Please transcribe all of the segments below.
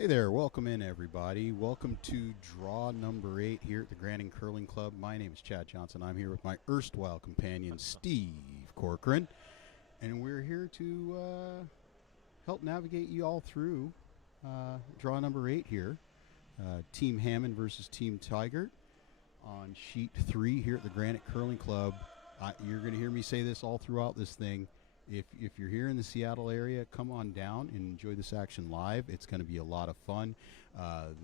Hey there, welcome in everybody. Welcome to draw number 8 here at the Grandin Curling Club. My name is Chad Johnson. I'm here with my erstwhile companion, Steve Corcoran. And we're here to help navigate you all through draw number 8 here. Team Hammond versus Team Tygert on sheet 3 here at the Granite Curling Club. You're going to hear me say this all throughout this thing. If you're here in the Seattle area, come on down and enjoy this action live. It's going to be a lot of fun.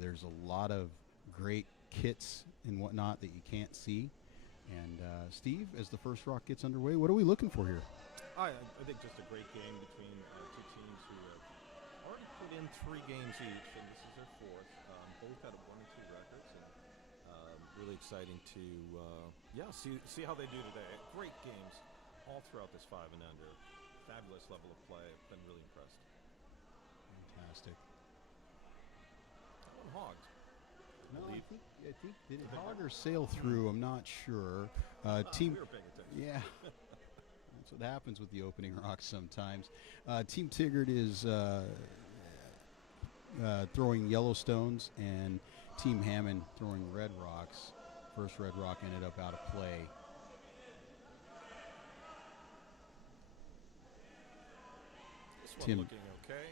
There's a lot of great kits and whatnot that you can't see. And Steve, as the first rock gets underway, what are we looking for here? I think just a great game between two teams who have already put in 3 games each, and this is their fourth. Both had a 1-2 records, and really exciting to see how they do today. Great games all throughout this 5 and under. Fabulous level of play. I've been really impressed. Fantastic. That one hogged. No, I think did it hog or sail through? I'm not sure. We were paying attention. Yeah. That's what happens with the opening rocks sometimes. Team Tygert is throwing yellow stones, and Team Hammond throwing red rocks. First red rock ended up out of play. This one looking okay.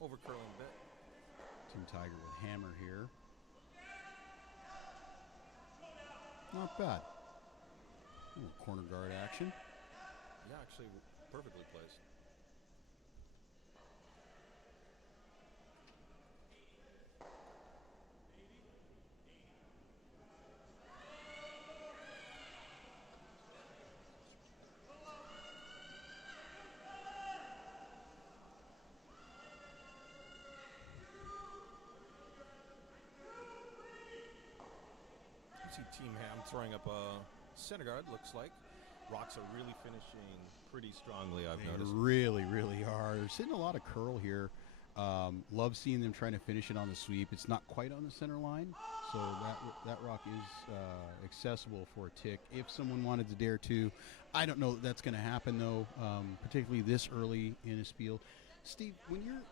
Over curling a bit. Team Tygert with hammer here. Not bad. A little corner guard action. Yeah, actually perfectly placed. You see Team Ham throwing up a center guard, looks like. Rocks are really finishing pretty strongly, I've noticed. Really, really are. They're sitting a lot of curl here. Love seeing them trying to finish it on the sweep. It's not quite on the center line, so that rock is accessible for a tick if someone wanted to dare to. I don't know that that's going to happen, though, particularly this early in a spiel. Steve, when you're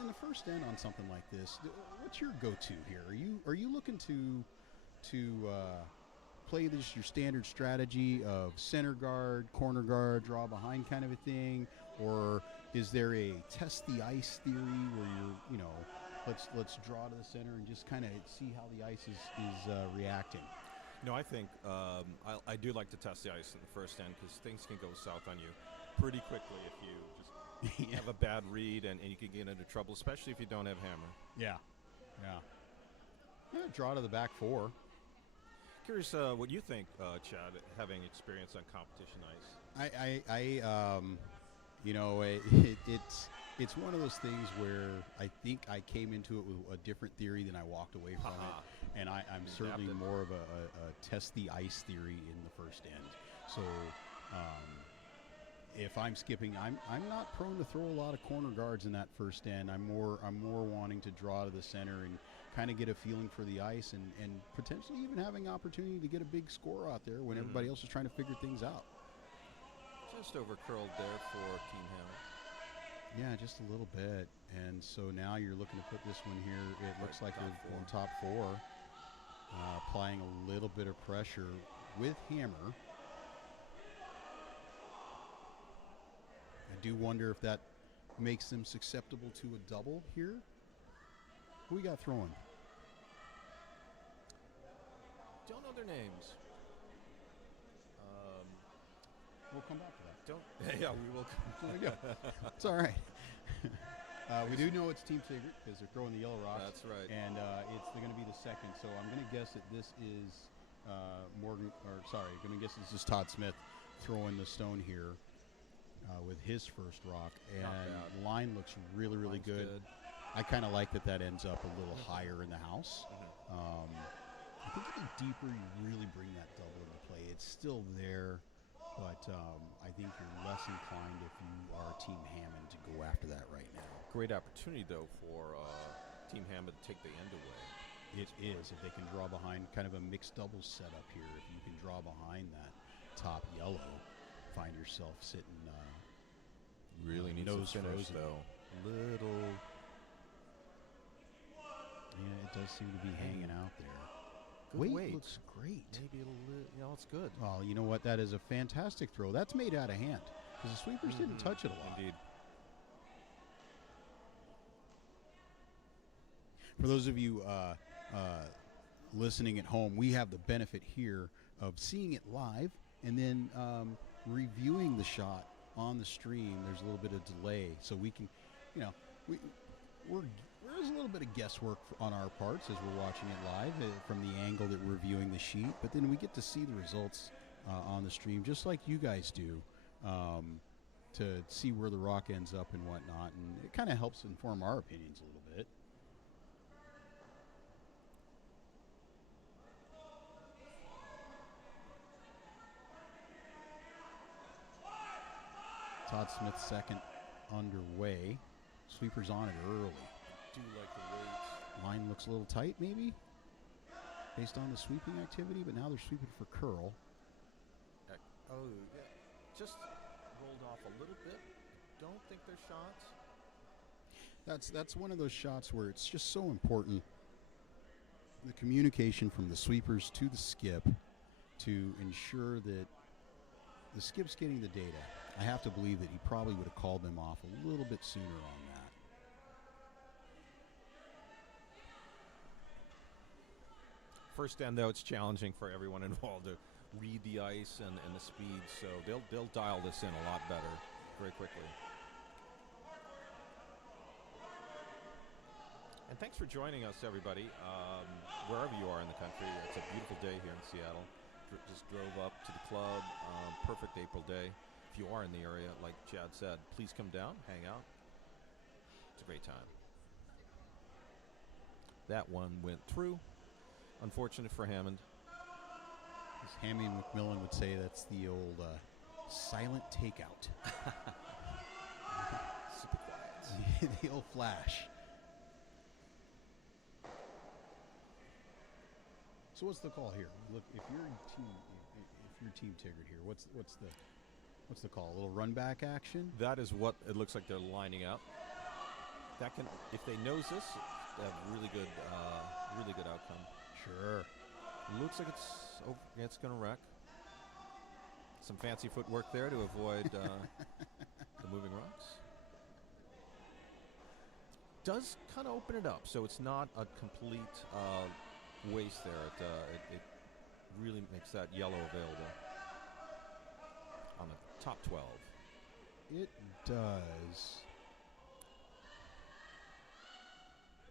in the first end on something like this, what's your go-to here? Are you looking to play this your standard strategy of center guard, corner guard, draw behind kind of a thing, or is there a test the ice theory where let's draw to the center and just kind of see how the ice is reacting? No, I think I do like to test the ice in the first end because things can go south on you pretty quickly if you just have a bad read and you can get into trouble, especially if you don't have hammer. Yeah. Draw to the back 4. Curious what you think, Chad, having experience on competition ice. It's one of those things where I think I came into it with a different theory than I walked away from it, and I'm certainly more of a test the ice theory in the first end. So if I'm skipping, I'm not prone to throw a lot of corner guards in that first end. I'm more wanting to draw to the center and kind of get a feeling for the ice and potentially even having opportunity to get a big score out there when everybody else is trying to figure things out. Just over curled there for Team Hammond. Yeah, just a little bit. And so now you're looking to put this one here. It looks like they're on top 4, applying a little bit of pressure with hammer. I do wonder if that makes them susceptible to a double here. Who we got throwing? Don't know their names. We'll come back to that. Yeah, we will. There we go. It's all right. We do know it's Team Tygert because they're throwing the yellow rocks. That's right. And they're going to be the second. So I'm going to guess that this is going to guess this is Todd Smith throwing the stone here with his first rock. And the line looks really, really good. I kind of like that ends up a little higher in the house. I think the deeper you really bring that double into play, it's still there, but I think you're less inclined if you are Team Hammond to go after that right now. Great opportunity, though, for Team Hammond to take the end away. It is. If they can draw behind kind of a mixed doubles setup here, if you can draw behind that top yellow, find yourself sitting really needs nose to finish, frozen. though. Little Yeah, it does seem to be hanging out there. Good Weight looks great. Maybe it's good. Well, you know what? That is a fantastic throw. That's made out of hand because the sweepers didn't touch it a lot. Indeed. For those of you listening at home, we have the benefit here of seeing it live and then reviewing the shot on the stream. There's a little bit of delay, so we can, there's a little bit of guesswork on our parts as we're watching it live from the angle that we're viewing the sheet, but then we get to see the results on the stream just like you guys do, to see where the rock ends up and whatnot, and it kind of helps inform our opinions a little bit. Todd Smith's second underway. Sweeper's on it early. I do like the weight. Line looks a little tight, maybe, based on the sweeping activity, but now they're sweeping for curl. Oh, yeah. Just rolled off a little bit. Don't think they're shots. That's one of those shots where it's just so important, the communication from the sweepers to the skip to ensure that the skip's getting the data. I have to believe that he probably would have called them off a little bit sooner on that. First end, though, it's challenging for everyone involved to read the ice and the speed, so they'll dial this in a lot better very quickly. And thanks for joining us, everybody, wherever you are in the country. It's a beautiful day here in Seattle. Just drove up to the club. Perfect April day. If you are in the area, like Chad said, please come down, hang out. It's a great time. That one went through. Unfortunate for Hammond. As Hammy McMillan would say, that's the old silent takeout. Super quiet. The old flash. So what's the call here? Look, if you're team Tygert here, what's the call? A little run back action? That is what it looks like they're lining up. That can, if they nose this, they have really good outcome. Sure. It looks like it's going to wreck. Some fancy footwork there to avoid the moving rocks. Does kind of open it up, so it's not a complete waste there. It really makes that yellow available on the top 12. It does.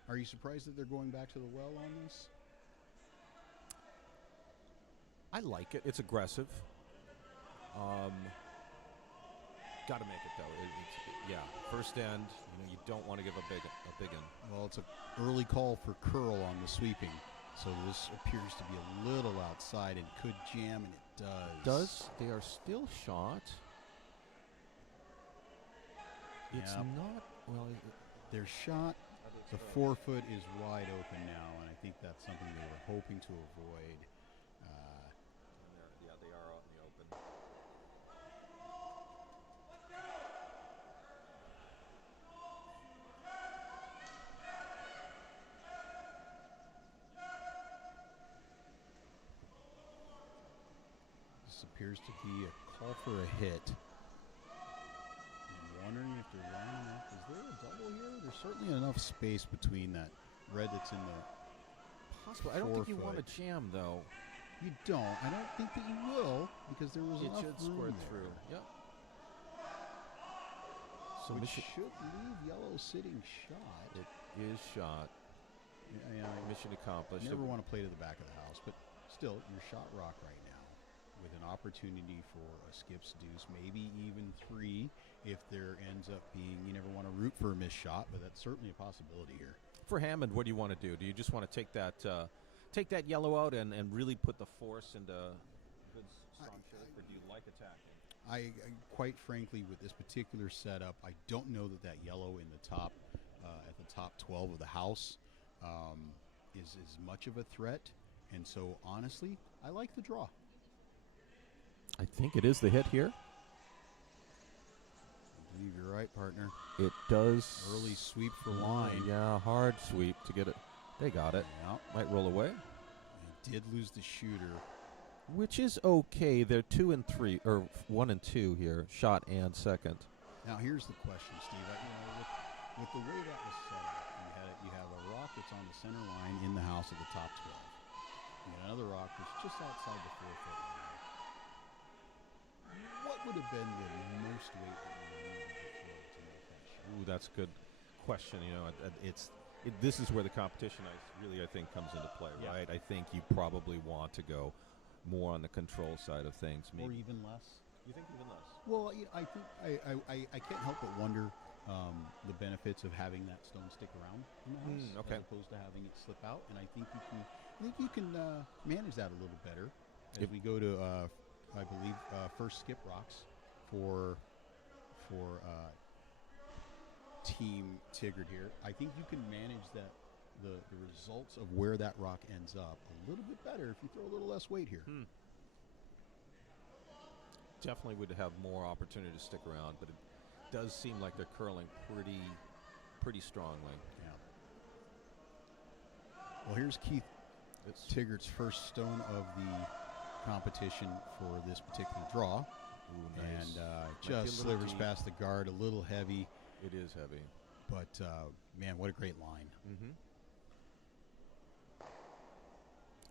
Are you surprised that they're going back to the well on this? I like it. It's aggressive. Got to make it though. First end. You don't want to give a big end. Well, it's an early call for curl on the sweeping, so this appears to be a little outside and could jam, and it does. They are still shot. It's Yep. not well. They're shot. The 4 foot is wide open now, and I think that's something they were hoping to avoid. They are out in the open. This appears to be a call for a hit. I'm wondering if they're lining up. Is there a double here? There's certainly enough space between that red that's in the Possible. I don't think you want to jam though. You don't. I don't think that you will, because there was It enough should room squirt there. through. Yep. So Which should leave yellow sitting shot. it is shot. Yeah, Mission accomplished. I never want to play to the back of the house, but still, you're shot rock right now with an opportunity for a skip's deuce, maybe even 3 if there ends up being, you never want to root for a missed shot, but that's certainly a possibility here. For Hammond, what do you want to do? Do you just want to take that yellow out and really put the force into good strong shape, or do you like attacking? I quite frankly, with this particular setup, I don't know that yellow in the top, at the top 12 of the house, is as much of a threat, and so honestly, I like the draw. I think it is the hit here. I believe you're right, partner. It does. Early sweep for line. Yeah, hard sweep to get it They got it. Yeah. Might roll away. They did lose the shooter. Which is okay. They're 2 and 3, or 1 and 2 here, shot and second. Now here's the question, Steve. With the way that was set up, you have a rock that's on the center line in the house of the top 12. You got another rock that's just outside the 4-foot line. What would have been the most weight that you would need to throw to make that shot? Ooh, that's a good question. This is where the competition I think comes into play, Yeah. right? I think you probably want to go more on the control side of things. Or even less. You think even less? Well, I think I can't help but wonder the benefits of having that stone stick around in the house okay. as opposed to having it slip out, and I think you can manage that a little better as we go to I believe first skip rocks for Team Tygert here. I think you can manage that the results of where that rock ends up a little bit better if you throw a little less weight here. Definitely would have more opportunity to stick around, but it does seem like they're curling pretty strongly. Yeah. Well, here's Keith Tygert's first stone of the competition for this particular draw. Ooh, nice. And just slivers past the guard, a little heavy. It is heavy. But, man, what a great line. Mm-hmm.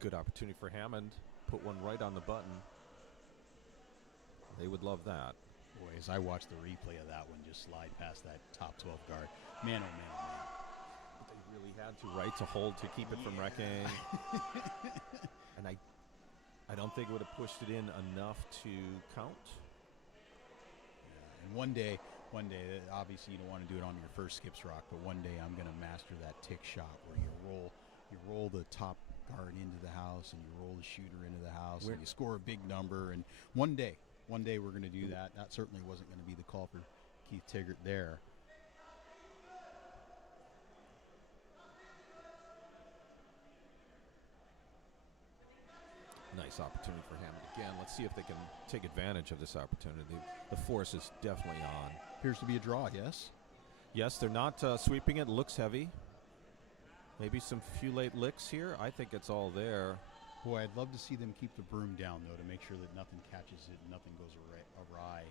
Good opportunity for Hammond. Put one right on the button. They would love that. Boy, as I watched the replay of that one just slide past that top 12 guard, man, oh, man, oh, man. But they really had to, right, to hold to keep it from wrecking. And I don't think it would have pushed it in enough to count. Yeah. And one day, obviously you don't want to do it on your first skips rock, but one day I'm going to master that tick shot where you roll the top guard into the house and you roll the shooter into the house and you score a big number. And one day we're going to do that. That certainly wasn't going to be the call for Keith Tygert there. Nice opportunity for Hammond. Again, let's see if they can take advantage of this opportunity. The force is definitely on. Appears to be a draw, yes? Yes, they're not sweeping it. Looks heavy. Maybe some few late licks here. I think it's all there. Boy, I'd love to see them keep the broom down, though, to make sure that nothing catches it and nothing goes awry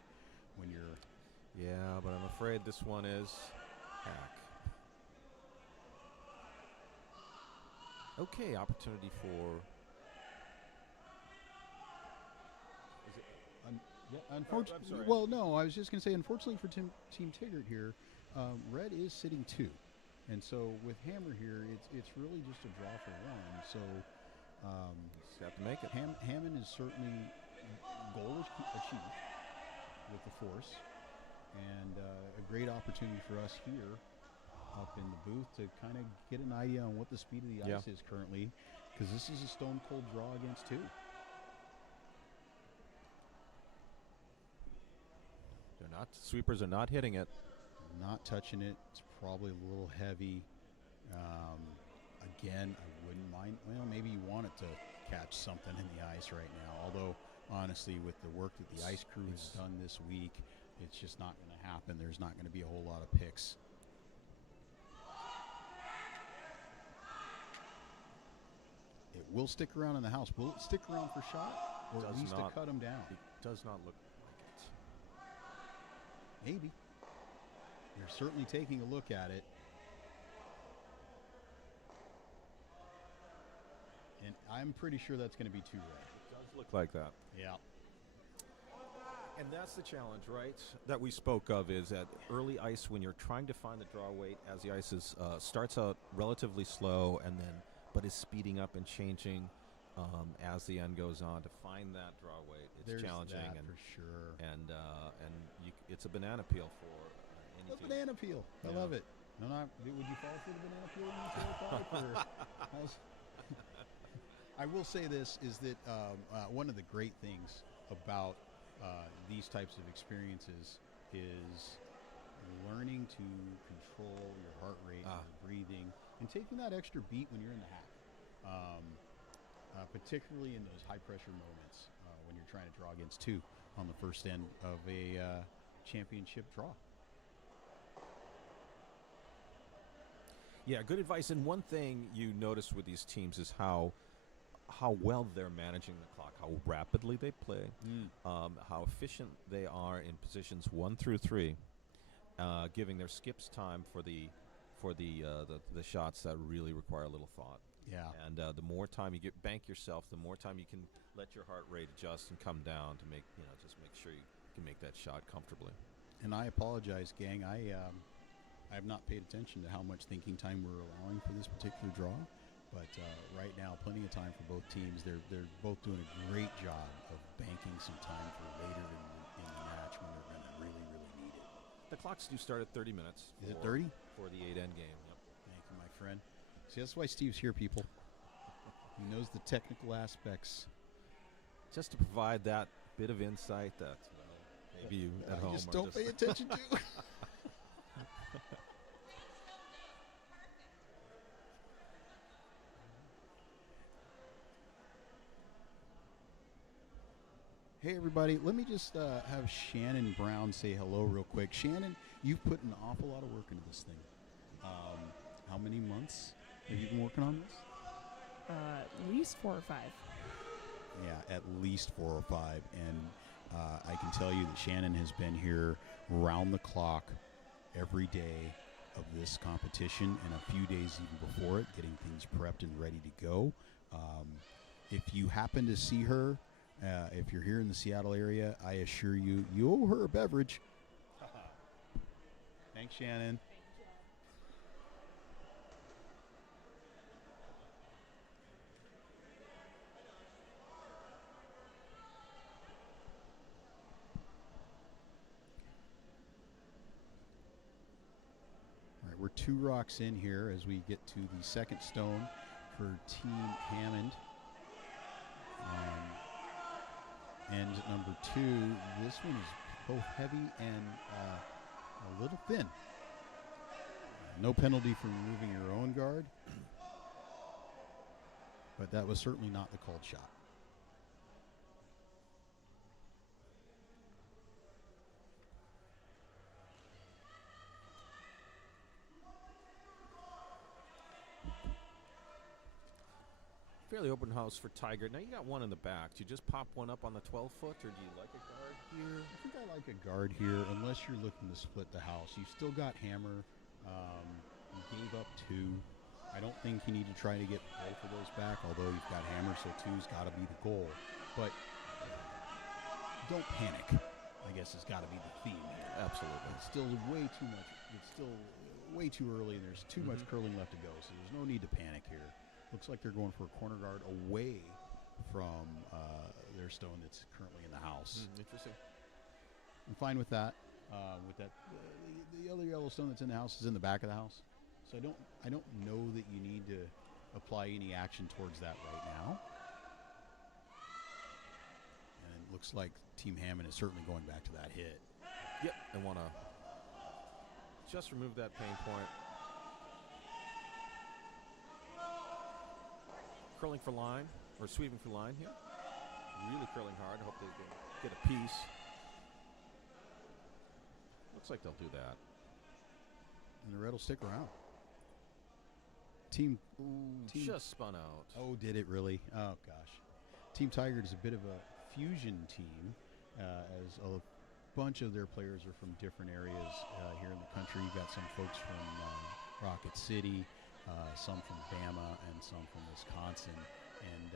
when you're... Yeah, but I'm afraid this one is hack. Okay, opportunity for... Unfortunately, I'm sorry. well, no, I was just going to say, unfortunately for Team Tygert here, red is sitting 2. And so with Hammer here, it's really just a draw for 1. So just have to make it. Hammond is certainly goal achieved with the force. And a great opportunity for us here up in the booth to kind of get an idea on what the speed of the ice is currently, because this is a stone cold draw against 2. Sweepers are not hitting it. Not touching it. It's probably a little heavy. Again, I wouldn't mind. Well, maybe you want it to catch something in the ice right now. Although, honestly, with the work that the ice crew has done this week, it's just not going to happen. There's not going to be a whole lot of picks. It will stick around in the house. Will it stick around for shot, or at least to cut them down? It does not look like it. Maybe. They're certainly taking a look at it. And I'm pretty sure that's going to be 2 red. It does look like that. Yeah. And that's the challenge, right, that we spoke of, is at early ice when you're trying to find the draw weight as the ice is, starts out relatively slow but is speeding up and changing as the end goes on. To find that draw weight, it's challenging. That for sure. And it's a banana peel for any A team. banana peel. I love it. No, would you fall for the banana peel in the 4-5? I will say this, is that one of the great things about these types of experiences is learning to control your heart rate and your breathing and taking that extra beat when you're in the hack, particularly in those high-pressure moments when you're trying to draw against 2 on the first end of a championship draw. Yeah, good advice. And one thing you notice with these teams is how well they're managing the clock, how rapidly they play, how efficient they are in positions 1 through 3, giving their skips time for the shots that really require a little thought. Yeah. And the more time you bank yourself, the more time you can let your heart rate adjust and come down to just make sure you can make that shot comfortably. And I apologize, gang. I have not paid attention to how much thinking time we're allowing for this particular draw. But right now, plenty of time for both teams. They're both doing a great job of banking some time for later in the match when they're going to really, really need it. The clocks do start at 30 minutes. Is it 30? For the 8 end game. Yep. Thank you, my friend. See, that's why Steve's here, people. He knows the technical aspects. Just to provide that bit of insight that maybe you at home just don't pay attention to. Hey, everybody. Let me just have Shannon Brown say hello real quick. Shannon, you've put an awful lot of work into this thing. How many months have you been working on this? At least 4 or 5. Yeah, at least 4 or 5. And I can tell you that Shannon has been here round the clock every day of this competition and a few days even before it, getting things prepped and ready to go. If you happen to see her, if you're here in the Seattle area, I assure you, you owe her a beverage. Thanks, Shannon. All right, we're 2 rocks in here as we get to the second stone for Team Hammond. And number 2, this one is both heavy and a little thin. No penalty for removing your own guard, but that was certainly not the called shot. Fairly open house for Tygert. Now you got one in the back. Do you just pop one up on the 12-foot, or do you like a guard here? I think I like a guard here, unless you're looking to split the house. You've still got Hammer. You gave up 2. I don't think you need to try to get both of those back, although you've got Hammer, so 2's got to be the goal. But don't panic, I guess, has got to be the theme here. Absolutely. It's still way too much. It's still way too early, and there's too much curling left to go, so there's no need to panic here. Looks like they're going for a corner guard away from their stone that's currently in the house. Interesting. I'm fine with that. The other yellow stone that's in the house is in the back of the house, so I don't know that you need to apply any action towards that right now. And it looks like Team Hammond is certainly going back to that hit. Yep, I want to just remove that pain point. Curling for line, or sweeping for line here. Really curling hard. Hope they can get a piece. Looks like they'll do that. And the red will stick around. Team just spun out. Oh, did it really? Oh, gosh. Team Tygert is a bit of a fusion team, as a bunch of their players are from different areas here in the country. You've got some folks from Rocket City, some from Bama, and some from Wisconsin. And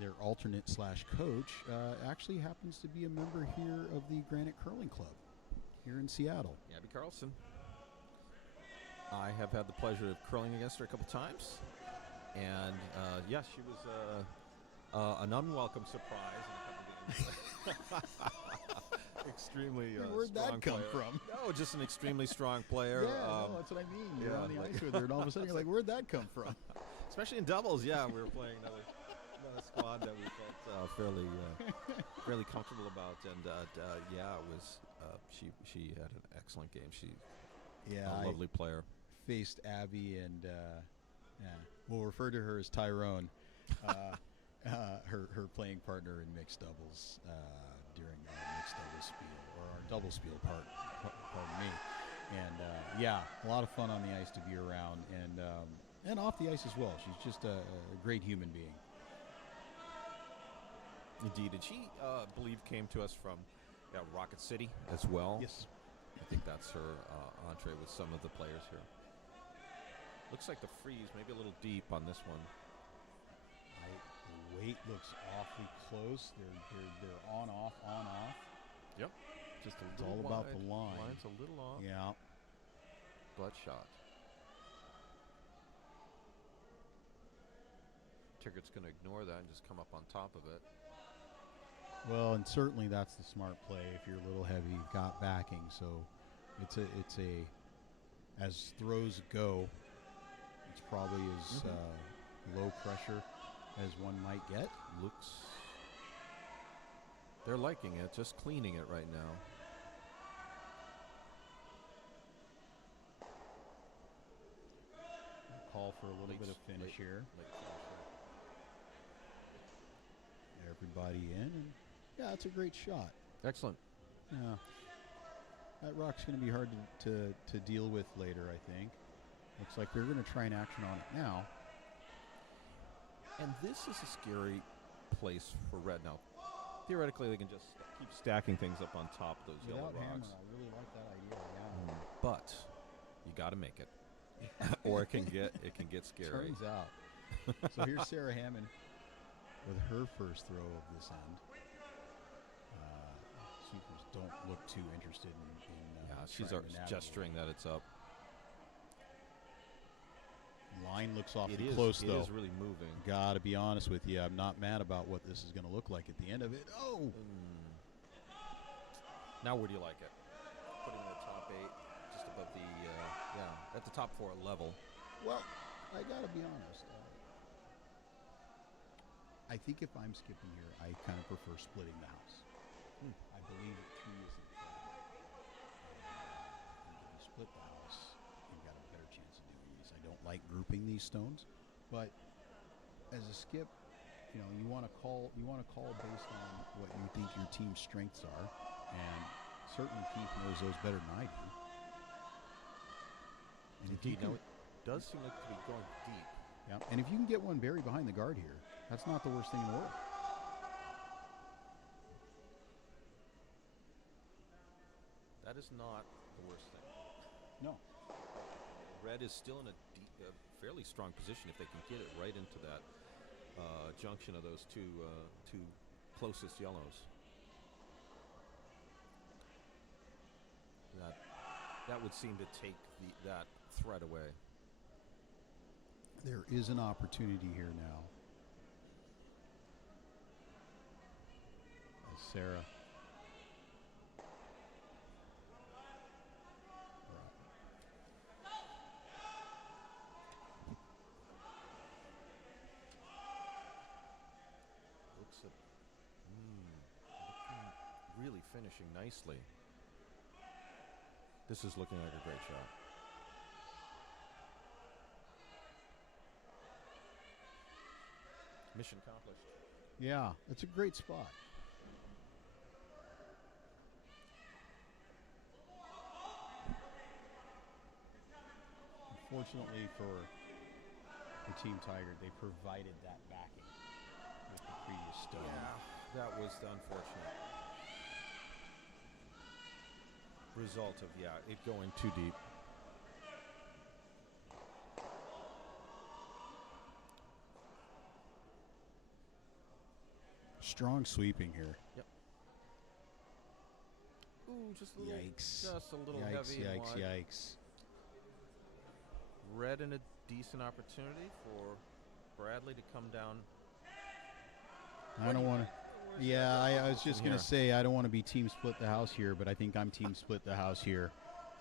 their alternate/coach actually happens to be a member here of the Granite Curling Club here in Seattle. Abby Carlson. I have had the pleasure of curling against her a couple times. And, yes, she was an unwelcome surprise in a couple games. Extremely Where'd strong that come player. from? No, just an extremely strong player. Yeah, no, that's what I mean. You're yeah, on the like- ice with her, and all of a sudden you're like, where'd that come from? Especially in doubles, yeah. We were playing another squad that we felt fairly comfortable about. And, yeah, it was she had an excellent game. A lovely player. Faced Abby, and we'll refer to her as Tyrone, her playing partner in mixed doubles during our mixed double spiel, or our double spiel pardon me. And yeah, a lot of fun on the ice to be around, and off the ice as well. She's just a great human being. Indeed, and she, believe, came to us from Rocket City as well. Yes. I think that's her entree with some of the players here. Looks like the freeze maybe a little deep on this one. The weight looks awfully close. They're on off. Yep. Just a It's little all about wide. the line. Line's a little off. Yeah. Bloodshot. Tygert's going to ignore that and just come up on top of it. Well, and certainly that's the smart play. If you're a little heavy, you've got backing. So it's a as throws go, it's probably as low pressure as one might get. Looks. They're liking it, just cleaning it right now. Call for a little bit of finish here. Late finish Everybody in, and yeah, it's a great shot. here. Excellent. Yeah, that rock's going to be hard to deal with later, I think. Looks like they're going to try an action on it now. And this is a scary place for Red now. Theoretically, they can just keep stacking things up on top of those yellow Without rocks. hammer, I really like that idea. Yeah. But you got to make it, or it can get scary. Turns out. So here's Sarah Hammond with her first throw of this end. Supers don't look too interested in She's trying to navigate. gesturing that it's up. Line looks awfully It is close, though. It is really moving. Gotta be honest with you, I'm not mad about what this is going to look like at the end of it. Oh! Now where do you like it? Putting in the top 8, just above the, at the top 4 level. Well, I gotta be honest. I think if I'm skipping here, I kind of prefer splitting the house. I believe that 2 is in front. And if you split the house, you've got a better chance of doing this. I don't like grouping these stones, but as a skip, you want to call based on what you think your team's strengths are, and certainly Keith knows those better than I do. And if you Indeed, it does seem like to be going deep. yeah, and if you can get one buried behind the guard here, that's not the worst thing in the world. That is not the worst thing. No. Red is still in a fairly strong position if they can get it right into that junction of those two closest yellows. That would seem to take that threat away. There is an opportunity here now. As Sarah. Looks at really finishing nicely. This is looking like a great shot. Mission accomplished. Yeah, it's a great spot. Unfortunately for Team Tygert, they provided that backing with the previous stone. Yeah, that was the unfortunate result of it going too deep. Strong sweeping here. Yep. Ooh, just a little, Yikes. just a little Yikes, heavy and yikes, wide. yikes. Red in a decent opportunity for Bradley to come down. I don't want to. Yeah, I was just going here? to say I don't want to be team split the house here, but I think I'm team split the house here.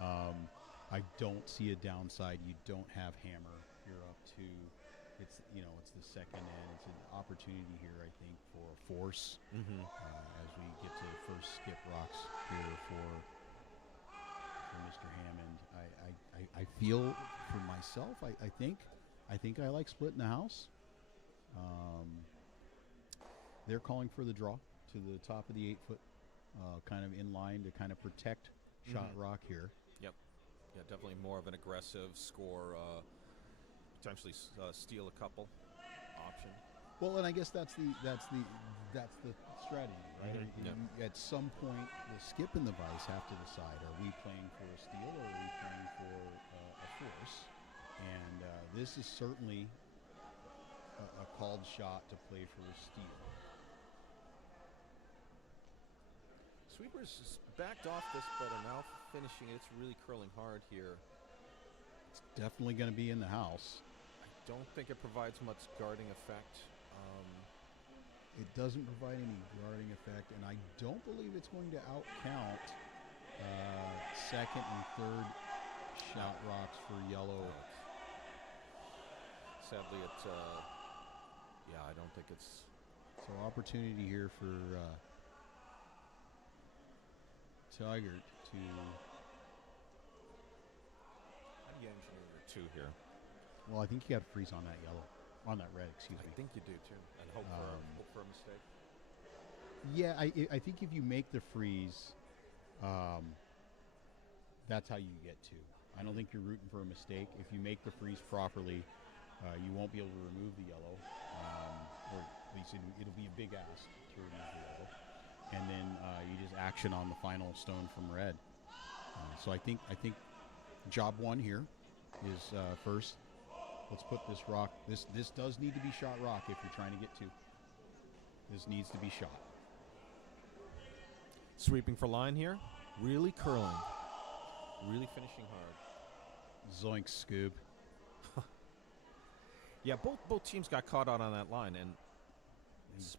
I don't see a downside. You don't have hammer. You're up to it's the second end. It's an opportunity here, I think, for force as we get to the first skip rocks here for Mr. Hammond. I feel for myself. I think I like splitting the house. They're calling for the draw to the top of the 8 foot, kind of in line to kind of protect shot rock here. Yep. Yeah, definitely more of an aggressive score, potentially steal a couple option. Well, and I guess that's the strategy, right? Mhm. Yep. At some point, the skip and the vice have to decide: are we playing for a steal or are we playing for a force? And this is certainly a called shot to play for a steal. Sweepers just backed off this, but are now finishing it. It's really curling hard here. It's definitely going to be in the house. I don't think it provides much guarding effect. It doesn't provide any guarding effect, and I don't believe it's going to outcount second and third shot rocks for yellow. Sadly, I don't think it's... So opportunity here for Tygert to... How do you engineer your two here? Well, I think you got to freeze on that yellow. On that red, excuse me. I think you do, too. And hope for a mistake. Yeah, I think if you make the freeze, that's how you get two. I don't think you're rooting for a mistake. If you make the freeze properly, you won't be able to remove the yellow, or at least it'll be a big ask to remove the yellow. And then you just action on the final stone from red. So I think job one here is first. Let's put this rock. This does need to be shot rock if you're trying to get two. This needs to be shot. Sweeping for line here. Really curling. Really finishing hard. Zoink, Scoob. Yeah, both teams got caught out on that line, and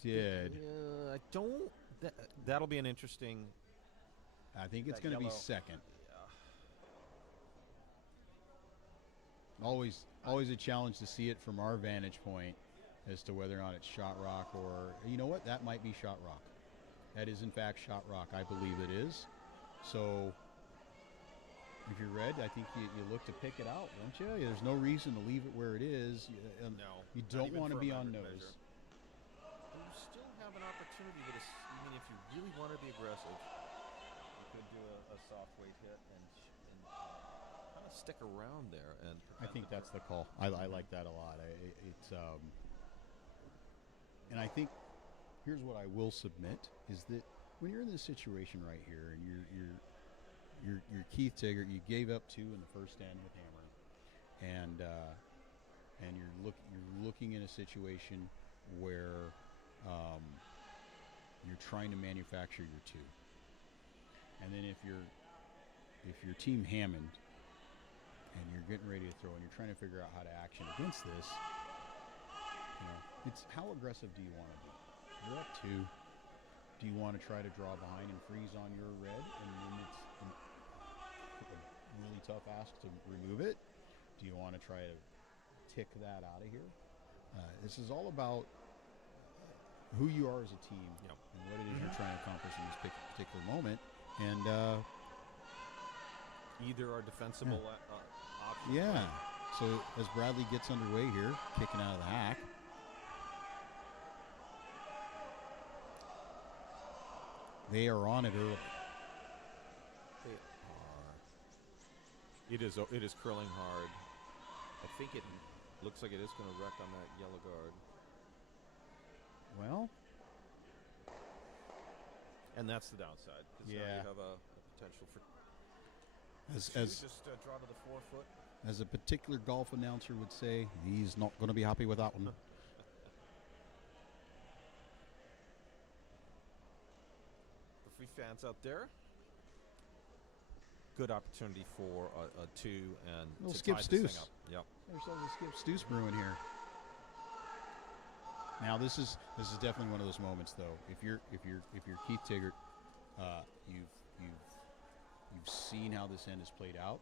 They did. I don't. That'll be an interesting. I think it's going to be second. Yeah. Always a challenge to see it from our vantage point as to whether or not it's shot rock or, you know what, that might be shot rock. That is in fact shot rock. I believe it is. So if you're red, I think you look to pick it out, don't you? There's no reason to leave it where it is. No. You don't want to be on nose. You still have an opportunity with this. I mean, if you really want to be aggressive, you could do a soft weight hit and kind of stick around there. And I think that's the call. I like that a lot. And I think here's what I will submit is that when you're in this situation right here and you're Keith Tygert, you gave up two in the first end with Hammond, and you're looking in a situation where you're trying to manufacture your two, and then if you're Team Hammond and you're getting ready to throw and you're trying to figure out how to action against this, it's how aggressive do you want to be? You're up two. Do you want to try to draw behind and freeze on your red, and then it's a really tough ask to remove it? Do you want to try to tick that out of here? This is all about who you are as a team, Yep. and what it is you're trying to accomplish in this particular moment. And either are defensible options. yeah. Right? So as Bradley gets underway here, kicking out of the hack. They are on it early. They are. It is curling hard. I think it looks like it is going to wreck on that yellow guard. Well, And that's the downside. 'Cause now Yeah. you have a potential for as just draw to the 4 foot. as a particular golf announcer would say, he's not going to be happy with that one. For free fans out there, good opportunity for a 2 and Little to skip tie this thing Stoos. up. Yep. There's a skip Stoos brewing here. Now this is definitely one of those moments though. If you're Keith Tygert, you've seen how this end is played out,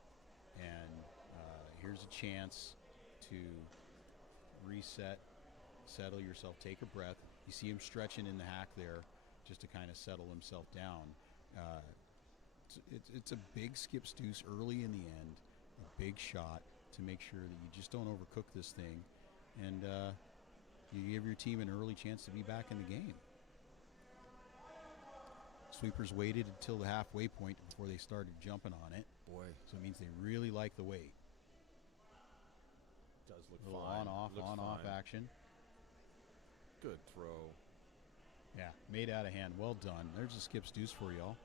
and here's a chance to reset, settle yourself, take a breath. You see him stretching in the hack there, just to kind of settle himself down. It's a big skip Stoos early in the end, a big shot to make sure that you just don't overcook this thing, and you give your team an early chance to be back in the game. sweepers waited until the halfway point before they started jumping on it. Boy, So it means they really like the weight. does look A little fine. on-off, Looks on-off fine. action. Good throw. Yeah, made out of hand. Well done. There's a skip's deuce for y'all.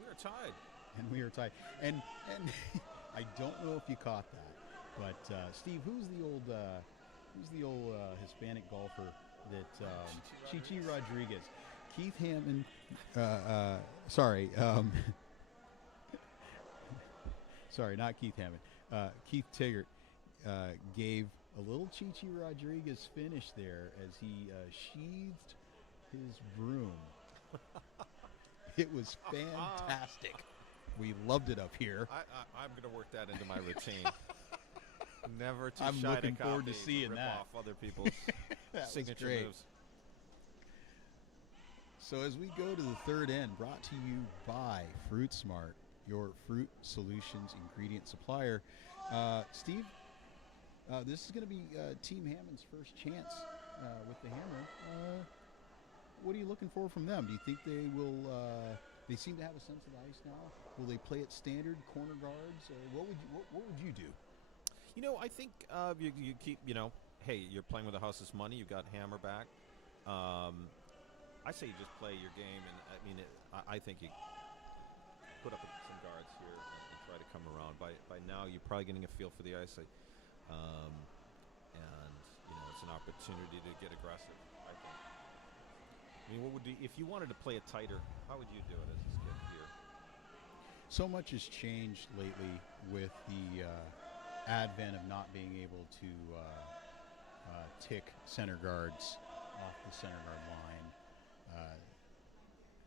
We are tied. And we are tied. And I don't know if you caught that, but Steve, who's the old Hispanic golfer that Chichi Rodriguez? Keith Hammond. Sorry, sorry, not Keith Hammond. Keith Tygert gave a little Chichi Rodriguez finish there as he sheathed his broom. It was fantastic. We loved it up here. I'm going to work that into my routine. Never too I'm shy looking to forward to copy, seeing rip that. off other people's That was signature great. moves. So as we go to the third end, brought to you by Fruit Smart, your fruit solutions ingredient supplier. Steve, this is going to be Team Hammond's first chance with the hammer. What are you looking for from them? Do you think they will? They seem to have a sense of the ice now. Will they play it standard corner guards? Or what would you do? You know, I think you keep, hey, you're playing with the house's money. You've got hammer back. I say you just play your game, and I mean, I think you put up some guards here and try to come around. By now, you're probably getting a feel for the ice, and it's an opportunity to get aggressive. I think. I mean, what would if you wanted to play it tighter? How would you do it as a skip here? So much has changed lately with the advent of not being able to tick center guards off the center guard line.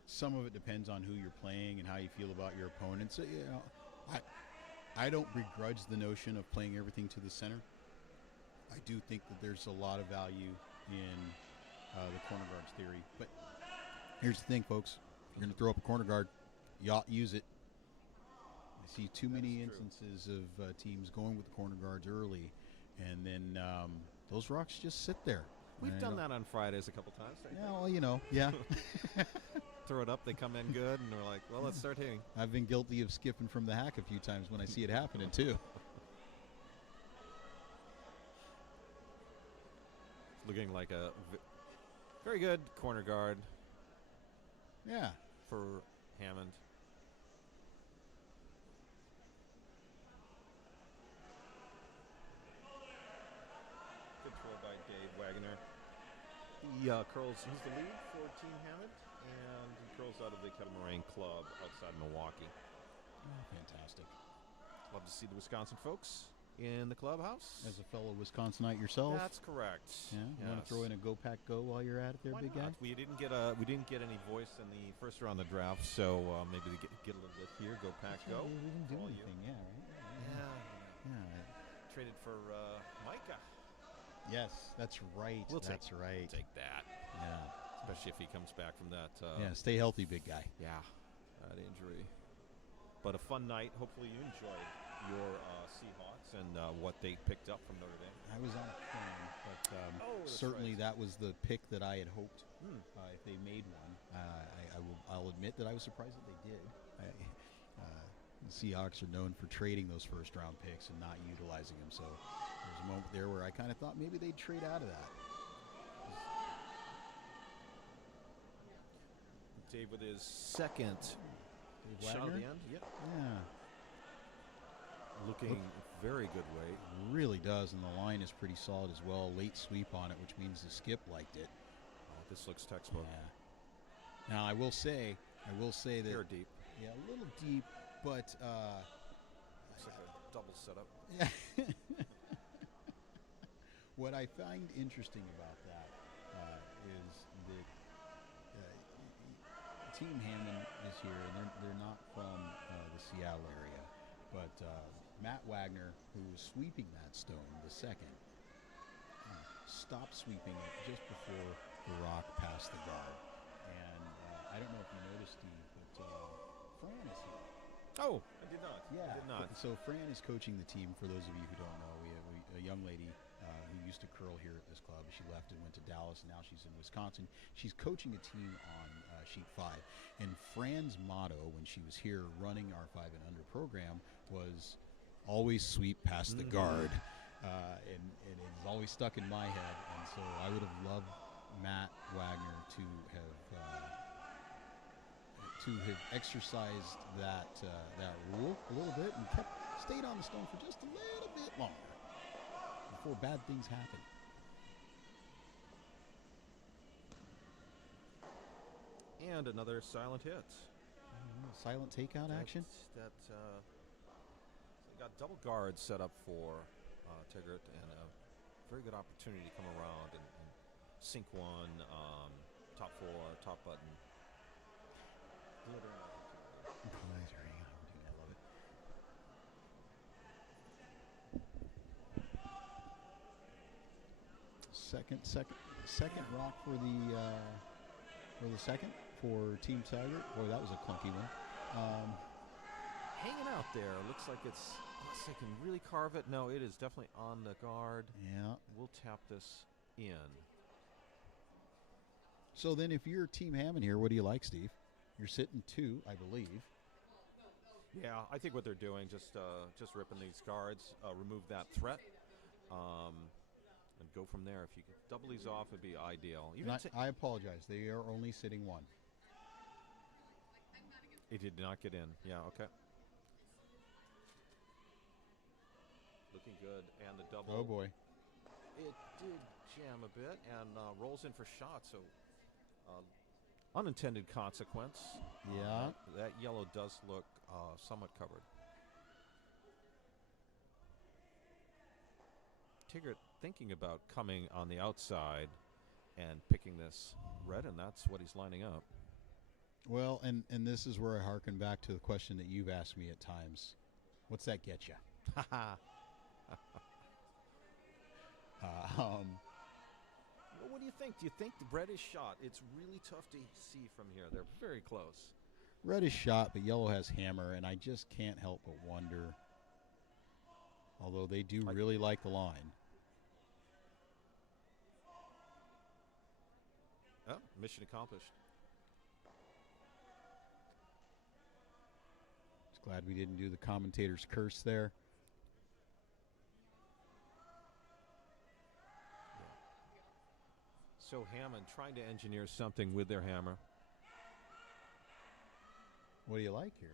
Some of it depends on who you're playing and how you feel about your opponents. I don't begrudge the notion of playing everything to the center. I do think that there's a lot of value in the corner guards theory. But here's the thing, folks. If you're going to throw up a corner guard, you ought to use it. I see too many instances of teams going with the corner guards early, and then those rocks just sit there. We've done that on Fridays a couple times. Yeah, well, yeah. Throw it up, they come in good, and we're like, well, let's start hitting. I've been guilty of skipping from the hack a few times when I see it happening, too. Looking like a very good corner guard. Yeah. For Hammond. Good throw by Dave Wagner. He curls. He's the lead for Team Hammond, and he curls out of the Kettle Moraine Club outside Milwaukee. Oh, fantastic. Love to see the Wisconsin folks in the clubhouse. As a fellow Wisconsinite yourself. That's correct. Yeah. You want to throw in a Go Pack Go while you're at it there, Why big not? guy? We didn't get any voice in the first round of the draft, so maybe we get a little bit here. Go Pack Go. We didn't do For all you. anything, yeah, right? Yeah. Traded for Micah. Yes, that's right. That's right. Take that. Yeah. Especially if he comes back from that. Yeah, stay healthy, big guy. Yeah, that injury. But a fun night. Hopefully you enjoyed your Seahawks and what they picked up from Notre Dame. I was on a plane, but that's certainly right. that was the pick that I had hoped if they made one. I'll admit that I was surprised that they did. The Seahawks are known for trading those first-round picks and not utilizing them, so there was a moment there where I kind of thought maybe they'd trade out of that. Dave with his second Dave shot at Wagner? the end. Yep. Yeah. Looking very good weight. Really does, and the line is pretty solid as well. Late sweep on it, which means the skip liked it. Oh, this looks textbook. Yeah. Now I will say that They're deep. Yeah, a little deep, but Looks like a double setup. yeah. What I find interesting about that is that Team Hammond is here, and they're not from the Seattle area, but Matt Wagner, who was sweeping that stone, the second, stopped sweeping it just before the rock passed the guard. And I don't know if you noticed, Steve, but Fran is here. Oh, I did not. Yeah. I did not. So Fran is coaching the team. For those of you who don't know, we have a young lady who used to curl here at this club. She left and went to Dallas, and now she's in Wisconsin. She's coaching a team on sheet 5. And Fran's motto when she was here running our 5 and under program was always sweep past the guard. And it's always stuck in my head. And so I would have loved Matt Wagner to have exercised that rule a little bit and stayed on the stone for just a little bit longer before bad things happen. And another silent hit. Silent takeout action. They got double guards set up for Tygert, and a very good opportunity to come around and sink one, top 4, top button. I love it. Second rock for the second for Team Tygert. Boy, that was a clunky one. Hanging out there. Looks like they can really carve it. No, it is definitely on the guard. Yeah. We'll tap this in. So then if you're Team Hammond here, what do you like, Steve? You're sitting 2, I believe. Yeah, I think what they're doing, just ripping these guards, remove that threat, and go from there. If you could double these off, it'd be ideal. I apologize. They are only sitting 1. It did not get in. Yeah, okay. Looking good. And the double. Oh, boy. It did jam a bit and rolls in for shot. So unintended consequence. Yeah. That yellow does look somewhat covered. Tygert thinking about coming on the outside and picking this red, and that's what he's lining up. Well, and this is where I hearken back to the question that you've asked me at times. What's that get you? Well, what do you think? Do you think the red is shot? It's really tough to see from here. They're very close. Red is shot, but yellow has hammer, and I just can't help but wonder, although they do really like the line. Oh, mission accomplished. Just glad we didn't do the commentator's curse there. So Hammond trying to engineer something with their hammer. What do you like here?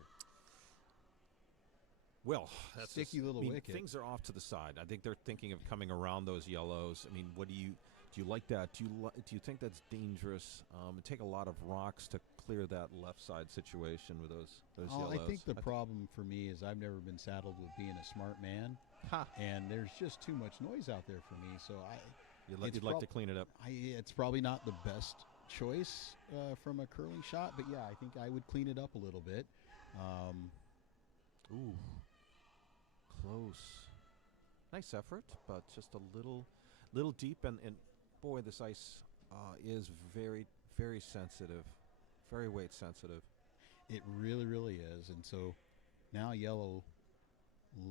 Well, that's sticky little wicket. Things are off to the side. I think they're thinking of coming around those yellows. I mean, what do you like that? Do you think that's dangerous? It'd take a lot of rocks to clear that left side situation with those yellows. I think the problem for me is I've never been saddled with being a smart man, and there's just too much noise out there for me. So you'd like to clean it up. It's probably not the best choice from a curling shot, but yeah, I think I would clean it up a little bit. Ooh, close. Nice effort, but just a little deep, and boy, this ice is very, very sensitive, very weight sensitive. It really, really is, and so now yellow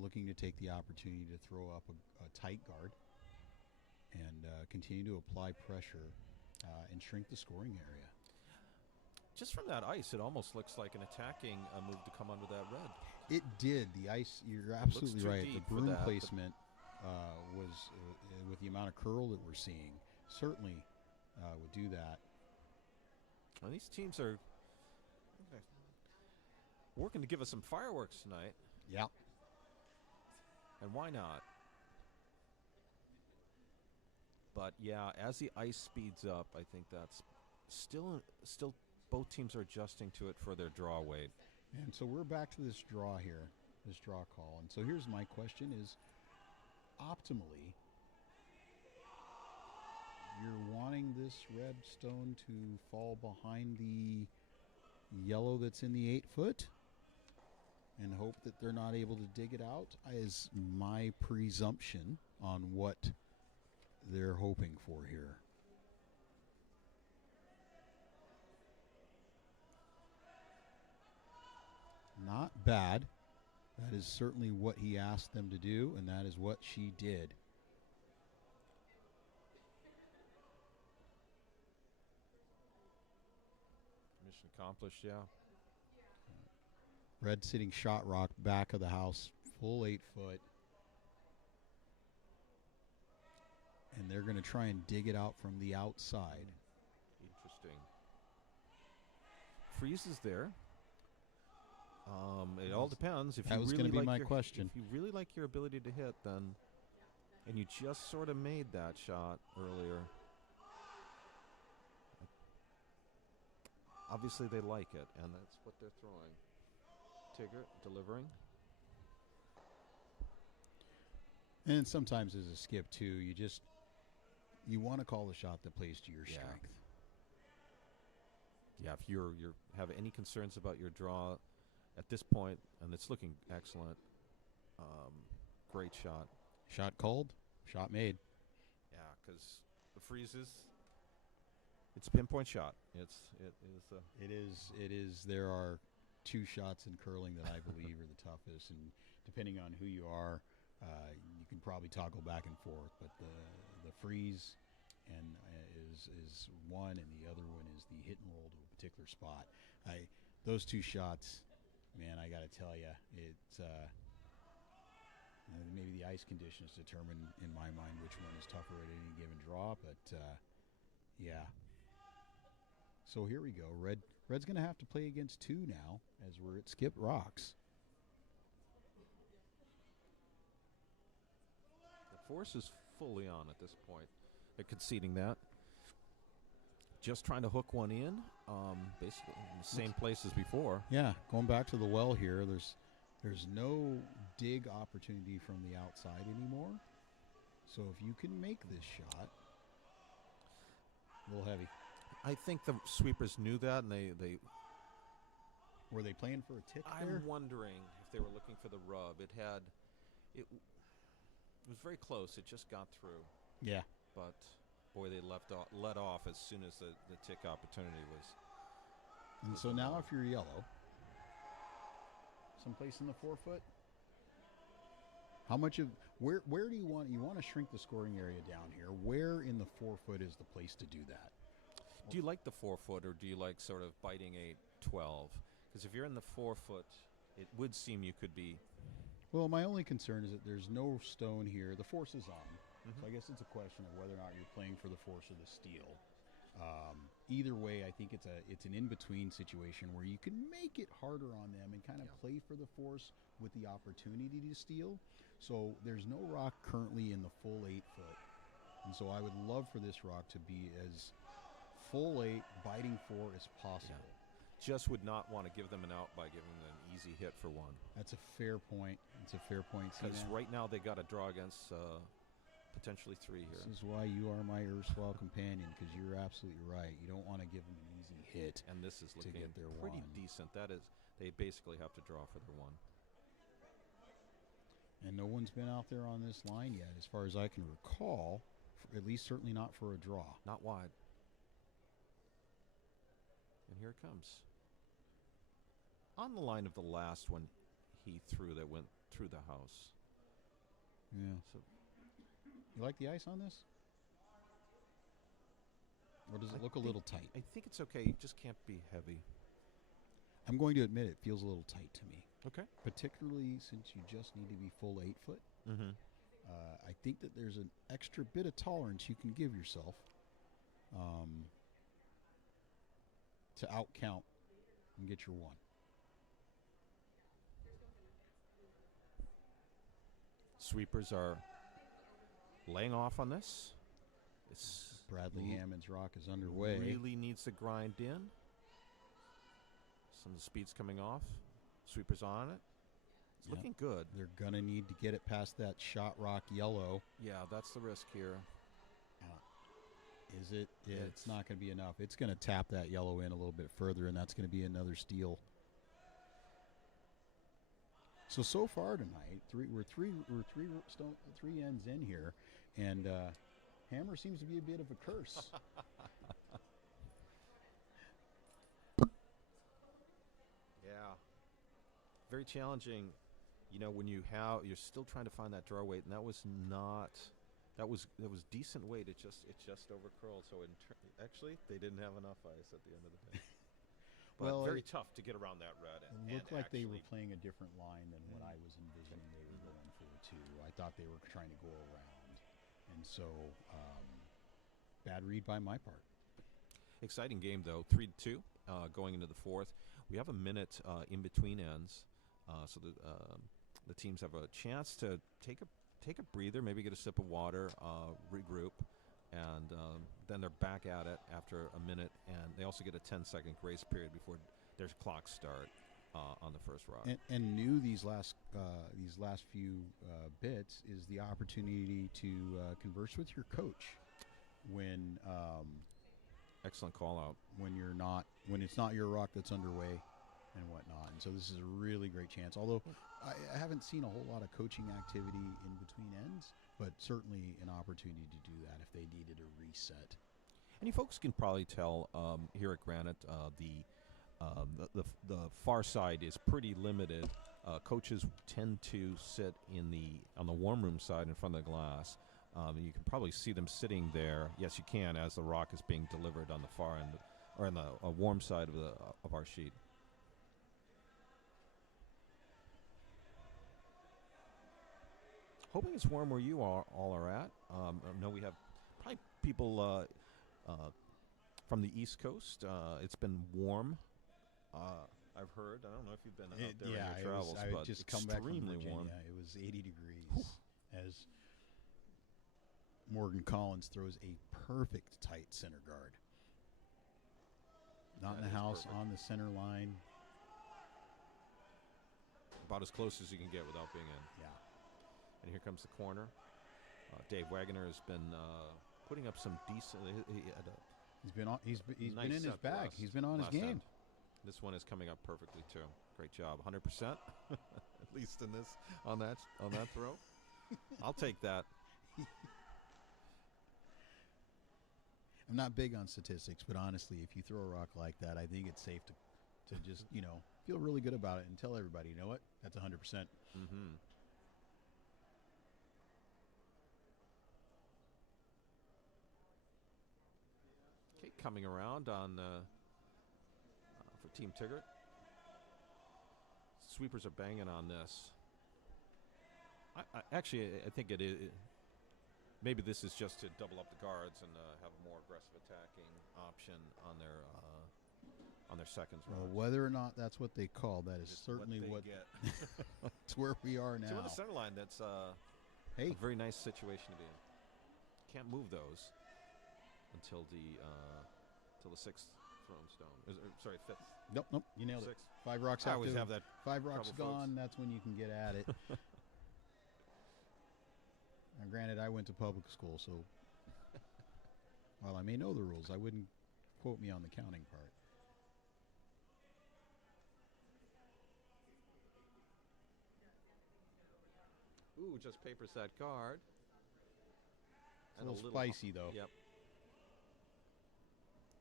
looking to take the opportunity to throw up a tight guard and continue to apply pressure and shrink the scoring area. Just from that ice, it almost looks like an attacking move to come under that red. It did. The ice, you're absolutely right. The broom that, placement was, with the amount of curl that we're seeing, certainly would do that. Well, these teams are working to give us some fireworks tonight. Yeah. And why not? But yeah, as the ice speeds up, I think that's still both teams are adjusting to it for their draw weight. And so we're back to this draw here, this draw call. And so here's my question is, optimally, you're wanting this red stone to fall behind the yellow that's in the 8 foot and hope that they're not able to dig it out, is my presumption on what they're hoping for here. Not bad. That is certainly what he asked them to do, and that is what she did. Mission accomplished, yeah. Red sitting shot rock, back of the house, full 8 foot. And they're going to try and dig it out from the outside. Interesting. Freeze is there. It all depends. If That you was really going to be like my your, question. If you really like your ability to hit, then, and you just sort of made that shot earlier. Obviously, they like it, and that's what they're throwing. Tygert delivering. And sometimes as a skip, too, you want to call the shot that plays to your Yeah. strength. Yeah, if you have any concerns about your draw at this point, and it's looking excellent, great shot. Shot called, shot made. Yeah, because the freezes, it's a pinpoint shot. It is. It is. There are 2 shots in curling that I believe are the toughest, and depending on who you are, you can probably toggle back and forth. But the freeze and is one, and the other one is the hit and roll to a particular spot. Those 2 shots, man, I got to tell you, it's maybe the ice conditions determine in my mind which one is tougher at any given draw. But yeah. So here we go. Red's going to have to play against 2 now as we're at skip rocks. The force is fully on at this point. They're conceding that. Just trying to hook one in, basically in the same place as before. Yeah, going back to the well here, there's no dig opportunity from the outside anymore. So if you can make this shot, a little heavy. I think the sweepers knew that, and they Were they playing for a tick there? I'm wondering if they were looking for the rub. It was very close. It just got through. Yeah. But boy, they let off as soon as the tick opportunity was. And so now if you're yellow, someplace in the 4 foot, how much of where do you want to shrink the scoring area down here? Where in the 4 foot is the place to do that? Do you like the 4 foot, or do you like sort of biting a 12? Because if you're in the 4 foot, it would seem you could be. Well, my only concern is that there's no stone here. The force is on. So I guess it's a question of whether or not you're playing for the force or the steel. Either way, I think it's an in-between situation where you can make it harder on them and kind of play for the force with the opportunity to steal. So there's no rock currently in the full 8 foot. And so I would love for this rock to be as full 8, biting 4 as possible. Yeah. Just would not want to give them an out by giving them an easy hit for 1. That's a fair point. It's a fair point. Because right now they got to draw against potentially 3 here. This is why you are my erstwhile companion, because you're absolutely right. You don't want to give them an easy hit. And this is looking get their pretty 1. decent. That is, they basically have to draw for their 1. And no one's been out there on this line yet, as far as I can recall, at least certainly not for a draw. Not wide. And here it comes. On the line of the last one he threw that went through the house. Yeah. So You like the ice on this? Or does it look a little tight? I think it's okay. It just can't be heavy. I'm going to admit it feels a little tight to me. Okay. Particularly since you just need to be full 8 foot. Mm-hmm. I think that there's an extra bit of tolerance you can give yourself to outcount and get your 1. Sweepers are laying off on this. It's Bradley Hammond's rock is underway. really needs to grind in. Some of the speed's coming off. Sweepers on it. It's looking good. They're going to need to get it past that shot rock yellow. Yeah, that's the risk here. Is it? It's not going to be enough. It's going to tap that yellow in a little bit further, and that's going to be another steal. So far tonight, we're three ends in here, and Hammer seems to be a bit of a curse. Yeah. Very challenging, when you're still trying to find that draw weight, and that was decent weight. It just overcurled. So actually, they didn't have enough ice at the end of the day. but Well, very tough to get around that red. It looked like they were actually- playing a different line than what I was envisioning they were going for, too. I thought they were trying to go around. And so, bad read by my part. Exciting game, though. 3-2 going into the fourth. We have a minute in between ends, so the teams have a chance to take a breather, maybe get a sip of water, regroup, and then they're back at it after a minute, and they also get a 10-second grace period before their clocks start on the first rock. And new these last few bits is the opportunity to converse with your coach when Excellent call out. when it's not your rock that's underway and whatnot. And so this is a really great chance. Although I haven't seen a whole lot of coaching activity in between ends, but certainly an opportunity to do that if they needed a reset. And you folks can probably tell here at Granite, the far side is pretty limited. Coaches tend to sit on the warm room side in front of the glass. And you can probably see them sitting there. Yes, you can, as the rock is being delivered on the far end, or on the warm side of our sheet. Hoping it's warm where you all are at. I know we have probably people from the East Coast. It's been warm. I've heard. I don't know if you've been out there in your travels, I but just come back from extremely Virginia. warm. It was 80 degrees as Morgan Collins throws a perfect tight center guard. Not in That the is house, perfect. on the center line. About as close as you can get without being in. Yeah. And here comes the corner. Dave Wagner has been putting up some decent. He had a He's been nice been in his set bag. He's been on his last game. end. This one is coming up perfectly too. Great job, 100%. At least in this on that throw. I'll take that. I'm not big on statistics, but honestly, if you throw a rock like that, I think it's safe to just feel really good about it and tell everybody, you know what, that's 100%. Mm-hmm. Okay, coming around on for Team Tygert. Sweepers are banging on this. I think it is. Maybe this is just to double up the guards and have a more aggressive attacking option on their seconds. Well, runs. whether or not that's what they call, that is It's certainly they what get. it's where we are So now. on the center line, that's Hey, a very nice situation to be in. Can't move those until the sixth thrown stone. Sorry, fifth. nope, you nailed it. Sixth. 5 rocks I always active. have that 5 rocks trouble, gone. folks. That's when you can get at it. Now, granted, I went to public school, so while I may know the rules, I wouldn't quote me on the counting part. Ooh, just papers that guard. It's a little spicy, though. Yep.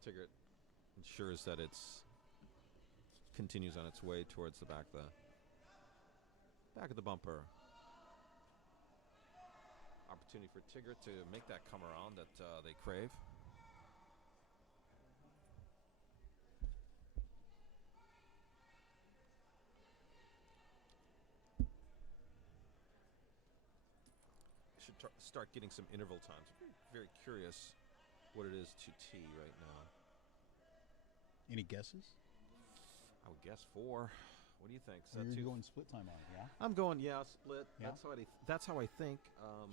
Tygert ensures that it's continues on its way towards the back of the bumper. Opportunity for Tygert to make that come around that they crave. Should start getting some interval times. Very curious what it is to tee right now. Any guesses? I would guess 4. What do you think? Is that You're too? going split time on it, yeah? I'm going, split. Yeah. That's how I think.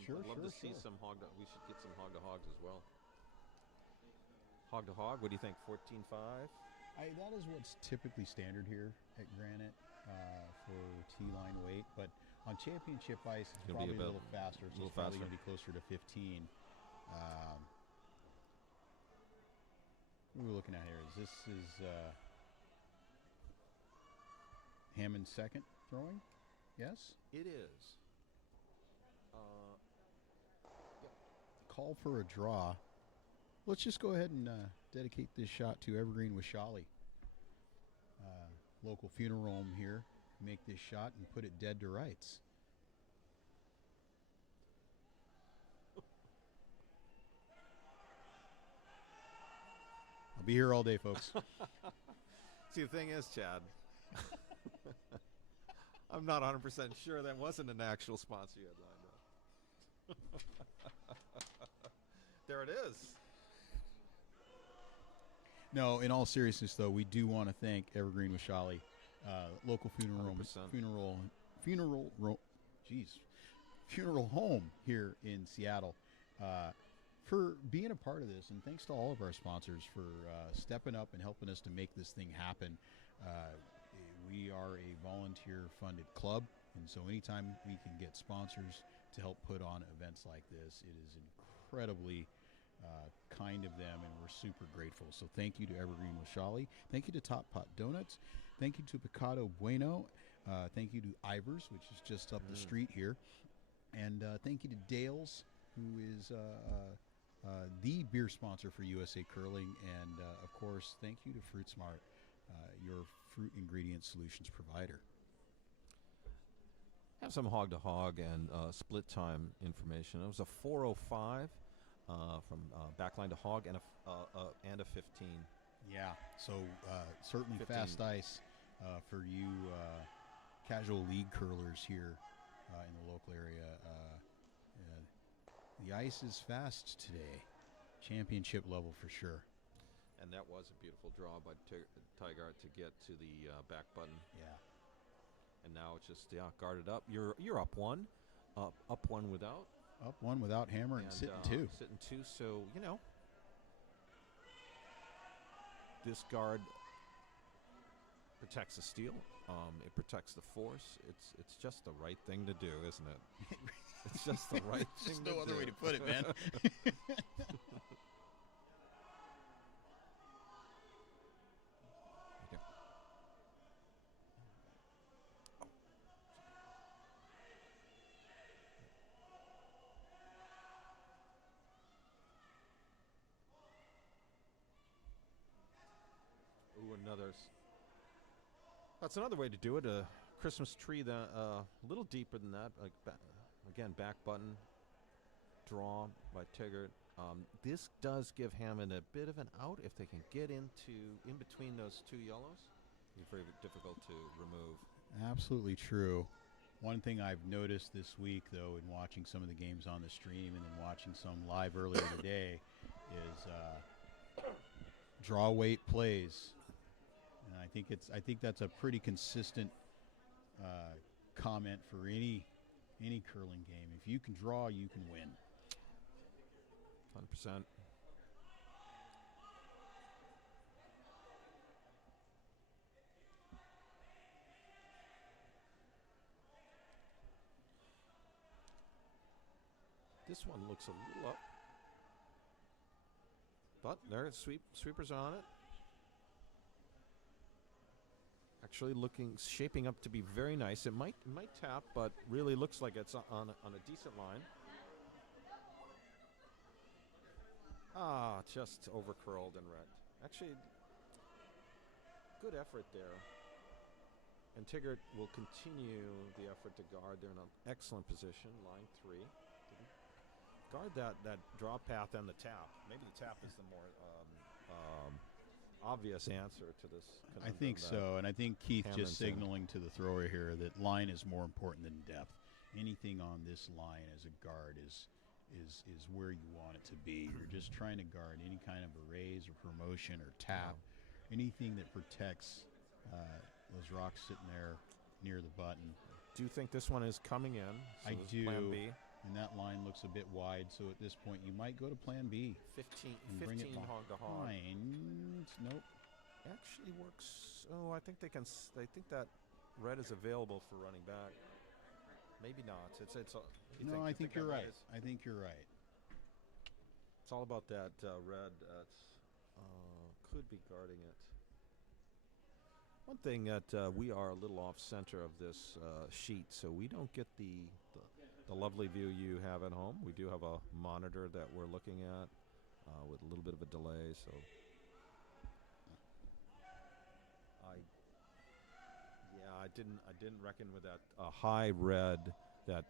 Sure, I'd love sure, to see sure. some hog. We should get some hog to hogs as well. Hog to hog. What do you think? 14-5. That is what's typically standard here at Granite for T-line weight, but on championship ice, it's Gonna be probably a about- little faster. So little it's probably faster. going to be closer to 15. What are we looking at here? This is Hammond second throwing? Yes? It is. Call for a draw. Let's just go ahead and dedicate this shot to Evergreen with Shawley. Local funeral home here. Make this shot and put it dead to rights. I'll be here all day, folks. See, the thing is, Chad, I'm not 100% sure that wasn't an actual sponsor you had lined up. There it is. No, in all seriousness, though, we do want to thank Evergreen Washali, local funeral home here in Seattle, for being a part of this. And thanks to all of our sponsors for stepping up and helping us to make this thing happen. We are a volunteer-funded club, and so anytime we can get sponsors to help put on events like this, it is incredibly kind of them, and we're super grateful. So thank you to Evergreen Washali. Thank you to Top Pot Donuts. Thank you to Picado Bueno. Thank you to Ivers, which is just up the street here. And thank you to Dale's, who is the beer sponsor for USA Curling. And, of course, thank you to Fruit Smart, your fruit ingredient solutions provider. Have some hog-to-hog and split time information. It was a 4:05 from backline to hog and a 15. Yeah, so certainly 15. fast ice for you casual league curlers here in the local area. The ice is fast today, championship level for sure. And that was a beautiful draw by Tygert to get to the back button. Yeah. And now it's just guarded up. You're up one without. Up one without hammer and sitting two. Sitting two, so this guard protects the steal. It protects the force. It's just the right thing to do, isn't it? It's just the right thing to do. There's no other way to put it, man. That's another way to do it. A Christmas tree that a little deeper than that. Like again, back button draw by Tygert. This does give Hammond a bit of an out if they can get in between those two yellows. It's very difficult to remove. Absolutely true. One thing I've noticed this week, though, in watching some of the games on the stream and then watching some live earlier today, is draw weight plays. And I think that's a pretty consistent comment for any curling game. If you can draw, you can win. 100%. This one looks a little up, but there, sweepers on it. Actually shaping up to be very nice. It might tap, but really looks like it's on a decent line. Just over curled and wrecked. Actually, good effort there. And Tygert will continue the effort to guard. They're in an excellent position, line 3. Guard that draw path and the tap. Maybe the tap is the more obvious answer to this. I think so, and I think Keith Hammond's just signaling to the thrower here that line is more important than depth. Anything on this line as a guard is where you want it to be. You're just trying to guard any kind of a raise or promotion or tap, anything that protects those rocks sitting there near the button. Do you think this one is coming in? So I do. Plan B. And that line looks a bit wide, so at this point you might go to plan B. 15 bring it hog to hog. Nope. Actually works. Oh, I think they can. They think that red is available for running back. Maybe not. I think you're right. I think you're right. It's all about that red. Could be guarding it. One thing that we are a little off center of this sheet, so we don't get the lovely view you have at home. We do have a monitor that we're looking at with a little bit of a delay. So I didn't reckon with that high red that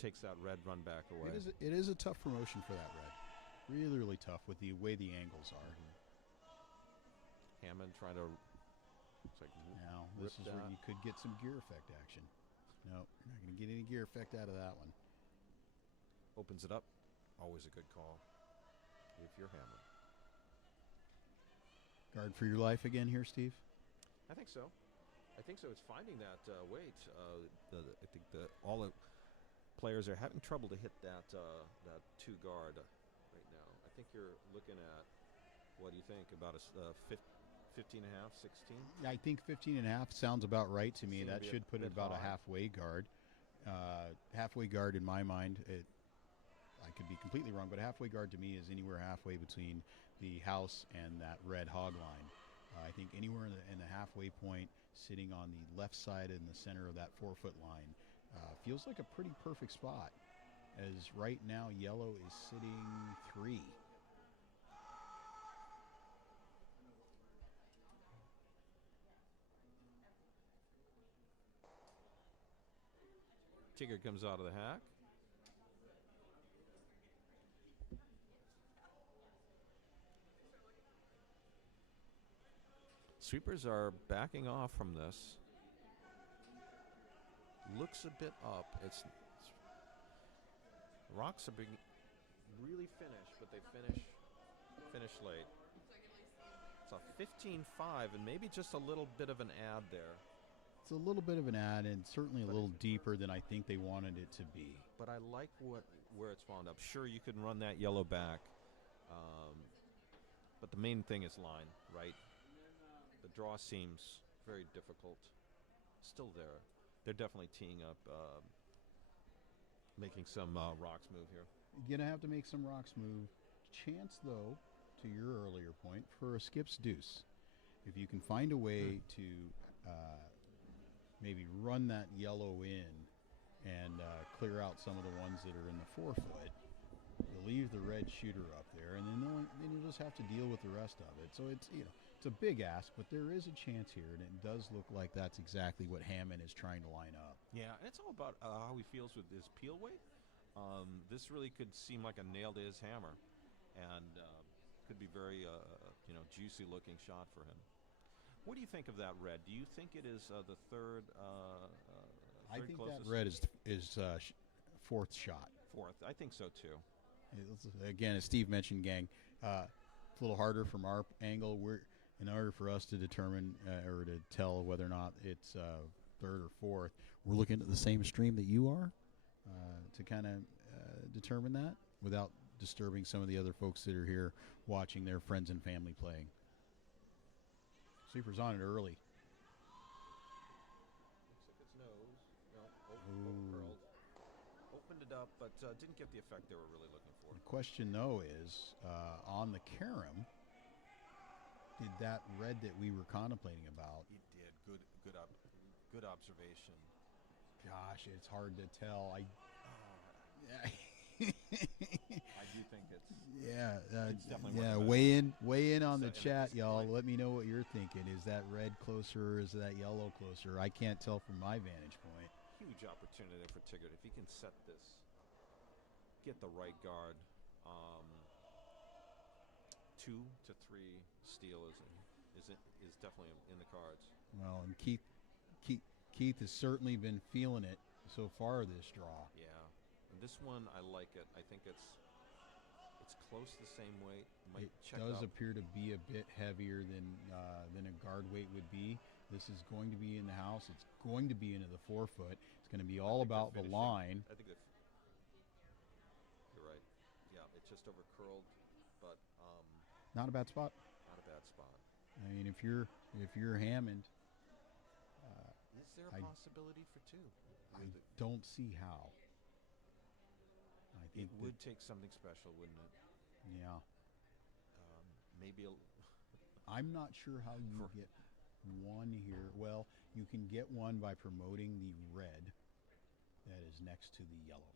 takes that red run back away. It is a tough promotion for that red. Really, really tough with the way the angles are. Hammond trying to It's like Now, this is where you could get some gear effect action. No, you're not going to get any gear effect out of that one. opens it up. Always a good call if you're Hammond. Guard for your life again here, Steve? I think so. It's finding that weight. I think all the players are having trouble to hit that two guard right now. I think you're looking at, what do you think, about a 15 and a half, 16? I think 15 and a half sounds about right to me. Seemed That to be should put it about high. a halfway guard. Halfway guard in my mind, I could be completely wrong, but a halfway guard to me is anywhere halfway between the house and that red hog line. I think anywhere in the halfway point, sitting on the left side in the center of that 4-foot line, feels like a pretty perfect spot. As right now, yellow is sitting 3. Tygert comes out of the hack. Sweepers are backing off from this. Looks a bit up. It's rocks are being really finished, but they finish late. It's a 15-5 and maybe just a little bit of an ad there. It's a little bit of an ad and certainly a little deeper than I think they wanted it to be. But I like where it's wound up. Sure, you can run that yellow back, but the main thing is line, right? The draw seems very difficult. Still there. They're definitely teeing up, making some rocks move here. You're going to have to make some rocks move. Chance, though, to your earlier point, for a skip's deuce. If you can find a way to maybe run that yellow in and clear out some of the ones that are in the 4-foot, you'll leave the red shooter up there, and then you'll just have to deal with the rest of it. So it's it's a big ask, but there is a chance here, and it does look like that's exactly what Hammond is trying to line up. Yeah, and it's all about how he feels with his peel weight. This really could seem like a nail to his hammer, and could be very juicy looking shot for him. What do you think of that red? Do you think it is the third? I think closest? that red is fourth shot. Fourth, I think so too. Again, as Steve mentioned, gang, it's a little harder from our angle. In order for us to determine or to tell whether or not it's third or fourth, we're looking at the same stream that you are to kind of determine that without disturbing some of the other folks that are here watching their friends and family playing. Sweeper's on it early. Looks like it's nose. No, curled. Opened it up, but didn't get the effect they were really looking for. The question, though, is on the carom, did that red that we were contemplating about? It did. Good observation. Gosh, it's hard to tell. I do think it's. Yeah, it's definitely weigh in on the chat, y'all. point. Let me know what you're thinking. Is that red closer or is that yellow closer? I can't tell from my vantage point. Huge opportunity there for Tygert if he can set this, get the right guard. 2 to 3 steal is definitely in the cards. Well, and Keith has certainly been feeling it so far this draw. Yeah, and this one I like it. I think it's close to the same weight. Might It check does up. appear to be a bit heavier than a guard weight would be. This is going to be in the house. It's going to be into the 4-foot. It's going to be all about the line. I think you're right. Yeah, it's just over curled, but Not a bad spot. not a bad spot. I mean, if you're Hammond, Is there a I- possibility for 2? I don't see how. I It think would take something special, wouldn't it? yeah. Maybe I'm not sure how you get one here. Well, you can get one by promoting the red that is next to the yellow.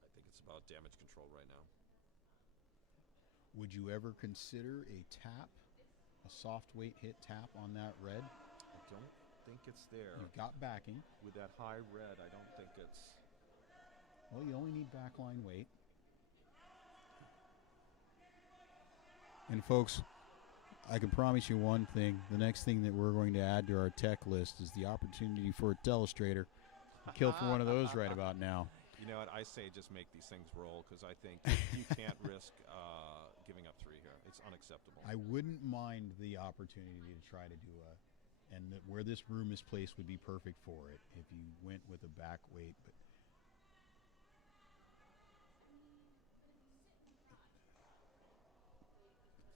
I think it's about damage control right now. Would you ever consider a tap, a soft weight hit tap on that red? I don't think it's there. You've got backing. With that high red, I don't think it's. Well, you only need backline weight. And folks, I can promise you one thing. The next thing that we're going to add to our tech list is the opportunity for a telestrator. Kill for one of those right about now. You know what? I say just make these things roll because I think you can't risk giving up 3 here. It's unacceptable. I wouldn't mind the opportunity to try to do where this room is placed would be perfect for it if you went with a back weight. But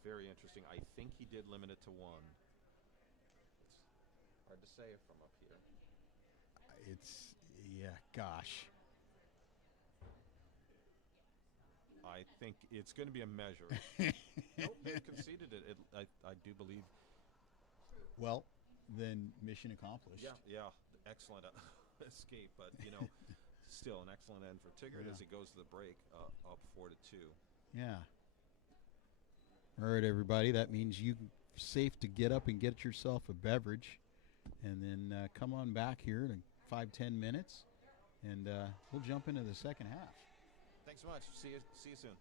Very interesting. I think he did limit it to 1. It's hard to say from up here. gosh. I think it's going to be a measure. Nope, they conceded it. I do believe. Well, then mission accomplished. Yeah, excellent escape, but still an excellent end for Tygert as he goes to the break, up 4-2. Yeah. All right, everybody. That means you're safe to get up and get yourself a beverage, and then come on back here in 5-10 minutes, and we'll jump into the second half. Thanks so much. See you soon.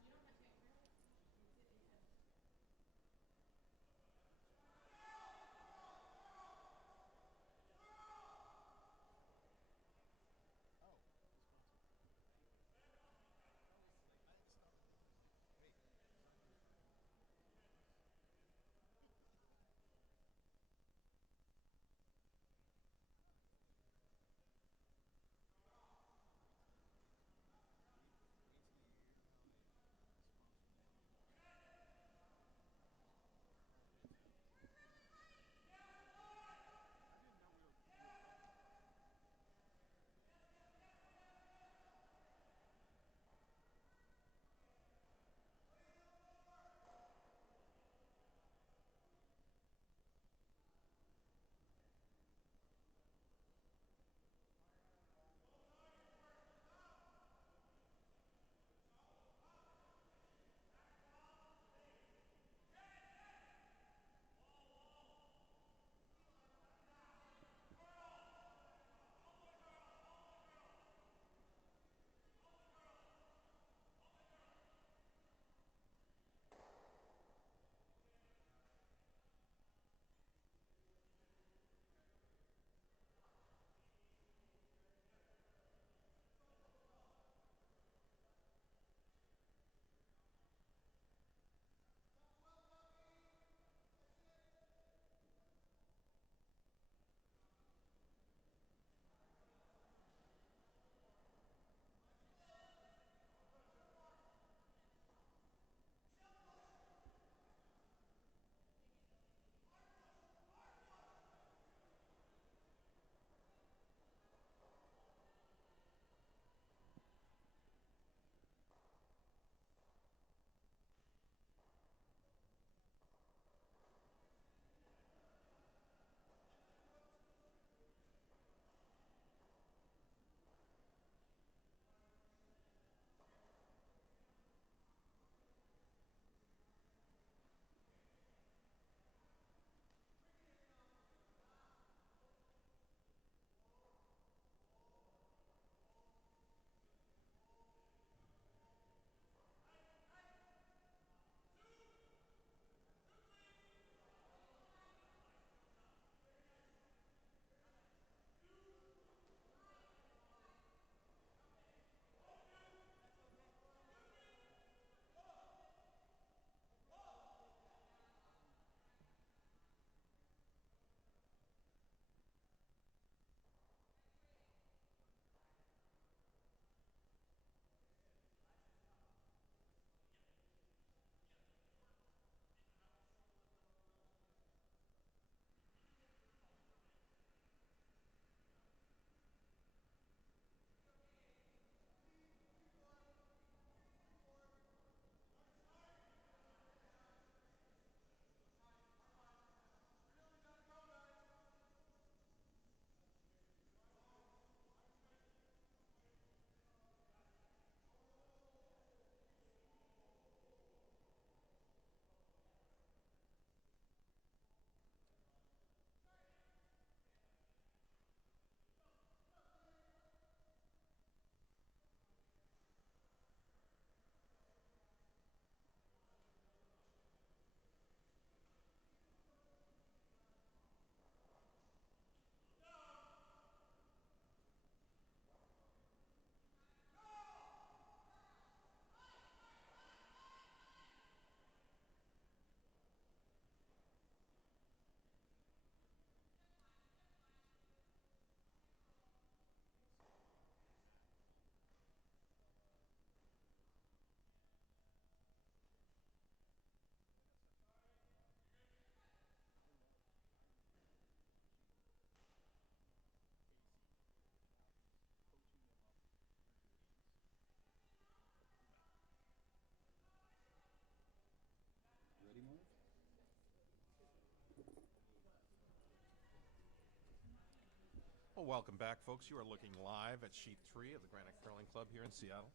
Welcome back, folks. You are looking live at Sheet 3 of the Granite Curling Club here in Seattle.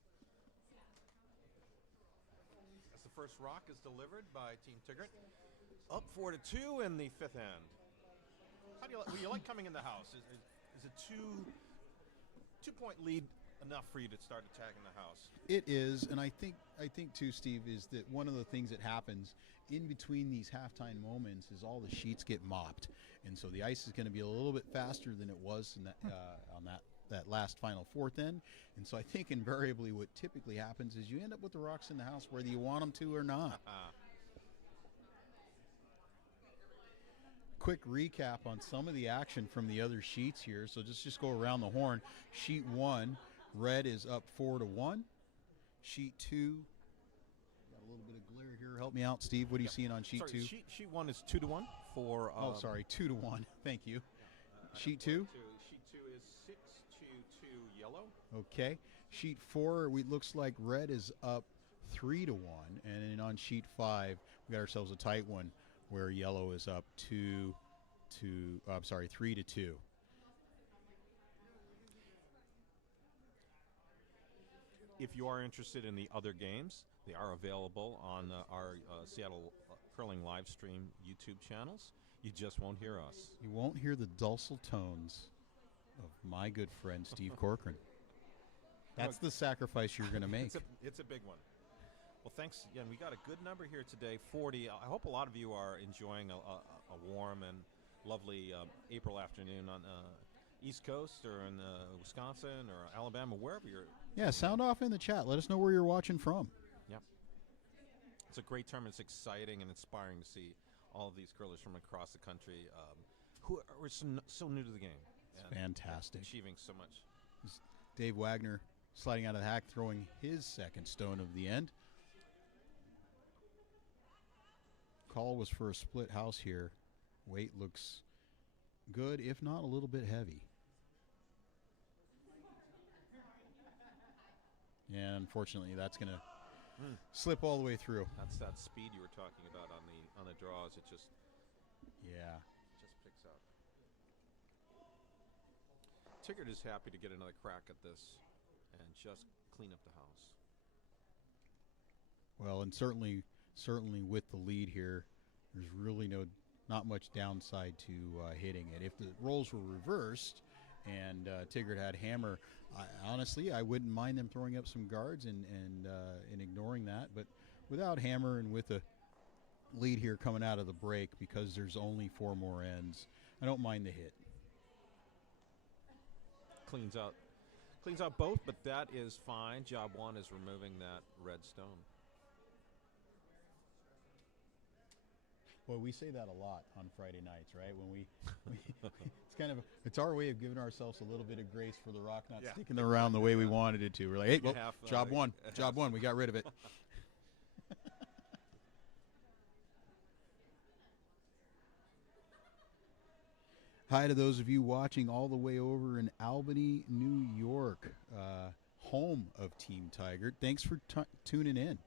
As the first rock is delivered by Team Tygert, up 4-2 in the fifth end. How do you like coming in the house? Is a two-point lead enough for you to start attacking the house? It is, and I think too, Steve, is that one of the things that happens in between these halftime moments is all the sheets get mopped, and so the ice is going to be a little bit faster than it was in that on that last final fourth end. And so I think invariably what typically happens is you end up with the rocks in the house whether you want them to or not. Quick recap on some of the action from the other sheets here. So just go around the horn. Sheet 1, red is up 4-1. Sheet 2, got a little bit of glare here. Help me out, Steve. What are you seeing on sheet 2? Sheet 1 is 2-1 for. 2-1. Thank you. Sheet 2. Sheet 2 is 6-2 yellow. Okay. Sheet 4, looks like red is up 3-1, and then on sheet 5, we got ourselves a tight one where yellow is up 3-2. If you are interested in the other games, they are available on our Seattle Curling live stream YouTube channels. You just won't hear us. You won't hear the dulcet tones of my good friend Steve Corcoran. That's the sacrifice you're going to make. It's a big one. Well, thanks again. We got a good number here today, 40. I hope a lot of you are enjoying a warm and lovely April afternoon on East Coast or in Wisconsin or Alabama, wherever you're. Yeah, sound off in the chat. Let us know where you're watching from. Yep. It's a great term. It's exciting and inspiring to see all of these curlers from across the country who are so new to the game. It's fantastic. Achieving so much. Dave Wagner sliding out of the hack, throwing his second stone of the end. Call was for a split house here. Weight looks good, if not a little bit heavy. And unfortunately, that's going to slip all the way through. That's that speed you were talking about on the draws. It just picks up. Tygert is happy to get another crack at this and just clean up the house. Well, and certainly with the lead here, there's really not much downside to hitting it. If the roles were reversed and Tygert had hammer, honestly, I wouldn't mind them throwing up some guards and ignoring that. But without hammer and with a lead here coming out of the break, because there's only 4 more ends, I don't mind the hit. Cleans out both, but that is fine. Job 1 is removing that red stone. Well, we say that a lot on Friday nights, right? When it's our way of giving ourselves a little bit of grace for the rock not sticking around the way we wanted it to. We're like, hey, well, job one, we got rid of it. Hi to those of you watching all the way over in Albany, New York, home of Team Tygert. Thanks for tuning in.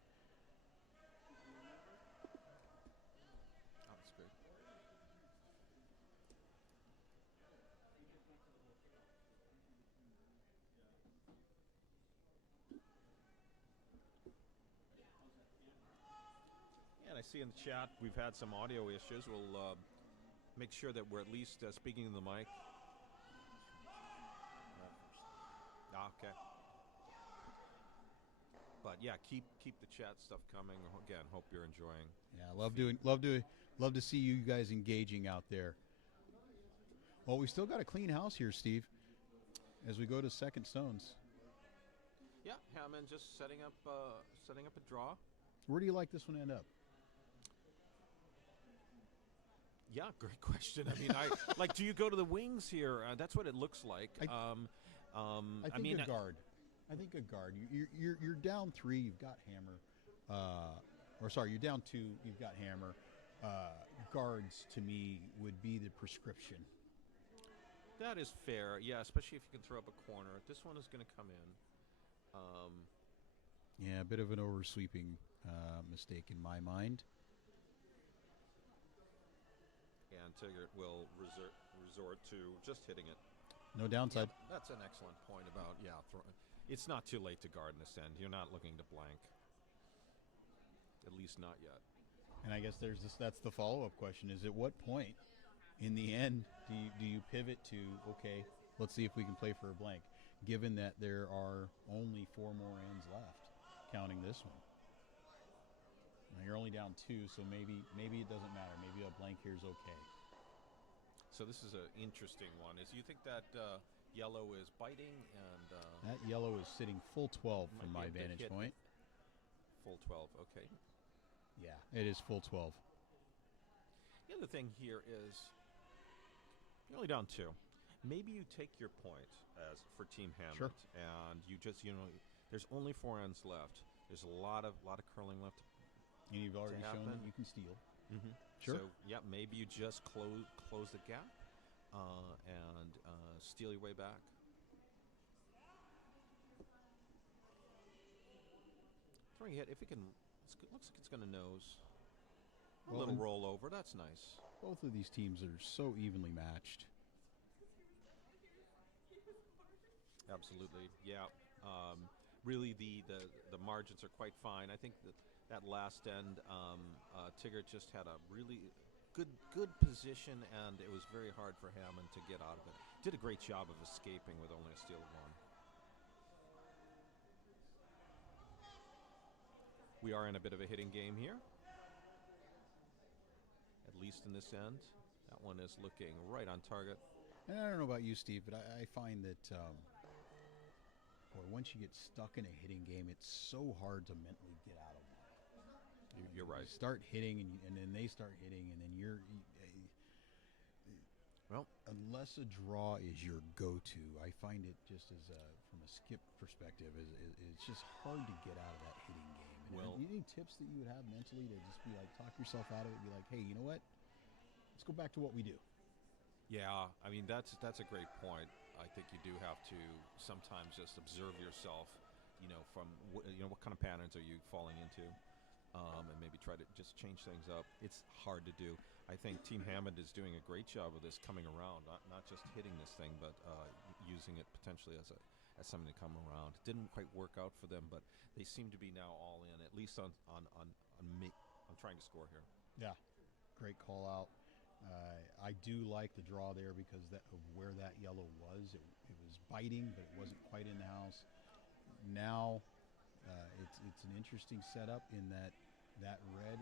I see in the chat we've had some audio issues. We'll make sure that we're at least speaking in the mic. Okay. But yeah, keep the chat stuff coming. Again, hope you're enjoying. Yeah, love to see you guys engaging out there. Well, we still got a clean house here, Steve, as we go to second stones. Yeah, Hammond just setting up a draw. Where do you like this one to end up? Yeah, great question. I mean, do you go to the wings here? That's what it looks like. I think a guard. I think a guard. You're down 3. You've got hammer. You're down 2. You've got hammer. Guards to me would be the prescription. That is fair. Yeah, especially if you can throw up a corner. This one is going to come in. Yeah, a bit of an oversweeping mistake in my mind. And Tygert will resort to just hitting it. No downside. That's an excellent point about it's not too late to guard in this end. You're not looking to blank. At least not yet. And I guess that's the follow-up question, is at what point in the end do you pivot to, okay, let's see if we can play for a blank, given that there are only 4 more ends left, counting this one. Now you're only down 2, so maybe it doesn't matter. Maybe a blank here is okay. So this is an interesting one. Is you think that yellow is biting and that yellow is sitting full 12 from might my be able to vantage hit point. Full 12, okay. Yeah, it is full 12. The other thing here is you're only down 2. Maybe you take your point as for Team Hammond, Sure. and you just there's only 4 ends left. There's a lot of curling left. And you've already shown happen. that you can steal. Mm-hmm. Sure. So maybe you just close the gap and steal your way back. Throwing a hit if it can. Looks like it's going to nose. A little rollover. That's nice. Both of these teams are so evenly matched. Absolutely, yeah. Really, the margins are quite fine. I think that last end, Tygert just had a really good position, and it was very hard for Hammond to get out of it. Did a great job of escaping with only a steal of 1. We are in a bit of a hitting game here, at least in this end. That one is looking right on target. And I don't know about you, Steve, but I find that once you get stuck in a hitting game, it's so hard to mentally get out of it. You're right. You start hitting, and then they start hitting, and then well, unless a draw is your go-to, I find it just as from a skip perspective, it's just hard to get out of that hitting game. And any tips that you would have mentally to just be like, talk yourself out of it, be like, hey, you know what? Let's go back to what we do. Yeah, I mean that's a great point. I think you do have to sometimes just observe yourself, from what kind of patterns are you falling into, and maybe try to just change things up. It's hard to do. I think Team Hammond is doing a great job of this coming around, not just hitting this thing, but using it potentially as something to come around. It didn't quite work out for them, but they seem to be now all in, at least on me. I'm trying to score here. Yeah, great call out. I do like the draw there because of where that yellow was. It was biting, but it wasn't quite in the house. Now it's an interesting setup in that red,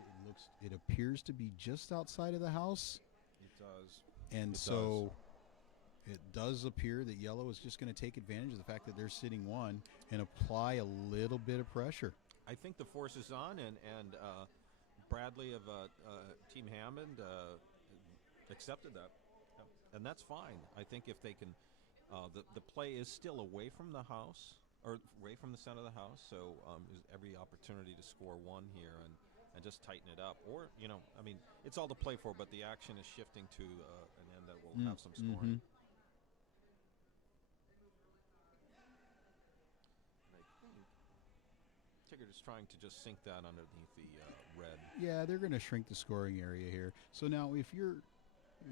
it appears to be just outside of the house. It does. And it does appear that yellow is just going to take advantage of the fact that they're sitting 1 and apply a little bit of pressure. I think the force is on, and Bradley of Team Hammond accepted that, and that's fine. I think if they can, the play is still away from the house or away from the center of the house, so there's every opportunity to score 1 here and just tighten it up. Or it's all to play for, but the action is shifting to an end that will have some scoring. Tygert is trying to just sink that underneath the red. Yeah, they're going to shrink the scoring area here. So now, if you're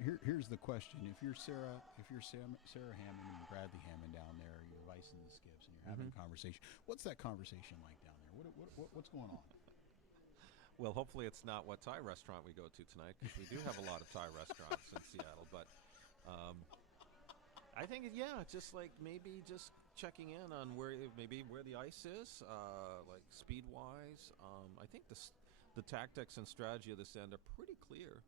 here's the question: if you're Sarah Hammond and Bradley Hammond down there, you're vicing the skips and you're having a conversation. What's that conversation like down there? What's going on? Well, hopefully it's not what Thai restaurant we go to tonight, because we do have a lot of Thai restaurants in Seattle. But I think just like maybe just checking in on where the ice is, like speed wise. I think the tactics and strategy of this end are pretty clear.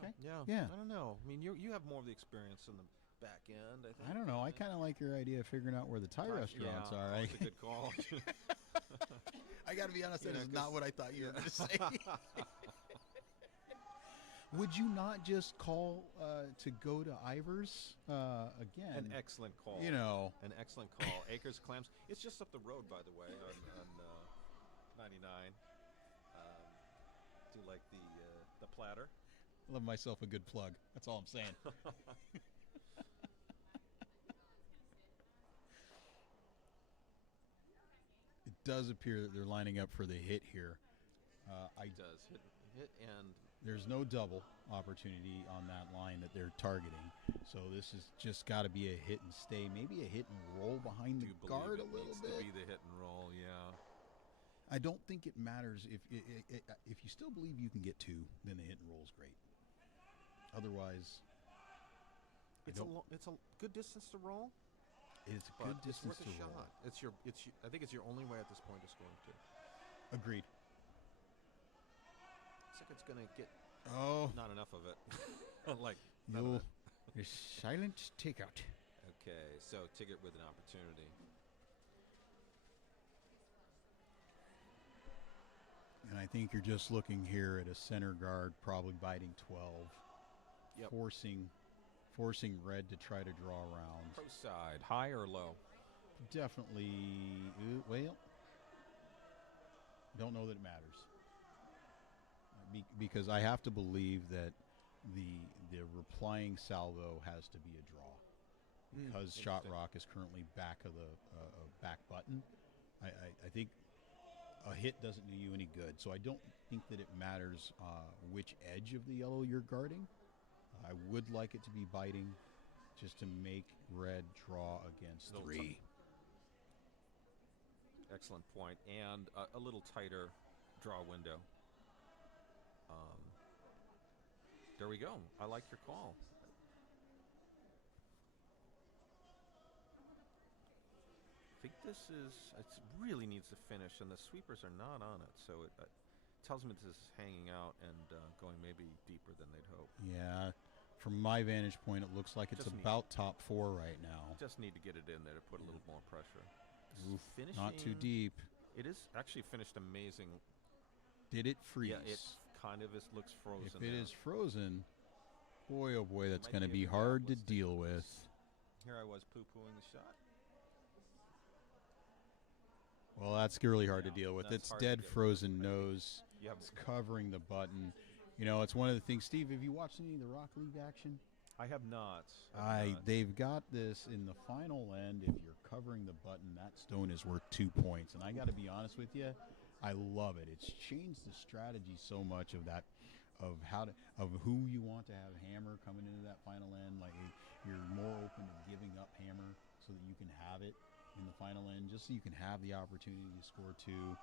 Okay. Yeah. I don't know. I mean, you have more of the experience in the back end, I think. I don't know. I kind of like your idea of figuring out where the Thai restaurants are. That's a good call. I got to be honest, that is not what I thought you were going to say. Would you not just call to go to Ivers again? An excellent call. An excellent call. Acres Clams. It's just up the road, by the way, on 99. Do like the platter. Love myself a good plug. That's all I'm saying. It does appear that they're lining up for the hit here. It does hit and there's no double opportunity on that line that they're targeting. So this has just got to be a hit and stay, maybe a hit and roll behind the guard a little bit. To be the hit and roll, yeah. I don't think it matters if you still believe you can get two, then the hit and roll is great. Otherwise, it's a good distance to roll. It's a good distance to roll. Shot. I think it's your only way at this point of scoring two. Agreed. Looks like it's gonna get not enough of it. Your silent takeout. Okay, so Tygert with an opportunity. And I think you're just looking here at a center guard probably biting 12. Yep. Forcing red to try to draw around. Pro side, high or low? Definitely, well, don't know that it matters. Because I have to believe that the replying salvo has to be a draw. Because Shot Rock is currently back of the back button. I think a hit doesn't do you any good. So I don't think that it matters which edge of the yellow you're guarding. I would like it to be biting just to make red draw against three. Excellent point. And a little tighter draw window. There we go. I like your call. I think it really needs to finish, and the sweepers are not on it, so it tells me this is hanging out and going maybe deeper than they'd hope. Yeah, from my vantage point, it looks like it's about top four right now. Just need to get it in there to put a little more pressure. Oof, not too deep. It is actually finished amazing. Did it freeze? Yeah, it kind of looks frozen. If it is frozen, boy, oh boy, that's going to be hard to deal with. Here I was poo-pooing the shot. Well, that's really hard to deal with. It's dead frozen nose. It's covering the button. You know, it's one of the things. Steve, have you watched any of the Rock League action? I have not. They've got this in the final end. If you're covering the button, that stone is worth 2 points. And I got to be honest with you, I love it. It's changed the strategy so much of that, of who you want to have hammer coming into that final end. Like you're more open to giving up hammer so that you can have it in the final end, just so you can have the opportunity to score two.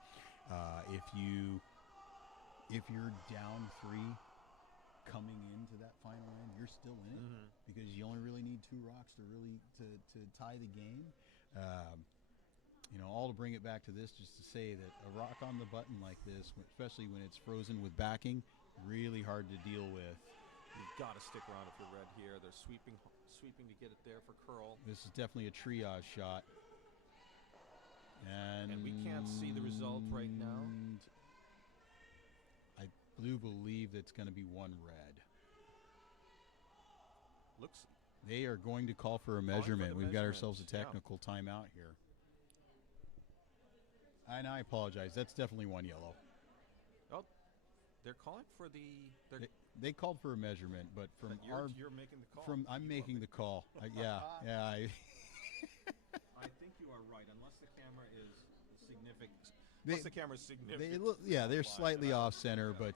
If you're down three coming into that final end, you're still in it because you only really need two rocks to tie the game. All to bring it back to this, just to say that a rock on the button like this, especially when it's frozen with backing, really hard to deal with. You've got to stick around if you're red here. They're sweeping to get it there for curl. This is definitely a triage shot. And we can't see the result right now. I do believe it's going to be one red. They are going to call for a measurement. We've got ourselves a technical timeout here. And I apologize. That's definitely one yellow. Oh, they're calling for They called for a measurement, but you're making the call. I'm making the call. Yeah. I think you are right, unless the camera is significant. They're slightly off center, but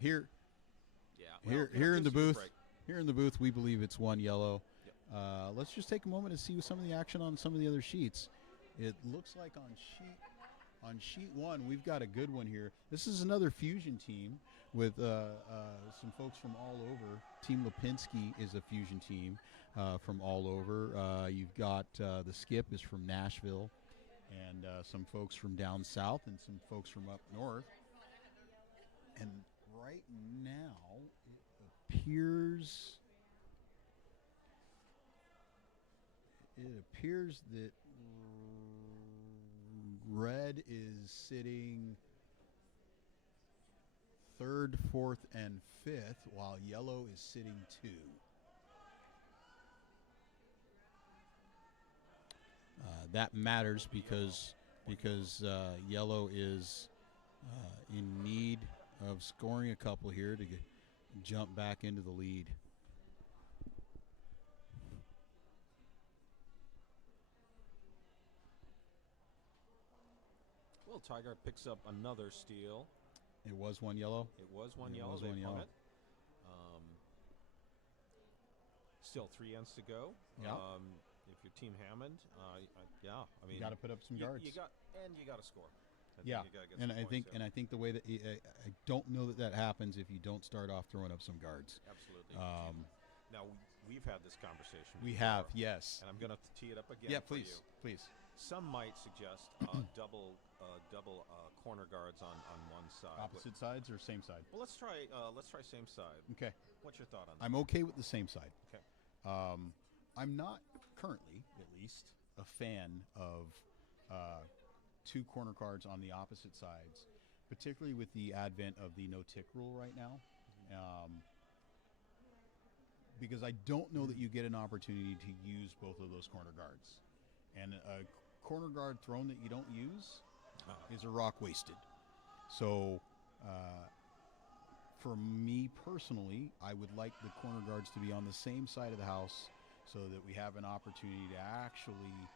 here in the booth, we believe it's one yellow. Yep. Let's just take a moment to see some of the action on some of the other sheets. It looks like on sheet one, we've got a good one here. This is another fusion team with some folks from all over. Team Lipinski is a fusion team from all over. You've got the Skip is from Nashville, and some folks from down south and some folks from up north. And right now, it appears that red is sitting third, fourth, and fifth, while yellow is sitting 2. That matters because yellow is in need of scoring a couple here to jump back into the lead. Well, Tygert picks up another steal. It was one yellow. It was one It yellow. was They one hung yellow. it. Still 3 ends to go. Yeah. If you're Team Hammond, yeah, I mean, You got to put up some guards. You got to score. Yeah, you gotta get and some I points, think yeah. and I think the way that I don't know that happens if you don't start off throwing up some guards. Absolutely. Now we've had this conversation. We before, have, yes. and I'm going to tee it up again. Yeah, for please, you. please. Some might suggest double corner guards on one side. Opposite sides or same side? Well, let's try same side. Okay. What's your thought on that? I'm okay with the same side. Okay. I'm not currently, at least, a fan of two corner cards on the opposite sides, particularly with the advent of the no-tick rule right now. Because I don't know that you get an opportunity to use both of those corner guards. And a corner guard thrown that you don't use is a rock wasted. So for me personally, I would like the corner guards to be on the same side of the house so that we have an opportunity to actually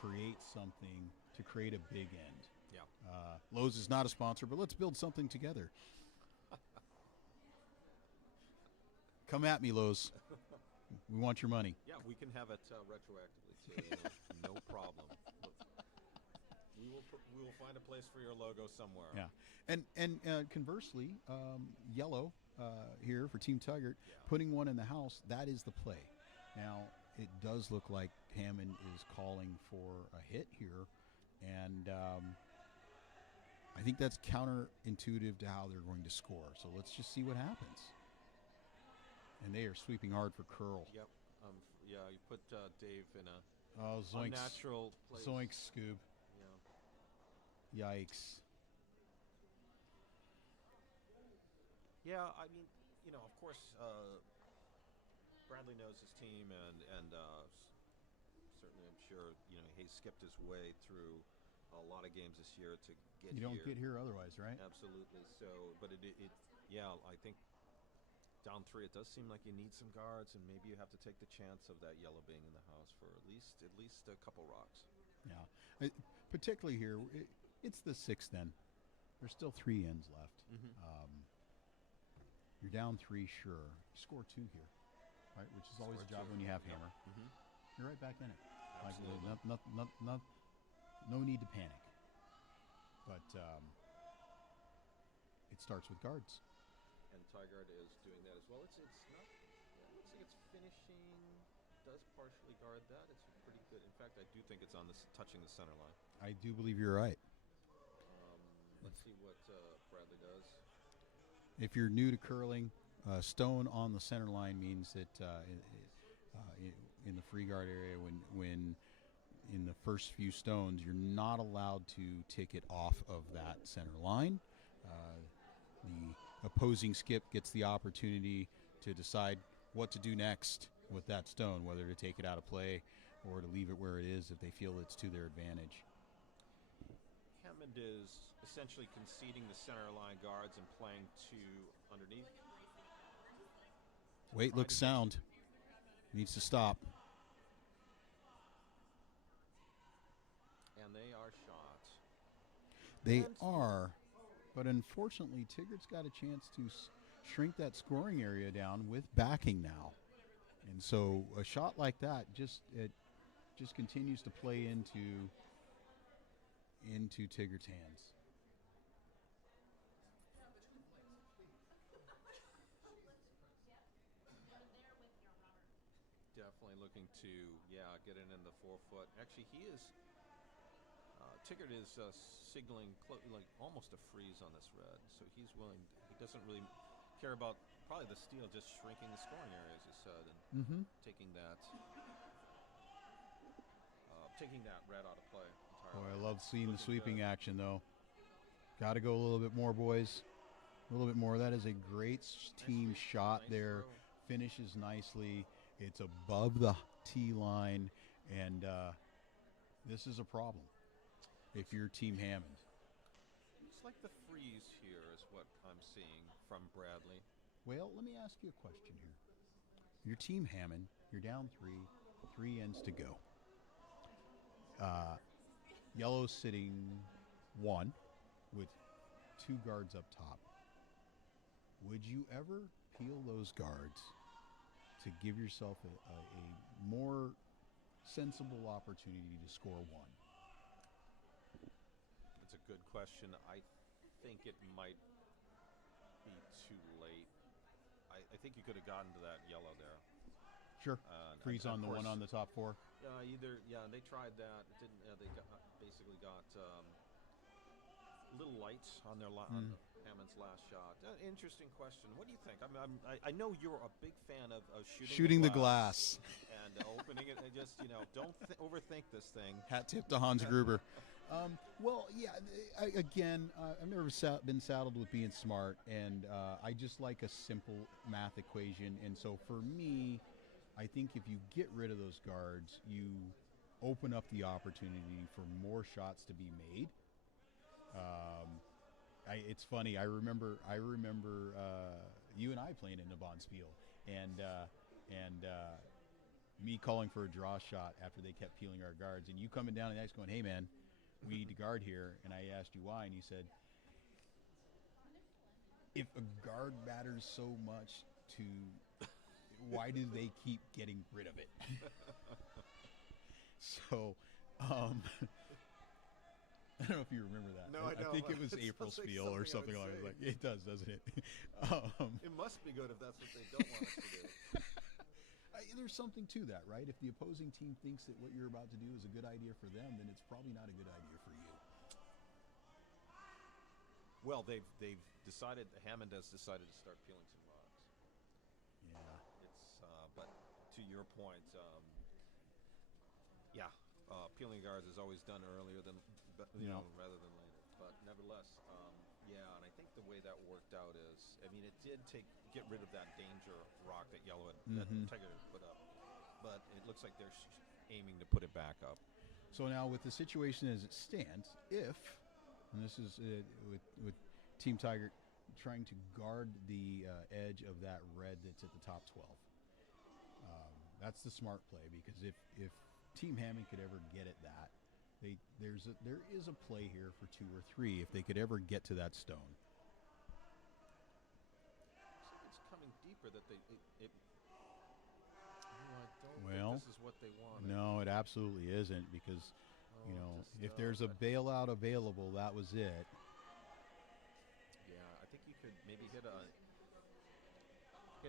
create something, to create a big end. Yeah. Lowe's is not a sponsor, but let's build something together. Come at me, Lowe's. We want your money. Yeah, we can have it retroactively too. No problem. We will find a place for your logo somewhere. Yeah, and conversely, yellow here for Team Tygert, putting one in the house, that is the play. Now, it does look like Hammond is calling for a hit here, and I think that's counterintuitive to how they're going to score. So let's just see what happens. And they are sweeping hard for curl. Yep. Yeah, you put Dave in a Zoinks. unnatural place. Zoinks, Scoob. Yeah. Yikes. Yeah, I mean, of course, Bradley knows his team, and certainly I'm sure, he's skipped his way through a lot of games this year to get here. You don't get here otherwise, right? Absolutely. So, but yeah, I think down 3, it does seem like you need some guards, and maybe you have to take the chance of that yellow being in the house for at least a couple rocks. Yeah. Particularly here, it's the 6th then. There's still 3 ends left. Mm-hmm. You're down 3, sure. Score 2 here, right? Which is always a job when you have hammer. Mm-hmm. You're right back in it. Absolutely. Like, no need to panic. But it starts with guards. And Tygert is doing that as well. It's not. Yeah, it looks like it's finishing. Does partially guard that. It's pretty good. In fact, I do think it's on this touching the center line. I do believe you're right. Let's see what Bradley does. If you're new to curling, stone on the center line means that in the free guard area, when in the first few stones, you're not allowed to tick it off of that center line. The opposing skip gets the opportunity to decide what to do next with that stone, whether to take it out of play or to leave it where it is if they feel it's to their advantage. Hammond is essentially conceding the center line guards and playing to underneath. Weight looks sound. Needs to stop. And they are shot. They are, but unfortunately, Tygert's got a chance to shrink that scoring area down with backing now. And so a shot like that just continues to play into Tygert's hands. Definitely looking to, get it in the 4-foot. Actually, he is. Tygert is signaling like almost a freeze on this red, so he's willing. He doesn't really care about probably the steal, just shrinking the scoring area, as you said, and taking that red out of play entirely. Boy, I love seeing the Looking sweeping good. action, though. Got to go a little bit more, boys. A little bit more. That is a great team shot Nice there. throw. Finishes nicely. It's above the tee line, and this is a problem if you're Team Hammond. It's like the freeze here is what I'm seeing from Bradley. Well, let me ask you a question here. Your Team Hammond, you're down 3 ends to go. Yellow's sitting 1 with 2 guards up top. Would you ever peel those guards to give yourself a more sensible opportunity to score 1? That's a good question. I think it might be too late. I think you could have gotten to that yellow there. Sure. Freeze on the one on the top 4. They tried that. It didn't. They basically got little lights on their on Hammond's last shot. Interesting question. What do you think? I know you're a big fan of shooting the glass and opening it. Just don't overthink this thing. Hat tip to Hans Gruber. Well, yeah. I've never been saddled with being smart, and I just like a simple math equation. And so for me, I think if you get rid of those guards, you open up the opportunity for more shots to be made. It's funny. I remember you and I playing in Navonspiel, and me calling for a draw shot after they kept peeling our guards, and you coming down and ice going, "Hey man, we need to guard here." And I asked you why, and you said, "If a guard matters so much to, why do they keep getting rid of it?" So. I don't know if you remember that. No, I don't. I think it was April Spiel or something like that. It does, doesn't it? It must be good if that's what they don't want us to do. There's something to that, right? If the opposing team thinks that what you're about to do is a good idea for them, then it's probably not a good idea for you. Well, they've decided. Hammond has decided to start peeling some rocks. Yeah. It's but to your point, peeling guards is always done earlier than rather than later. But nevertheless, and I think the way that worked out is, it did get rid of that danger rock that Yellow that Tygert had put up, but it looks like they're aiming to put it back up. So now, with the situation as it stands, and this is with Team Tygert trying to guard the edge of that red that's at the top 12. That's the smart play, because if Team Hammond could ever get at that, there is a play here for 2 or 3 if they could ever get to that stone. It's coming deeper that I don't think this is what they wanted. No, it absolutely isn't, because if there's a bailout available, that was it. Yeah, I think you could maybe hit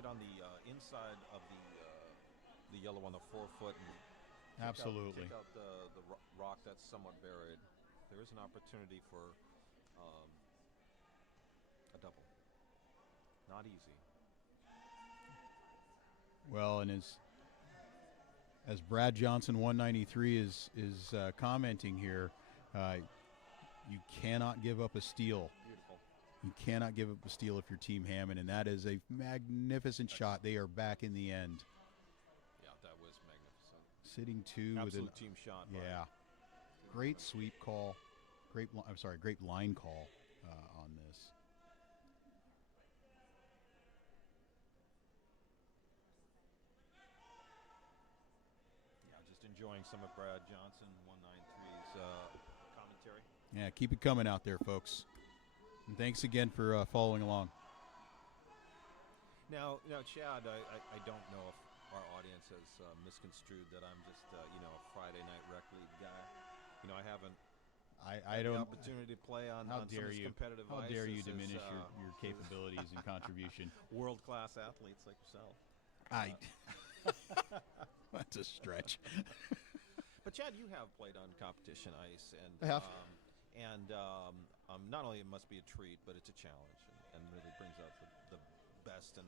on the inside of the yellow on the 4-foot and absolutely take out the rock that's somewhat buried. There is an opportunity for a double. Not easy. Well, and as Brad Johnson 193 is commenting here, you cannot give up a steal. Beautiful. You cannot give up a steal if you're Team Hammond, and that is a magnificent shot. They are back in the end. Yeah, that was magnificent. Sitting 2 Absolute with team shot. Yeah. Great sweep call. Great line call on this. Yeah, just enjoying some of Brad Johnson 193's commentary. Yeah, keep it coming out there, folks. And thanks again for following along. Now, Chad, I don't know if our audience has misconstrued that I'm just a Friday night rec league guy. I haven't I don't the opportunity to play on some of this competitive ice. How dare you diminish your capabilities and contribution? World-class athletes like yourself. That's a stretch. But Chad, you have played on competition ice, and I have. Not only it must be a treat, but it's a challenge, and really brings out the best and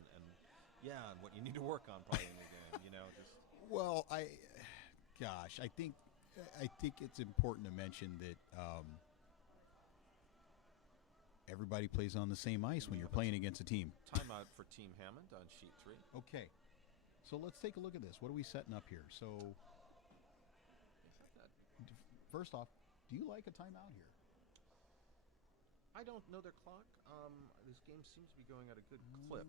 what you need to work on probably in the game. Well, I think it's important to mention that everybody plays on the same ice when you're playing against a team. Timeout for Team Hammond on sheet 3. Okay, so let's take a look at this. What are we setting up here? So, first off, do you like a timeout here? I don't know their clock. This game seems to be going at a good clip.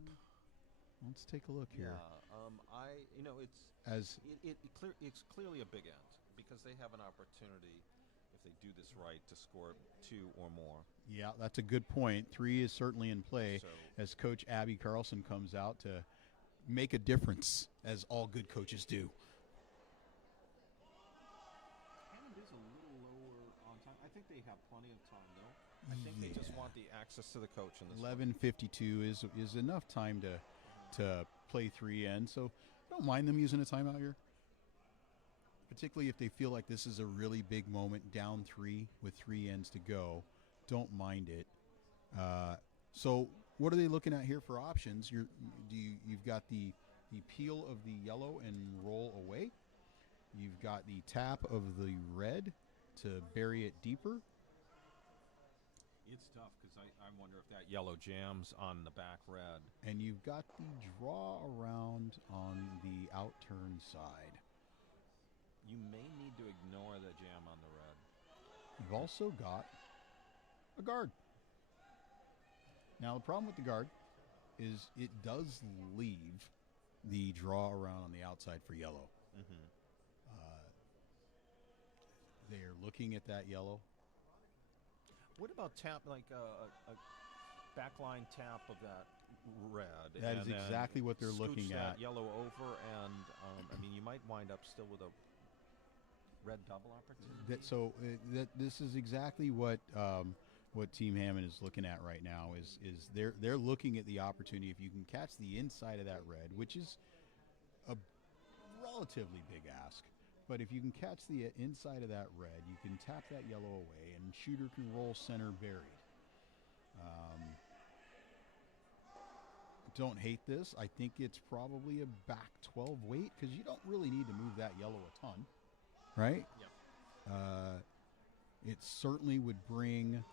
Let's take a look here. Yeah, it's clearly a big end, because they have an opportunity if they do this right, to score 2 or more. Yeah, that's a good point. 3 is certainly in play So as Coach Abby Carlson comes out to make a difference, as all good coaches do. Hammond is a little lower on time. I think they have plenty of time, though. I think they just want the access to the coach in this 11:52 is enough time to play 3 ends, so I don't mind them using a timeout here, particularly if they feel like this is a really big moment, down 3 with 3 ends to go. Don't mind it. So what are they looking at here for options? You've got the peel of the yellow and roll away. You've got the tap of the red to bury it deeper. It's tough because I wonder if that yellow jams on the back red. And you've got the draw around on the outturn side. You may need to ignore the jam on the red. You've also got a guard. Now, the problem with the guard is it does leave the draw around on the outside for yellow. Mm-hmm. They are looking at that yellow. What about tap, like a backline tap of that red? That is exactly what they're scooch looking that at. yellow over, and I mean, you might wind up still with a red double opportunity. This is exactly what Team Hammond is looking at right now. Is they're looking at the opportunity if you can catch the inside of that red, which is a relatively big ask. But if you can catch the inside of that red, you can tap that yellow away, and shooter can roll center buried. Don't hate this. I think it's probably a back 12 weight because you don't really need to move that yellow a ton, right? Yep. It certainly would bring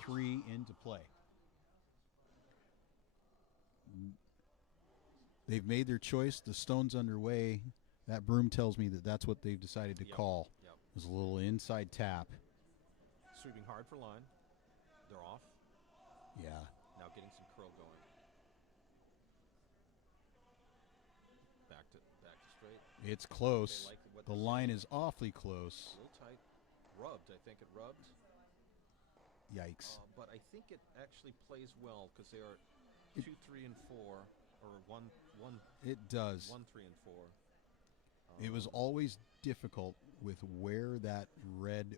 3 into play. They've made their choice. The stone's underway. That broom tells me that that's what they've decided to call. Yep. There's a little inside tap. Sweeping hard for line. They're off. Yeah. Now getting some curl going. Back to straight. It's close. They like what The they're line seeing. is awfully close. A little tight. Rubbed. I think it rubbed. Yikes. But I think it actually plays well because they are 2, 3, and 4, or 1, It does. 1, 3, and 4. It was always difficult with where the red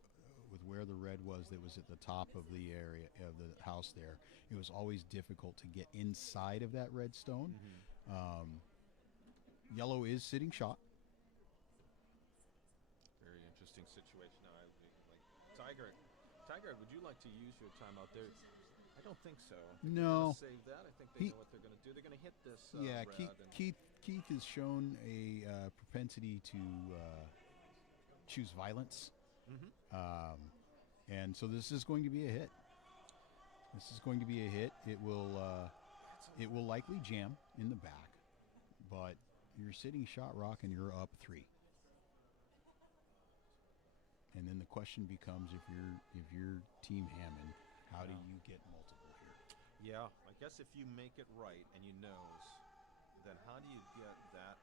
was that was at the top of the area of the house there. It was always difficult to get inside of that red stone. Mm-hmm. Yellow is sitting shot. Very interesting situation now. Tygert, would you like to use your time out there? I don't think so. I think they're No. gonna save that. I think they know what they're going to do. They're going to hit this Yeah, red. Keith has shown a propensity to choose violence. Mm-hmm. And so this is going to be a hit. This is going to be a hit. It will likely jam in the back, but you're sitting shot rock and you're up 3. And then the question becomes, if you're Team Hammond, how do you get multiple here? Yeah, I guess if you make it right and you nose, then how do you get that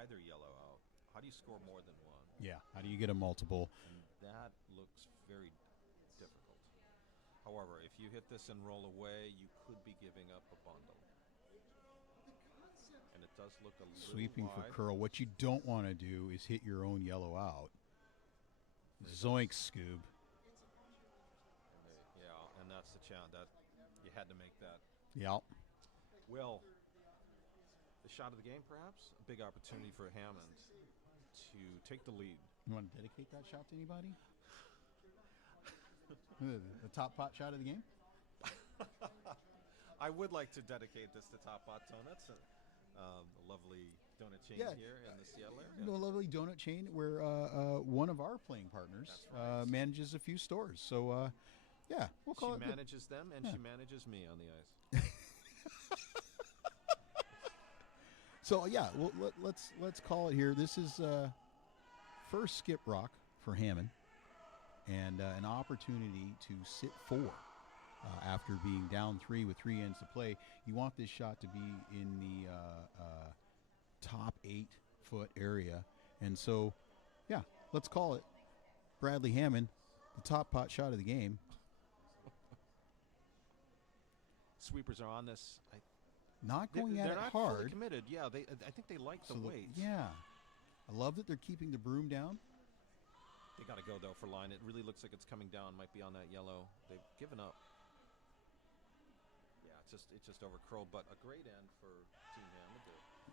either yellow out? How do you score more than 1? Yeah, how do you get a multiple? And that looks very difficult. However, if you hit this and roll away, you could be giving up a bundle. And it does look a little Sweeping for wide. curl. What you don't want to do is hit your own yellow out. Zoink, Scoob. And that's the challenge. That you had to make that. Yep. Well, the shot of the game, perhaps a big opportunity for Hammond to take the lead. You want to dedicate that shot to anybody? The top pot shot of the game? I would like to dedicate this to Top Pot Donuts, a lovely donut chain here in the Seattle area. A lovely donut chain where one of our playing partners That's right. manages a few stores. So, we'll call She it. manages them, and she manages me on the ice. So let's call it here. This is first skip rock for Hammond, and an opportunity to sit 4 after being down 3 with 3 ends to play. You want this shot to be in the top 8-foot area, and so let's call it. Bradley Hammond the top pot shot of the game. Sweepers are on this. Not going at they're it not hard. fully committed. Yeah, I think they like the weights. Yeah. I love that they're keeping the broom down. They got to go, though, for line. It really looks like it's coming down. Might be on that yellow. They've given up. Yeah, it's just over curled, but a great end for Team Hammond.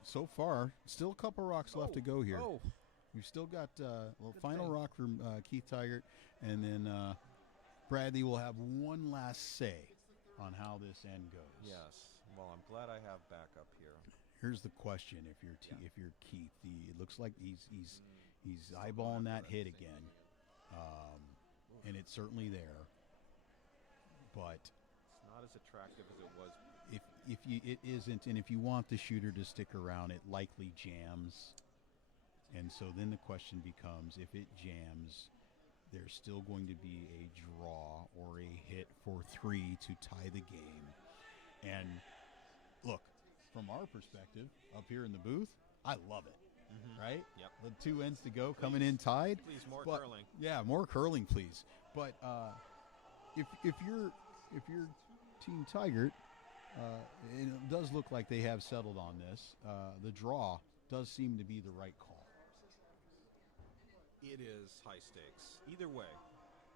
So far, still a couple rocks left to go here. Oh, We've still got final rock from Keith Tygert, and then Bradley will have one last say on how this end goes. yes. Well, I'm glad I have backup here. Here's the question: if you're Keith, it looks like he's eyeballing that hit again, and it's certainly there. But It's not as attractive as it was. it isn't, and if you want the shooter to stick around, it likely jams. And so then the question becomes, if it jams, there's still going to be a draw or a hit for 3 to tie the game. And look, from our perspective up here in the booth, I love it. Right? Yep. The 2 ends to go, coming in tied. Please, more But- curling. Yeah, more curling, please. But if you're Team Tygert, it does look like they have settled on this. The draw does seem to be the right call. It is high stakes. Either way,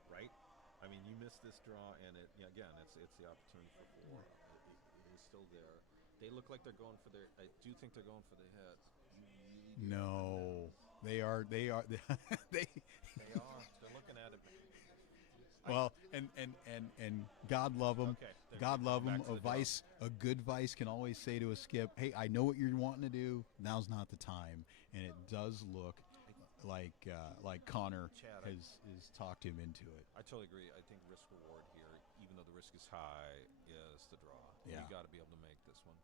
right? I mean, you miss this draw, and again, it's the opportunity for 4. It is still there. They look like they're going for their. I do think they're going for the hit. No, they are. They They are. They're looking at it. well, and God love them. Okay, they're God love back them. to the draw. A good vice can always say to a skip, "Hey, I know what you're wanting to do. Now's not the time." And it does look like Connor Chad, has talked him into it. I totally agree. I think risk reward here, even though the risk is high, is the draw. Yeah. You got to be able to make this one.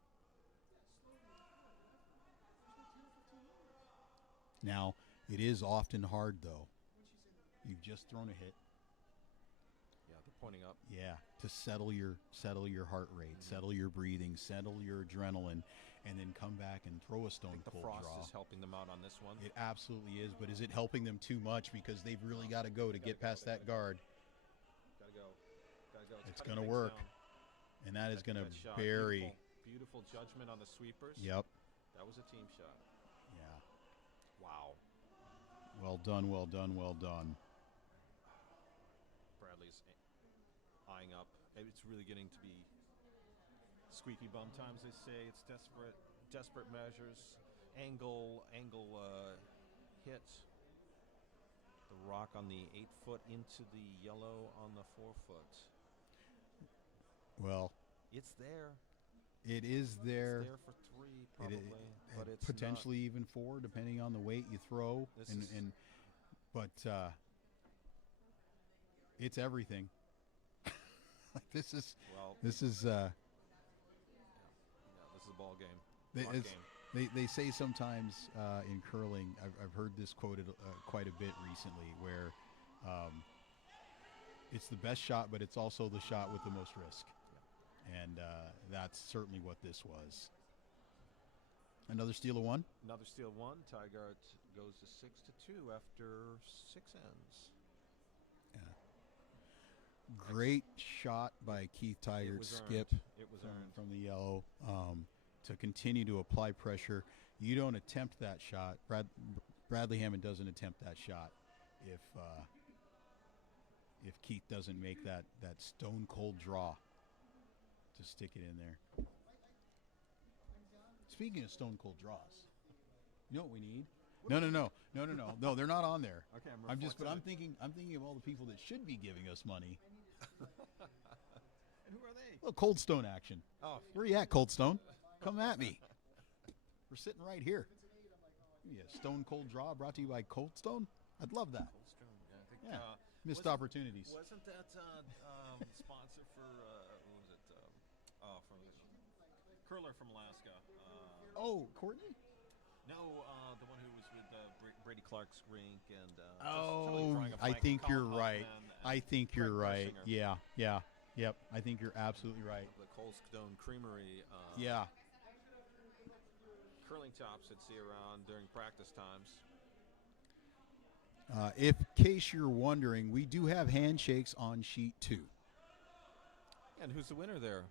Now, it is often hard though. You've just thrown a hit. Yeah, they're pointing up. Yeah, to settle your heart rate, settle your breathing, settle your adrenaline, and then come back and throw a I stone think the cold frost draw. is helping them out on this one. It absolutely is, but is it helping them too much because they've really got to go to get past that guard, Gotta go. Gotta go. It's cutting gonna things work. down. and that is That- going that to shot, bury. Beautiful judgment on the sweepers. Yep. That was a team shot. Yeah. Wow. Well done. Well done. Well done. Bradley's eyeing up. It's really getting to be squeaky bum times, they say. It's desperate measures. Angle hit. The rock on the 8-foot into the yellow on the 4-foot. Well, It's there. it is there. It's there for 3, probably, It- but it's potentially even 4, depending on the weight you throw. This is- But it's everything. This is Well, this is yeah, this is a ball game. They- Clock it's- game. They say sometimes in curling, I've heard this quoted quite a bit recently, where it's the best shot, but it's also the shot with the most risk. And that's certainly what this was. Another steal of 1. Another steal 1. Tygert goes to 6-2 after 6 ends. Yeah. Great shot by Keith It Tygert, was skip earned. It was earned. from the yellow, to continue to apply pressure. You don't attempt that shot. Bradley Hammond doesn't attempt that shot if Keith doesn't make that stone cold draw to stick it in there. Speaking of stone cold draws, you know what we need? No, they're not on there. Okay, I'm thinking of all the people that should be giving us money. And who are they? Little Cold Stone action. Oh, Where you at, Cold Stone? Come at me. We're sitting right here. Yeah, stone cold draw brought to you by Cold Stone. I'd love that. Coldstone. Yeah, I think, Yeah, missed wasn't- opportunities. Wasn't that sponsor for what was it? From curler from Alaska. Oh, Courtney? No, the one who was with Brady Clark's rink and. Oh, I think you're right. I think you're right. Yeah. Yep. I think you're absolutely right. The Coldstone Creamery. Yeah. Curling tops I'd see around during practice times. In case you're wondering, we do have handshakes on sheet 2. And who's the winner there?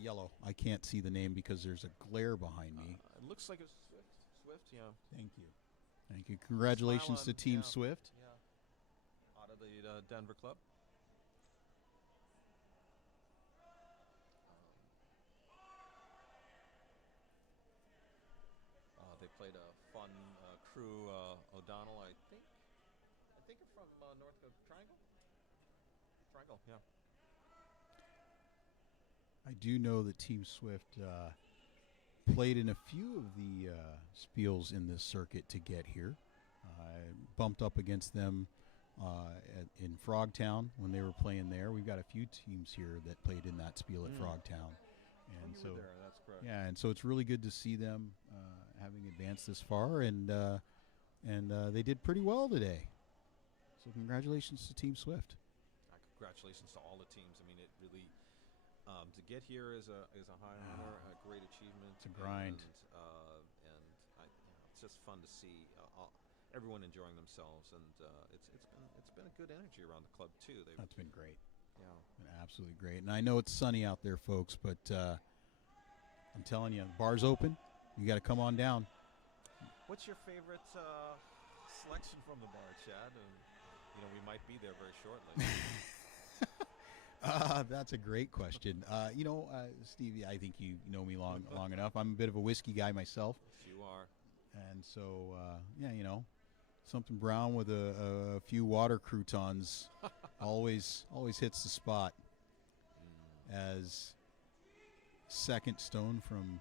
Yellow. I can't see the name because there's a glare behind me. It looks like it's Swift. Swift, yeah. Thank you. Thank you. Congratulations to Team yeah. Swift. Yeah. Out of the Denver club. They played a fun crew. O'Donnell, I think they're from North Triangle. Triangle, yeah. I do know that Team Swift played in a few of the spiels in this circuit to get here. Bumped up against them in Frogtown when they were playing there. We've got a few teams here that played in that spiel at Frogtown. And you were there, that's correct. Yeah, and so it's really good to see them having advanced this far, and they did pretty well today. So congratulations to Team Swift. Congratulations to all the teams. I mean, it really to get here is a high honor, a great achievement. It's a grind, and it's just fun to see everyone enjoying themselves, and it's been a good energy around the club too. That's been great. Yeah, been absolutely great. And I know it's sunny out there, folks, but I'm telling you, the bar's open. You got to come on down. What's your favorite selection from the bar, Chad? We might be there very shortly. That's a great question. Stevie, I think you know me long enough. I'm a bit of a whiskey guy myself. Yes, you are. And so, something brown with a few water croutons always hits the spot. As second stone from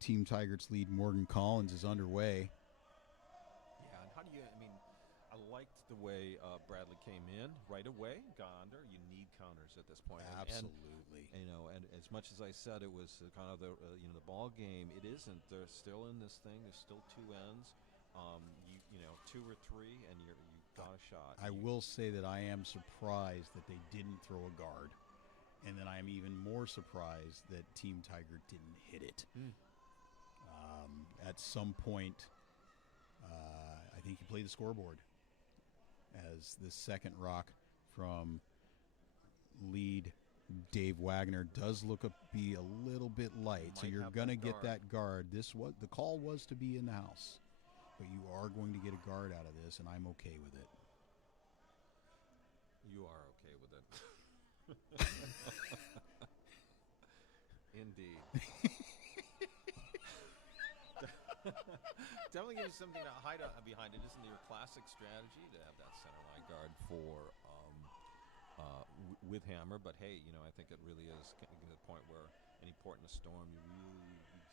Team Tygert's lead, Morgan Collins, is underway. Yeah, and how do you? I mean, I liked the way Bradley came in right away, got under. You need counters at this point. Absolutely. And as much as I said it was kind of the the ball game, it isn't. They're still in this thing. There's still two ends. Two or three, and you got a shot. I will say that I am surprised that they didn't throw a guard, and then I'm even more surprised that Team Tygert didn't hit it. At some point, I think he played the scoreboard as the second rock from lead Dave Wagner does look to be a little bit light, so you're going to get that guard. The call was to be in the house, but you are going to get a guard out of this, and I'm okay with it. You are okay with it. Indeed. Definitely gives you something to hide behind. It isn't your classic strategy to have that center line guard for with Hammer, but hey, I think it really is getting to the point where any port in a storm, you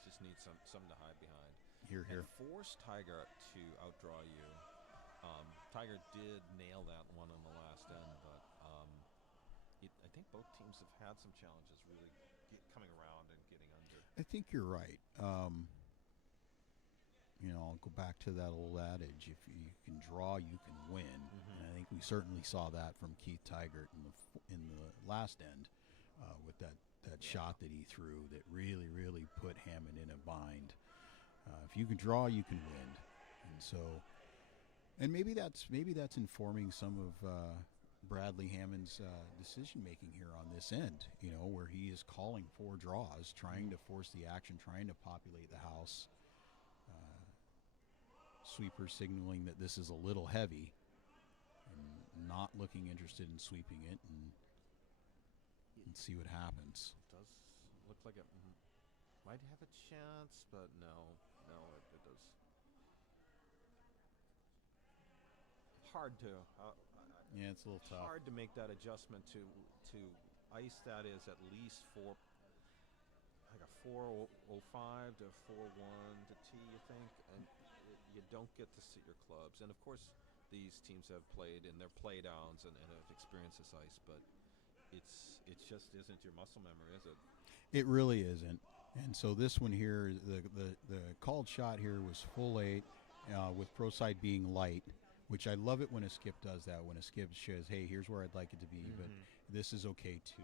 just need something to hide behind. Here. And force Tygert to outdraw you. Tygert did nail that one on the last end, but I think both teams have had some challenges really coming around and getting under. I think you're right. I'll go back to that old adage: if you can draw, you can win. And I think we certainly saw that from Keith Tygert in the last end with that shot that he threw that really, really put Hammond in a bind. If you can draw, you can win. And so, and maybe that's informing some of Bradley Hammond's decision making here on this end. Where he is calling for draws, trying to force the action, trying to populate the house. Sweeper signaling that this is a little heavy and not looking interested in sweeping it and see what happens. It does look like it might have a chance, but no, it does. Hard to yeah, it's a little tough. Hard to make that adjustment to ice that is at least like a 4.05 to 4.1 to tee, you think, and you don't get to sit your clubs. And of course, these teams have played in their play downs and have experienced this ice, but it just isn't your muscle memory, is it? It really isn't. And so this one here, the called shot here was full 8 with pro side being light, which I love it when a skip does that, when a skip says, hey, here's where I'd like it to be, but this is okay too.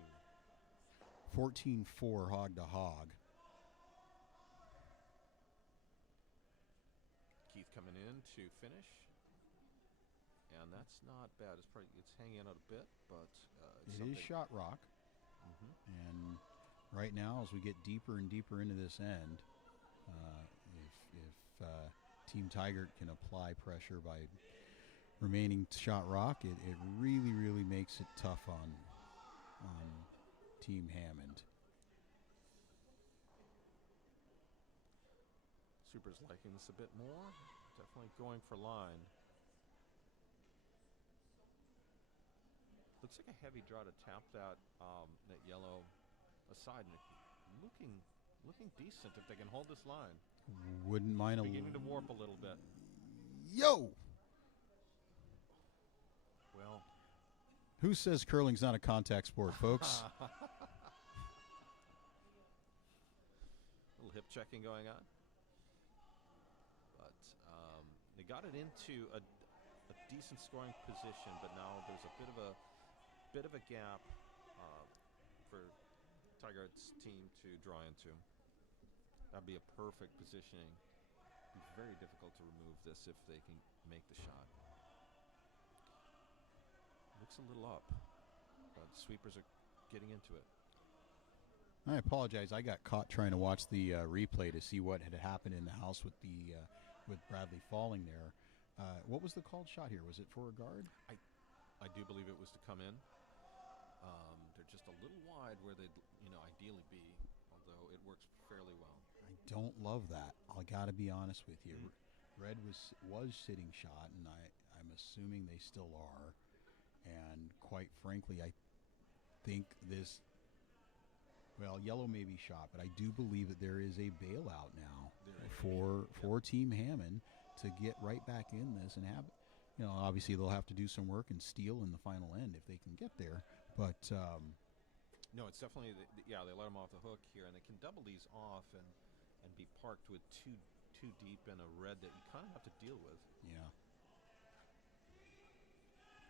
14-4 hog to hog. Keith coming in to finish. And that's not bad. It's hanging out a bit, but it's It is shot rock. And right now, as we get deeper and deeper into this end, if Team Tygert can apply pressure by remaining shot rock, it really, really makes it tough on Team Hammond. Super's liking this a bit more. Definitely going for line. Looks like a heavy draw to tap that yellow aside, and looking decent if they can hold this line. Wouldn't mind beginning to warp a little bit. Yo! Well, who says curling's not a contact sport, folks? Little hip checking going on, but they got it into a decent scoring position, but now there's a bit of a gap for Tygert's team to draw into. That'd be a perfect positioning. It'd be very difficult to remove this if they can make the shot. Looks a little up, but sweepers are getting into it. I apologize. I got caught trying to watch the replay to see what had happened in the house with the with Bradley falling there. What was the called shot here? Was it for a guard? I do believe it was to come in. They're just a little wide where they'd ideally be, although it works fairly well. I don't love that. I got to be honest with you. Red was sitting shot, and I'm assuming they still are. And quite frankly, I think this. Well, yellow may be shot, but I do believe that there is a bailout now for Team Hammond to get right back in this and have. Obviously they'll have to do some work and steal in the final end if they can get there. But no, it's definitely they let them off the hook here, and they can double these off and be parked with too deep in a red that you kind of have to deal with. Yeah.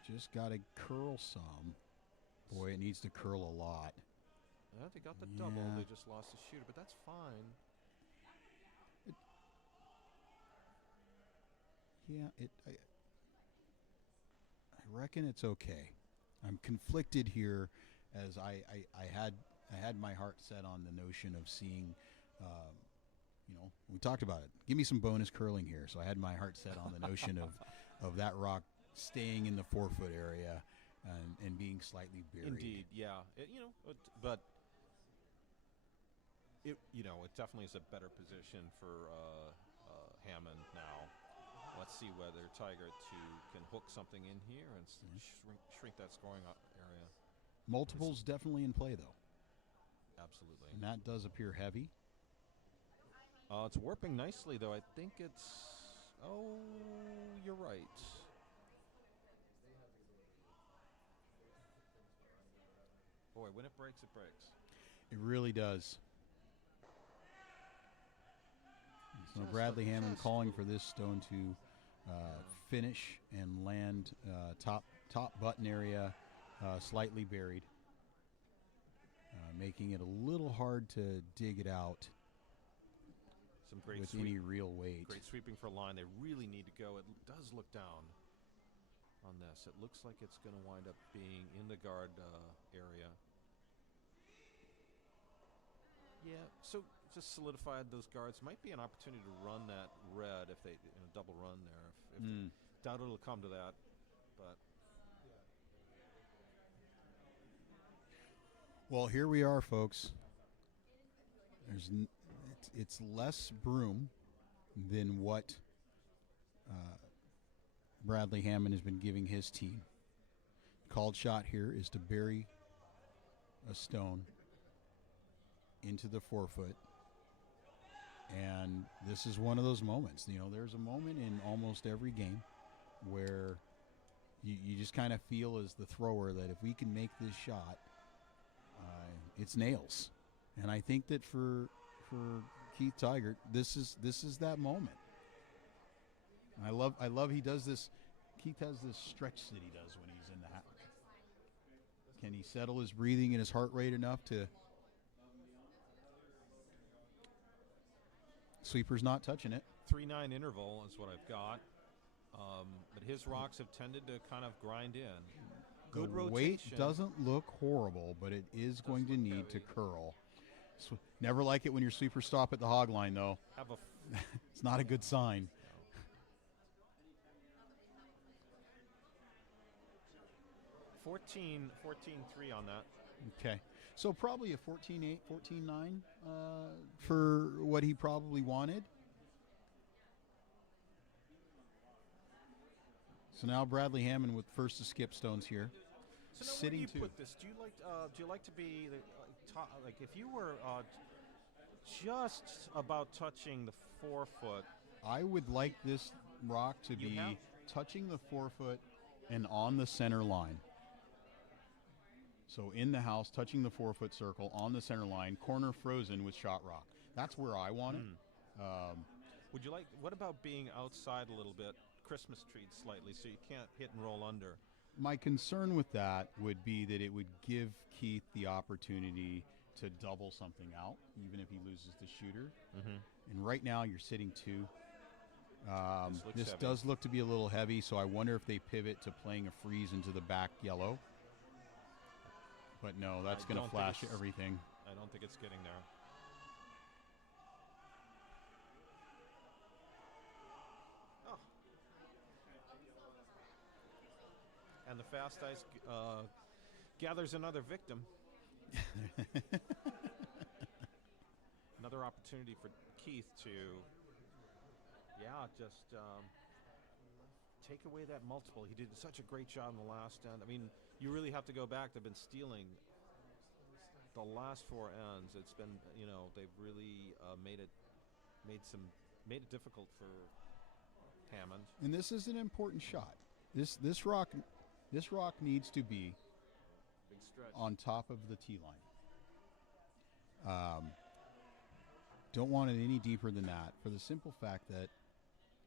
Just got to curl some. Boy, it needs to curl a lot. Yeah, they got the double. They just lost the shooter, but that's fine. I reckon it's okay. I'm conflicted here, as I had my heart set on the notion of seeing, we talked about it. Give me some bonus curling here. So I had my heart set on the notion of that rock staying in the 4-foot area and being slightly buried. Indeed, yeah. But it definitely is a better position for Hammond now. Let's see whether Tygert can hook something in here and shrink that scoring area. Multiples definitely in play, though. Absolutely. And that does appear heavy. It's warping nicely, though. I think it's... Oh, you're right. Boy, when it breaks, it breaks. It really does. So Bradley Hammond calling for this stone to finish and land top button area slightly buried, making it a little hard to dig it out. Some great with any real weight. Great sweeping for line. They really need to go. It does look down on this. It looks like it's going to wind up being in the guard area. Yeah, so just solidified those guards. Might be an opportunity to run that red if they double run there. If doubt it'll come to that, but well, here we are, folks. It's less broom than what Bradley Hammond has been giving his team. Called shot here is to bury a stone into the 4-foot. And this is one of those moments. There's a moment in almost every game where you just kind of feel as the thrower that if we can make this shot, it's nails. And I think that for Keith Tygert, this is that moment. I love he does this. Keith has this stretch that he does when he's in the hat. Can he settle his breathing and his heart rate enough to? Sweeper's not touching it. 3-9 interval is what I've got. But his rocks have tended to kind of grind in. Good the rotation. weight doesn't look horrible, but it is going to need to curl. So, never like it when your sweepers stop at the hog line, though. Have a It's not a good sign. 14-3 on that. Okay. So probably a 14-8, 14-9 for what he probably wanted. So now Bradley Hammond with first to skip stones here. So now where do Sitting you two. put this? Do you like to be like if you were just about touching the 4-foot? I would like this rock to You be have- touching the 4-foot and on the center line. So in the house, touching the 4-foot circle on the center line, corner frozen with shot rock. That's where I want it. Would you like? What about being outside a little bit, Christmas treed slightly, so you can't hit and roll under? My concern with that would be that it would give Keith the opportunity to double something out, even if he loses the shooter. And right now you're sitting two. This heavy. does look to be a little heavy, so I wonder if they pivot to playing a freeze into the back yellow. But no, that's I going to don't think flash it's- everything. I don't think it's getting there. Oh. And the fast ice gathers another victim. Another opportunity for Keith to, just take away that multiple. He did such a great job in the last end. I mean, you really have to go back. They've been stealing the last 4 ends. It's been, they've really made it difficult for Hammond. And this is an important shot. This rock needs to be Big stretch. on top of the tee line. Don't want it any deeper than that, for the simple fact that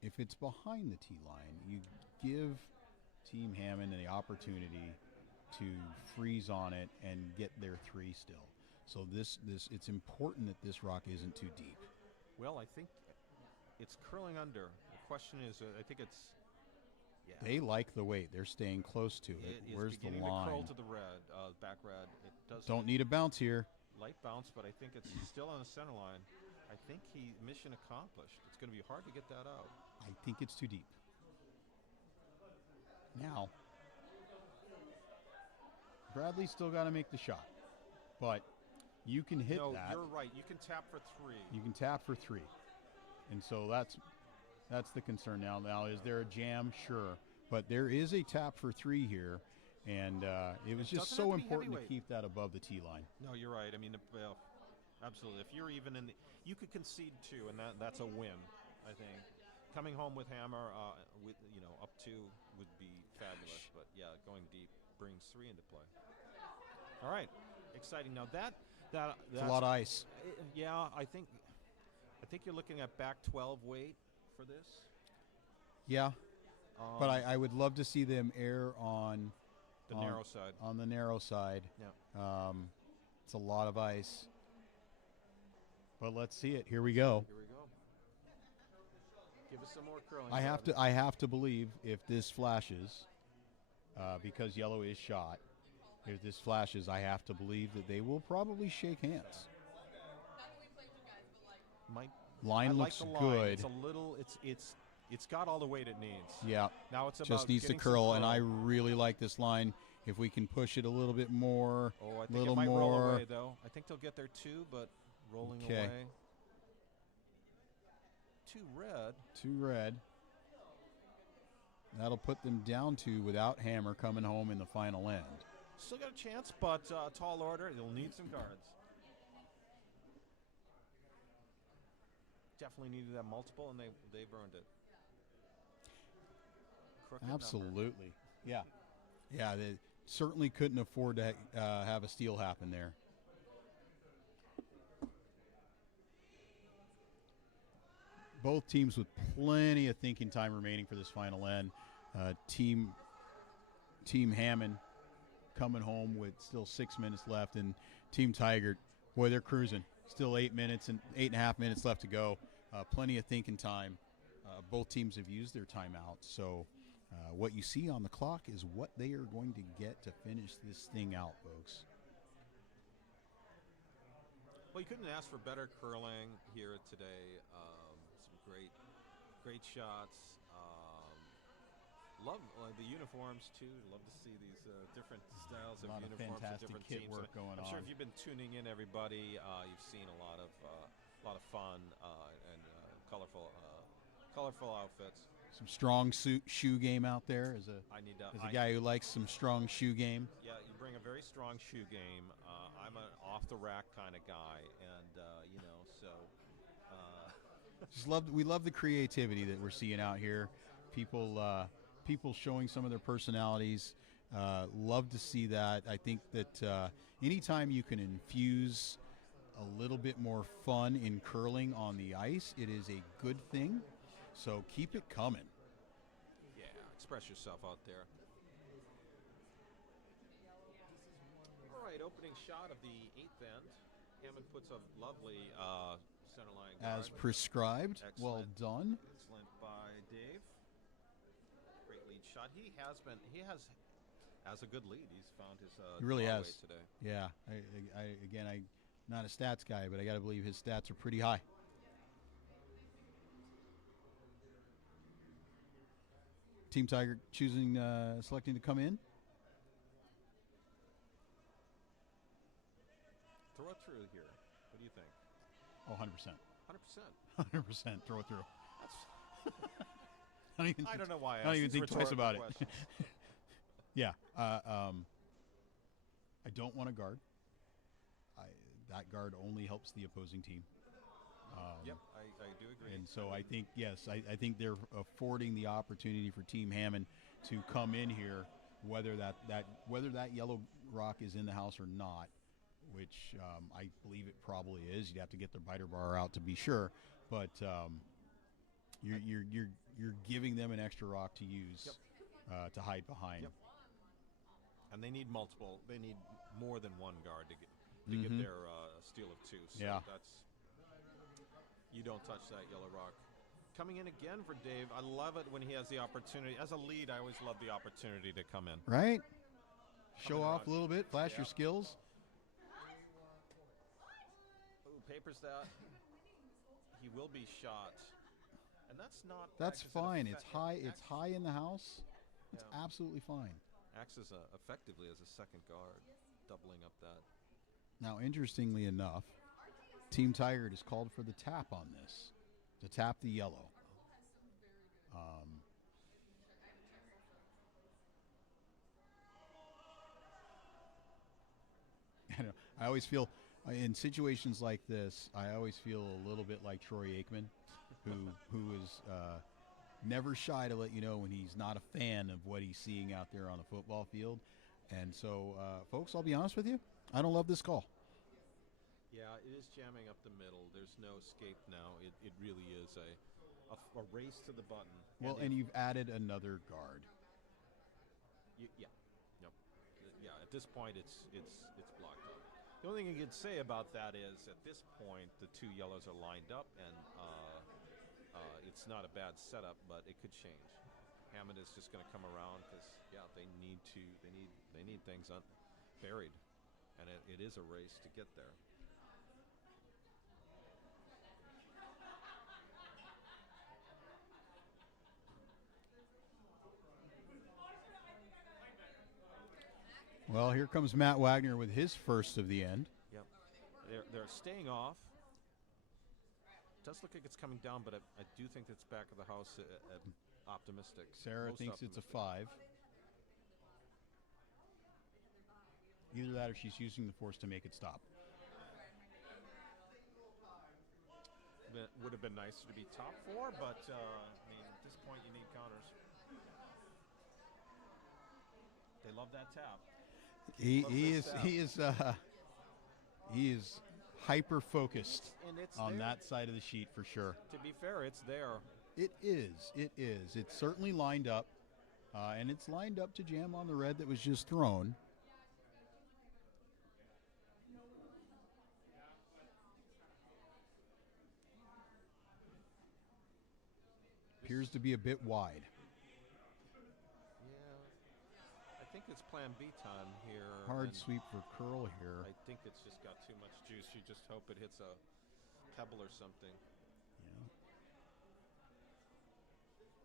if it's behind the tee line, you give Team Hammond the opportunity to freeze on it and get their 3 still. So it's important that this rock isn't too deep. Well, I think it's curling under. The question is, I think it's. Yeah. They like the weight. They're staying close to it. It is Where's the beginning to curl line? to the red, back red. It does Don't need a bounce here. light bounce, but I think it's still on the center line. I think mission accomplished. It's going to be hard to get that out. I think it's too deep. Now, Bradley's still got to make the shot, but you can hit No, that. you're right. You can tap for 3. You can tap for 3, and so that's the concern now. Now, is there a jam? Sure, but there is a tap for 3 here, and it was just doesn't so have to be important to heavyweight. keep that above the tee line. No, you're right. I mean, absolutely. If you're even in you could concede 2, and that's a win. I think coming home with hammer, with up 2 would be fabulous. But yeah, going deep brings 3 into play. All right, exciting. Now that's It's a lot of ice. Yeah, I think you're looking at back 12 weight for this. Yeah, but I would love to see them err on The narrow side. On the narrow side. Yeah. It's a lot of ice. But let's see it. Here we go. Here we go. Give us some more curling. I have to believe if this flashes, because yellow is shot. If this flashes, I have to believe that they will probably shake hands. Line I like looks the line. good. It's a little. It's got all the weight it needs. Yeah. Now it's about Just needs to getting some curl, and I curl. really like this line. If we can push it a little bit more, Oh, I a think little it might more. roll away though. I think they'll get there 2, but rolling Okay. away. 2 red. 2 red. That'll put them down 2 without hammer coming home in the final end. Still got a chance, but tall order. They'll need some guards. Definitely needed that multiple, and they've earned it. Crooked number. Absolutely. Yeah. Yeah, they certainly couldn't afford to have a steal happen there. Both teams with plenty of thinking time remaining for this final end. Team Hammond coming home with still 6 minutes left, and Team Tygert, boy, they're cruising. Still 8 minutes and 8.5 minutes left to go. Plenty of thinking time. Both teams have used their timeouts, so what you see on the clock is what they are going to get to finish this thing out, folks. Well, you couldn't ask for better curling here today. Some great shots. Love the uniforms too. Love to see these different styles of uniforms for fantastic different kit teams. work going I'm on. sure if you've been tuning in, everybody, you've seen a lot of fun and colorful outfits. Some strong shoe game out there as a guy who likes some strong shoe game. Yeah, you bring a very strong shoe game. I'm an off the rack kind of guy, and so. We love the creativity that we're seeing out here. People showing some of their personalities. Love to see that. I think that anytime you can infuse a little bit more fun in curling on the ice, it is a good thing. So keep it coming. Yeah, express yourself out there. All right, opening shot of the 8th end. Hammond puts a lovely center line guard. As prescribed. Excellent. Well done. Excellent by Dave. Great lead shot. He has a good lead. He's found his He really has today. Yeah. I'm not a stats guy, but I got to believe his stats are pretty high. Team Tygert selecting to come in. Throw it through here. What do you think? Oh, 100%. 100%. 100% throw it through. I don't know why. I don't even think twice about it. Yeah. I don't want to guard. That guard only helps the opposing team. Yep, I do agree. And so I think, yes, I think they're affording the opportunity for Team Hammond to come in here, whether that yellow rock is in the house or not, which I believe it probably is. You'd have to get the biter bar out to be sure, but you're giving them an extra rock to use to hide behind. Yep. And they need multiple. They need more than one guard to get their steal of 2. So that's. You don't touch that yellow rock. Coming in again for Dave. I love it when he has the opportunity. As a lead, I always love the opportunity to come in. Right? Show off a little bit, flash your skills. Ooh, papers that. He will be shot. And that's not. That's fine. It's high. It's high in the house. It's absolutely fine. Acts as effectively as a second guard, doubling up that. Now, interestingly enough, Team Tygert is called for the tap on this, to tap the yellow. I always feel, in situations like this, I always feel a little bit like Troy Aikman, who is never shy to let you know when he's not a fan of what he's seeing out there on the football field. And so, folks, I'll be honest with you, I don't love this call. Yeah, it is jamming up the middle. There's no escape now. It really is a race to the button. Well, and you've added another guard. Yeah. Yep. Yeah, at this point, it's blocked up. The only thing you could say about that is, at this point, the 2 yellows are lined up, and it's not a bad setup, but it could change. Hammond is just going to come around because, they need things buried, and it is a race to get there. Well, here comes Matt Wagner with his first of the end. Yep. They're staying off. It does look like it's coming down, but I do think it's back of the house optimistic. Sarah thinks it's a 5. Either that or she's using the force to make it stop. It would have been nicer to be top 4, but at this point you need counters. They love that tap. He is hyper focused on there. that side of the sheet for sure. To be fair, it's there. It is. It's certainly lined up, and it's lined up to jam on the red that was just thrown. appears to be a bit wide. Yeah, I think it's Plan B time here. Hard and sweep for curl here. I think it's just got too much juice. You just hope it hits a pebble or something. Yeah.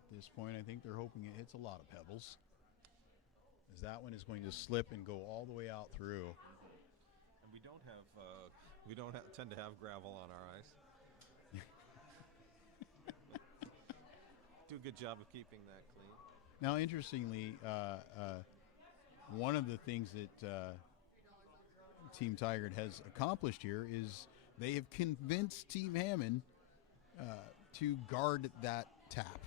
At this point, I think they're hoping it hits a lot of pebbles, as that one is going to slip and go all the way out through. And we don't tend to have gravel on our ice. Do a good job of keeping that clean. Now, interestingly, one of the things that Team Tygert has accomplished here is they have convinced Team Hammond to guard that tap.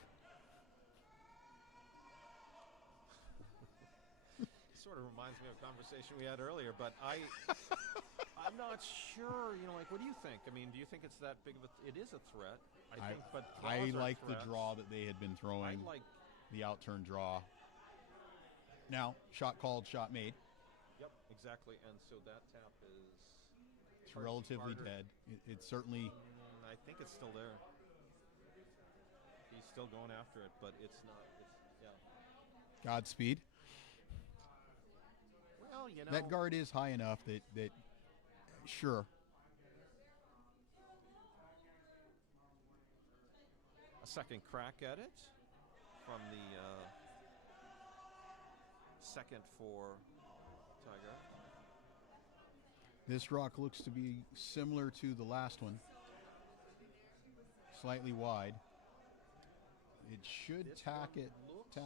Sort of reminds me of a conversation we had earlier, but I'm not sure. Like, what do you think? I mean, do you think it's that big of a? It is a threat, I think. But I draws are like the threats. draw that they had been throwing. I like the outturn draw. Now, shot called, shot made. Yep, exactly. And so that tap is It's relatively harder. dead. It's certainly. I think it's still there. He's still going after it, but it's not. Godspeed. Well, That guard is high enough that sure. A second crack at it from the second for Tygert. This rock looks to be similar to the last one. Slightly wide. It should This tap one it, looks-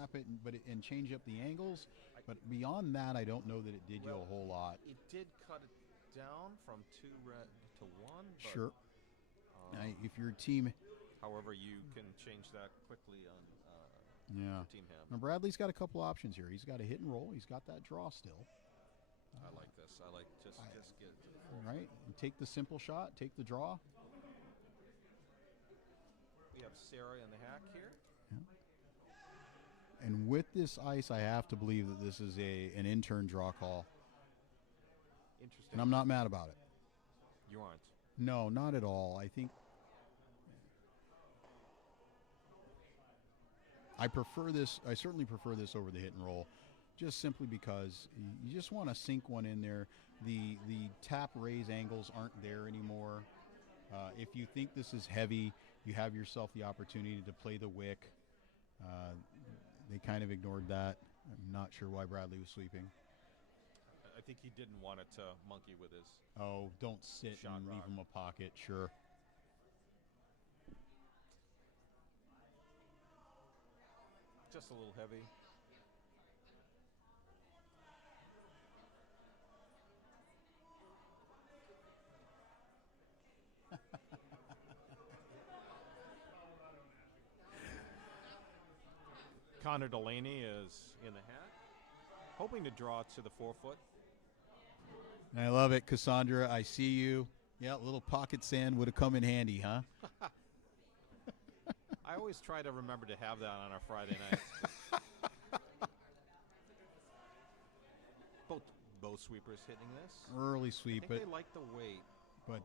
and change up the angles. But beyond that, I don't know that it did you a whole lot. It did cut it down from 2 red to 1. But, Sure. If your team, however, you can change that quickly on yeah. Team Ham. Now Bradley's got a couple options here. He's got a hit and roll. He's got that draw still. I like this. I like just get to the full. Right? And take the simple shot. Take the draw. We have Sarah in the hack here. And with this ice, I have to believe that this is an intern draw call. Interesting. And I'm not mad about it. You aren't. No, not at all. I think I prefer this. I certainly prefer this over the hit and roll, just simply because you just want to sink one in there. The tap raise angles aren't there anymore. If you think this is heavy, you have yourself the opportunity to play the wick. They kind of ignored that. I'm not sure why Bradley was sweeping. I think he didn't want it to monkey with his. Oh, don't sit Shot and leave rock. him a pocket. Sure. Just a little heavy. Connor Delaney is in the hat, hoping to draw to the 4-foot. I love it, Cassandra. I see you. Yeah, a little pocket sand would have come in handy, huh? I always try to remember to have that on our Friday nights. Both sweepers hitting this. Early I sweep, think they like the weight. but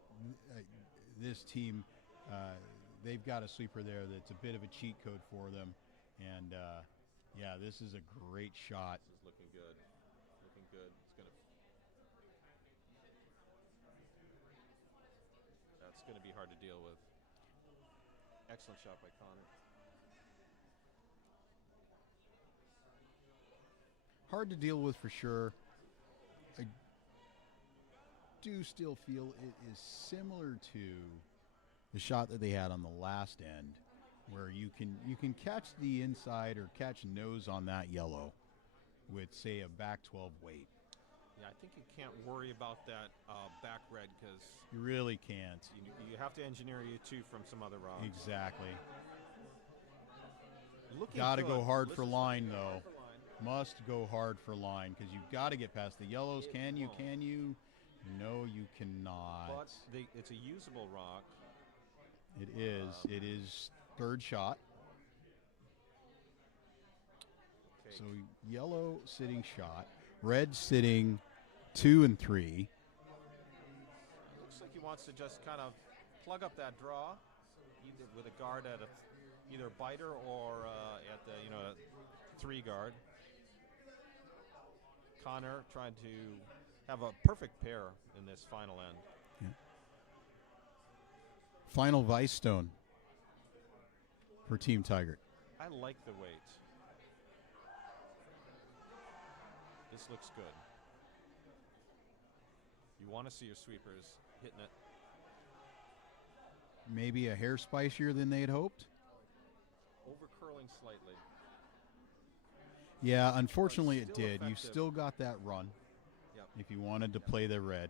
this team, they've got a sweeper there that's a bit of a cheat code for them. And, yeah, this is a great shot. This is looking good. Looking good. That's going to be hard to deal with. Excellent shot by Connor. Hard to deal with for sure. I do still feel it is similar to the shot that they had on the last end, where you can catch the inside or catch nose on that yellow with, say, a back 12 weight. Yeah, I think you can't worry about that back red because You really can't. you have to engineer you two from some other rocks. Exactly. Looking Got to good. go hard This for is line, looking though. hard for line. Must go hard for line because you've got to get past the yellows. It Can you? won't. Can you? No, you cannot. But it's a usable rock. It is. It is third shot. Okay. So yellow sitting shot, red sitting 2 and 3. Looks like he wants to just kind of plug up that draw, either with a guard at either biter or at the 3 guard. Connor trying to have a perfect pair in this final end. Yeah. Final Vice Stone for Team Tygert. I like the weight. This looks good. You want to see your sweepers hitting it. Maybe a hair spicier than they had hoped. Over curling slightly. Yeah, unfortunately it Still did. You effective. still got that run. Yep. If you wanted to play the red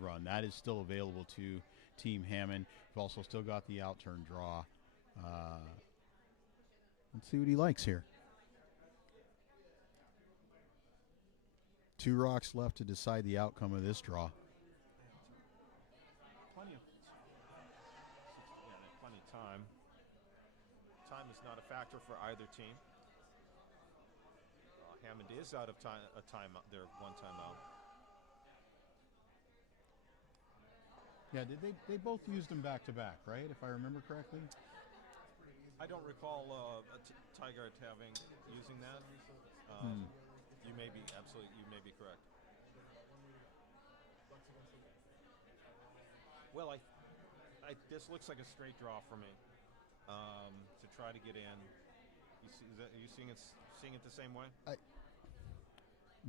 run, that is still available to Team Hammond. You've also still got the out turn draw. Let's see what he likes here. 2 rocks left to decide the outcome of this draw. Plenty of time. Time is not a factor for either team. Hammond is out of time. Their one timeout. Yeah, they both used them back to back, right? If I remember correctly. I don't recall Tygert using that. You may be correct. Well, this looks like a straight draw for me. To try to get in. Are you seeing it the same way?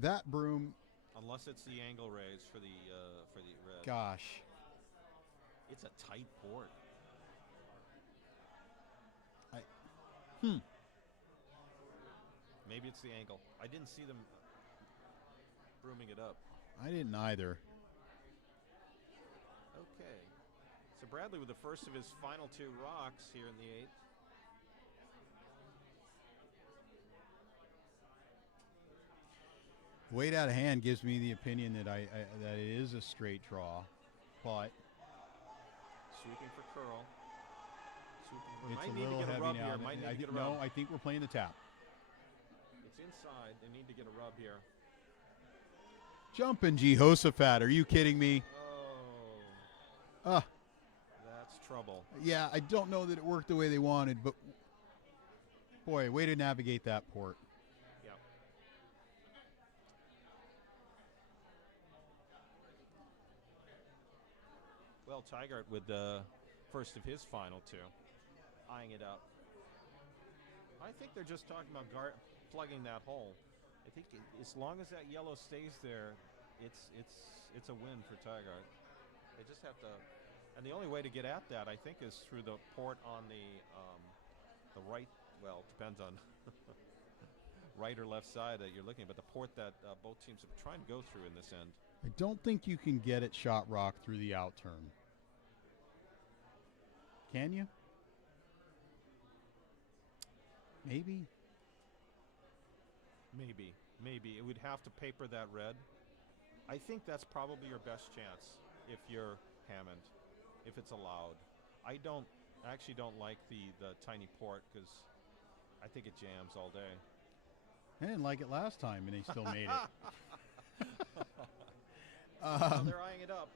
That broom. Unless it's the angle raise for the red. Gosh. It's a tight port. Maybe it's the angle. I didn't see them brooming it up. I didn't either. Okay. So Bradley with the first of his final 2 rocks here in the 8th. Weight out of hand gives me the opinion that that it is a straight draw, but Sweeping for curl. it's Might a need little to get a heavy rub now. here. Might need to get a rub. No, I think we're playing the tap. It's inside. They need to get a rub here. Jumping Jehoshaphat, are you kidding me? Oh. That's trouble. Yeah, I don't know that it worked the way they wanted, but boy, way to navigate that port. Yep. Well, Tygert with the first of his final 2, eyeing it up. I think they're just talking about plugging that hole. I think as long as that yellow stays there, it's a win for Tygert. They just have to, and the only way to get at that, I think, is through the port on the right. Well, depends on right or left side that you're looking at, but the port that both teams are trying to go through in this end. I don't think you can get it shot rock through the out turn. Can you? Maybe. Maybe. It would have to paper that red. I think that's probably your best chance if you're Hammond, if it's allowed. I actually don't like the tiny port because I think it jams all day. I didn't like it last time, and they still made it. Well, they're eyeing it up.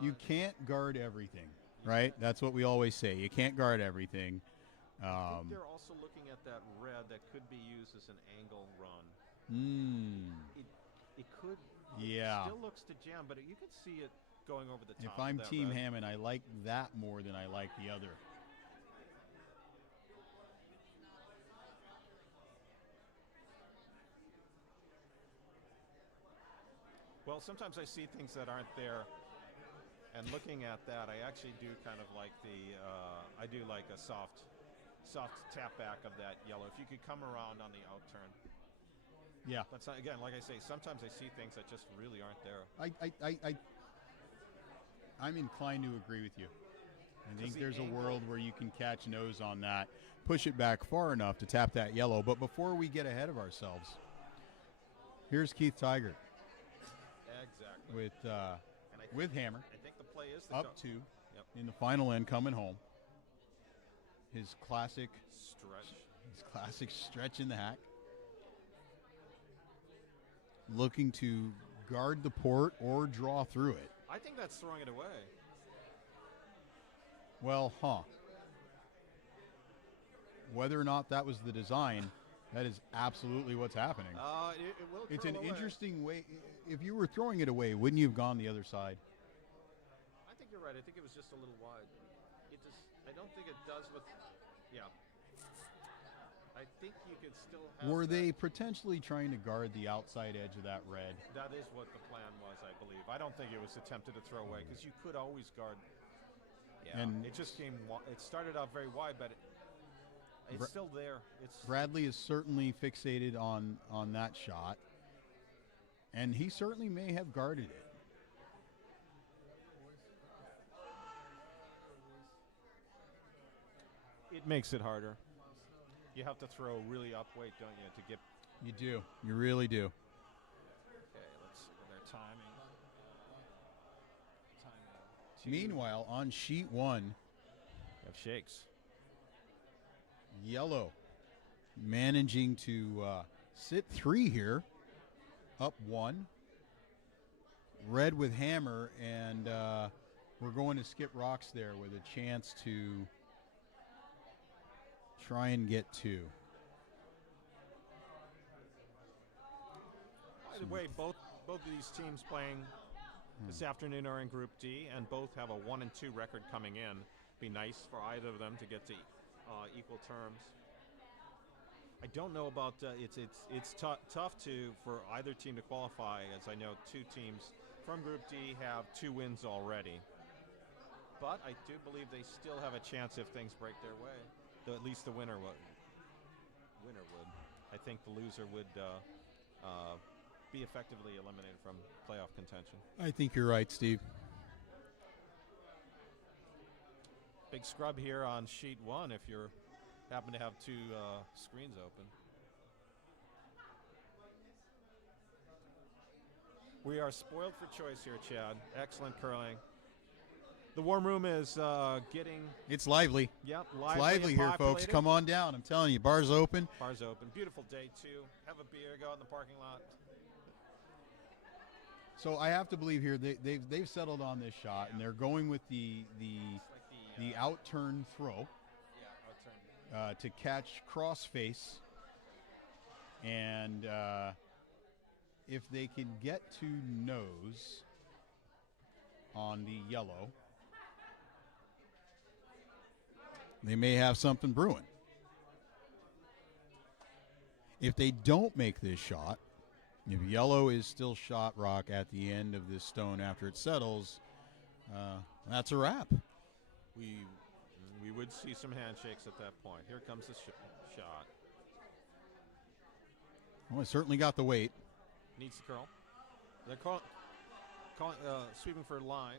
You can't guard everything, right? That's what we always say. You can't guard everything. I think they're also looking at that red that could be used as an angle run. It could. Yeah. It still looks to jam, but you could see it going over the top. If I'm of that Team red. Hammond, I like that more than I like the other. Well, sometimes I see things that aren't there, and looking at that, I actually do kind of like I do like a soft tap back of that yellow. If you could come around on the out turn. Yeah. But again, like I say, sometimes I see things that just really aren't there. I'm inclined to agree with you. I think there's a world where you can catch nose on that, push it back far enough to tap that yellow. But before we get ahead of ourselves, here's Keith Tygert. Exactly. With Hammer. I think the play is the up 2 in the final end, coming home. His classic stretch in the hack. Looking to guard the port or draw through it. I think that's throwing it away. Well, whether or not that was the design, that is absolutely what's happening. It will It's curl an away. interesting way. If you were throwing it away, wouldn't you have gone the other side? I think you're right. I think it was just a little wide. I don't think it does with. Yeah. I think you could still have. Were that. they potentially trying to guard the outside edge of that red? That is what the plan was, I believe. I don't think it was attempted to throw away because you could always guard. Yeah. And it just came. It started out very wide, but it's still there. It's Bradley is certainly fixated on that shot, and he certainly may have guarded it. It makes it harder. You have to throw really up weight, don't you, to get. You do. You really do. Okay, let's see their timing. Meanwhile, on sheet 1, You have shakes. Yellow managing to sit 3 here, up 1. Red with hammer, and we're going to skip rocks there with a chance to try and get 2. By the way, both of these teams playing this afternoon are in Group D, and both have a 1 and 2 record coming in. Be nice for either of them to get to equal terms. I don't know about it's tough for either team to qualify, as I know 2 teams from Group D have 2 wins already. But I do believe they still have a chance if things break their way. Though at least the winner would. I think the loser would be effectively eliminated from playoff contention. I think you're right, Steve. Big scrub here on sheet 1 if you happen to have 2 screens open. We are spoiled for choice here, Chad. Excellent curling. The warm room is getting. It's lively. Yep, It's lively here, folks. Come on down. I'm telling you, bar's open. Bar's open. Beautiful day, too. Have a beer, go out in the parking lot. So I have to believe here they've settled on this shot, and they're going with the out turn throw. Yeah, out turn. To catch cross face, and if they can get to nose on the yellow, they may have something brewing. If they don't make this shot, if yellow is still shot rock at the end of this stone after it settles, that's a wrap. We would see some handshakes at that point. Here comes the shot. Well, it certainly got the weight. Needs to curl. They're sweeping for a line.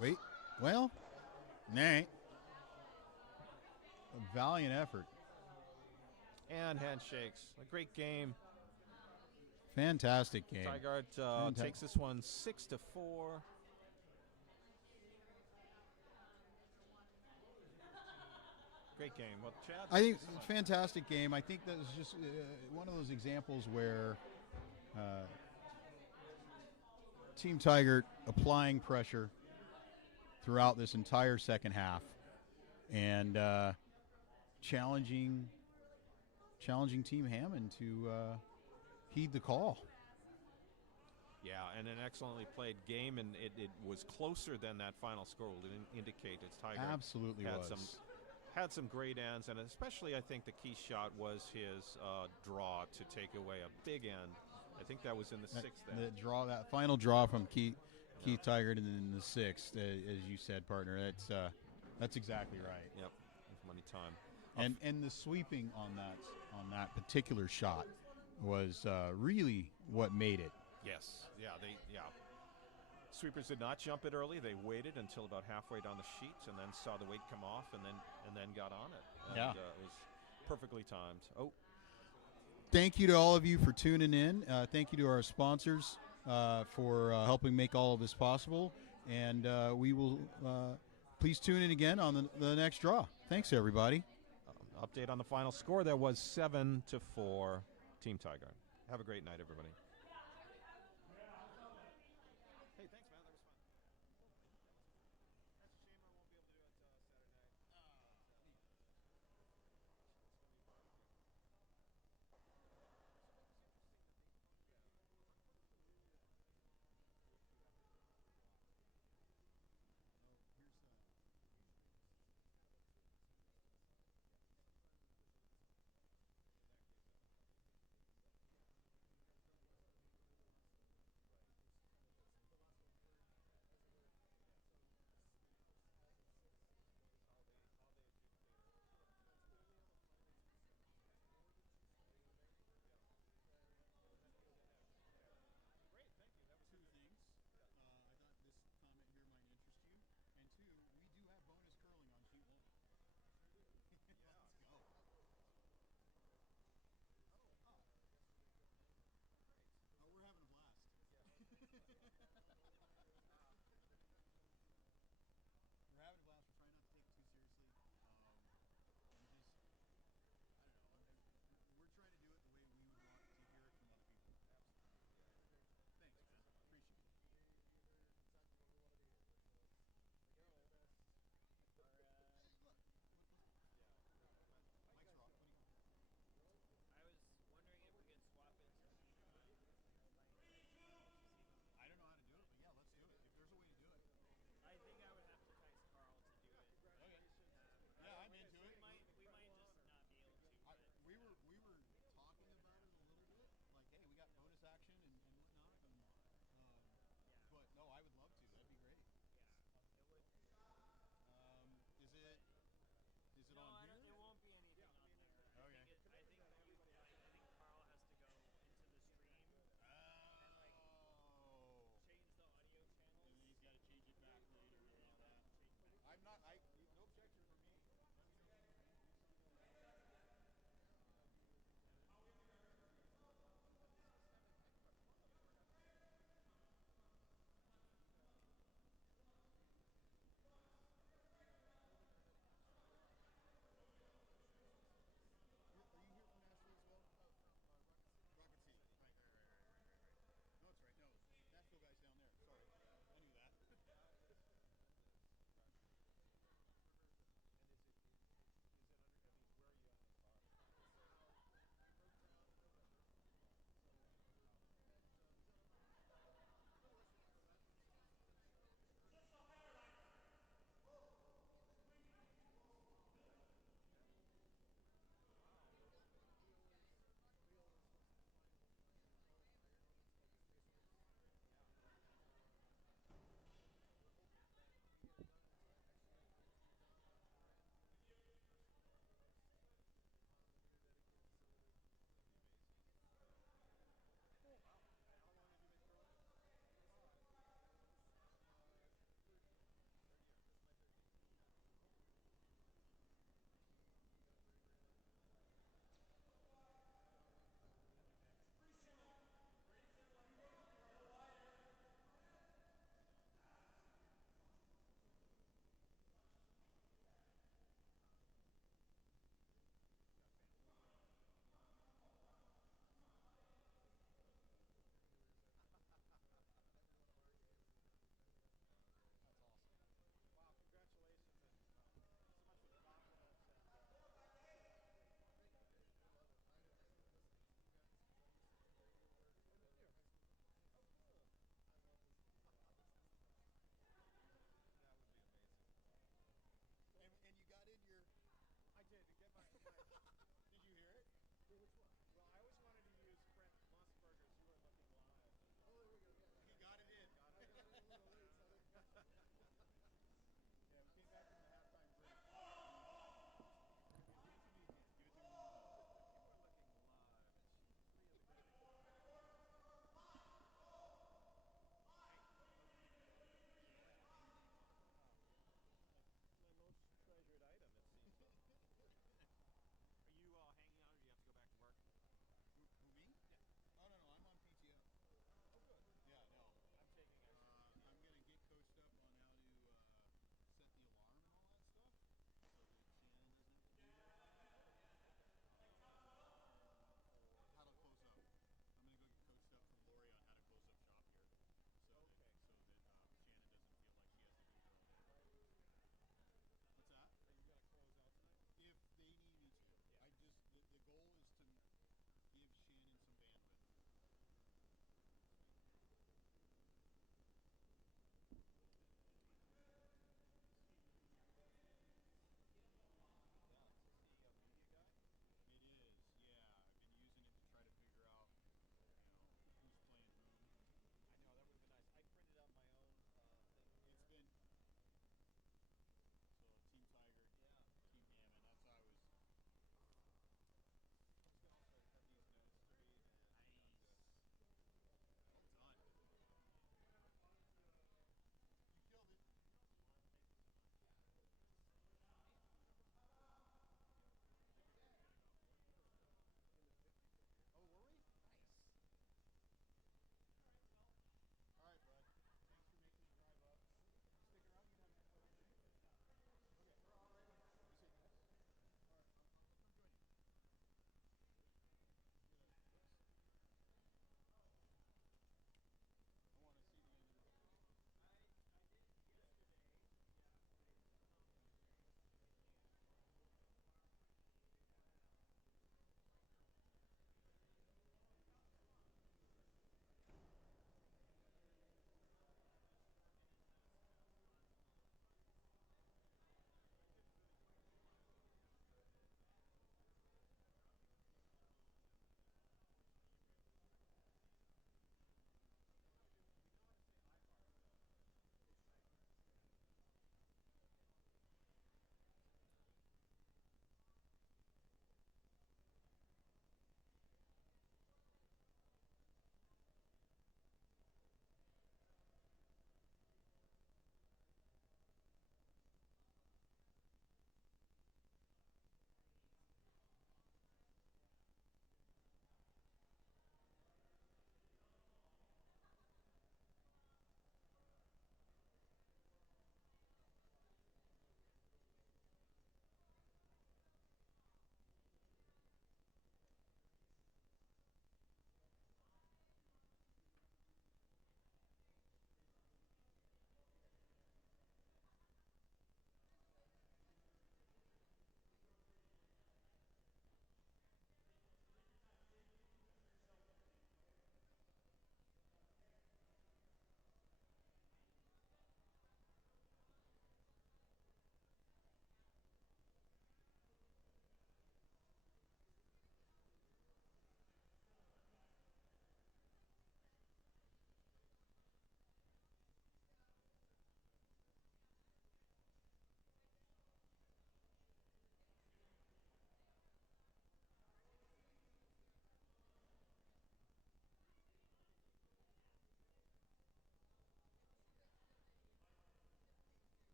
Wait. Well, nay. A valiant effort. And handshakes. A great game. Fantastic game. Tygert takes this one 6-4. Great game. Well, Chad, I think fantastic game. I think that was just one of those examples where Team Tygert applying pressure throughout this entire second half and challenging Team Hammond to heed the call. Yeah, and an excellently played game, and it was closer than that final score would indicate. It's Tygert. Absolutely had some great ends, and especially I think the key shot was his draw to take away a big end. I think that was in the 6th. That final draw from Keith Tygert in the 6th, as you said, partner. That's exactly right. Yep, money time. And the sweeping on that particular shot was really what made it. Yes, yeah. Sweepers did not jump it early. They waited until about halfway down the sheet and then saw the weight come off and then got on it. And, it was perfectly timed. Oh. Thank you to all of you for tuning in. Thank you to our sponsors for helping make all of this possible. And we will please tune in again on the next draw. Thanks, everybody. Update on the final score. That was 7-4 Team Tygert. Have a great night, everybody.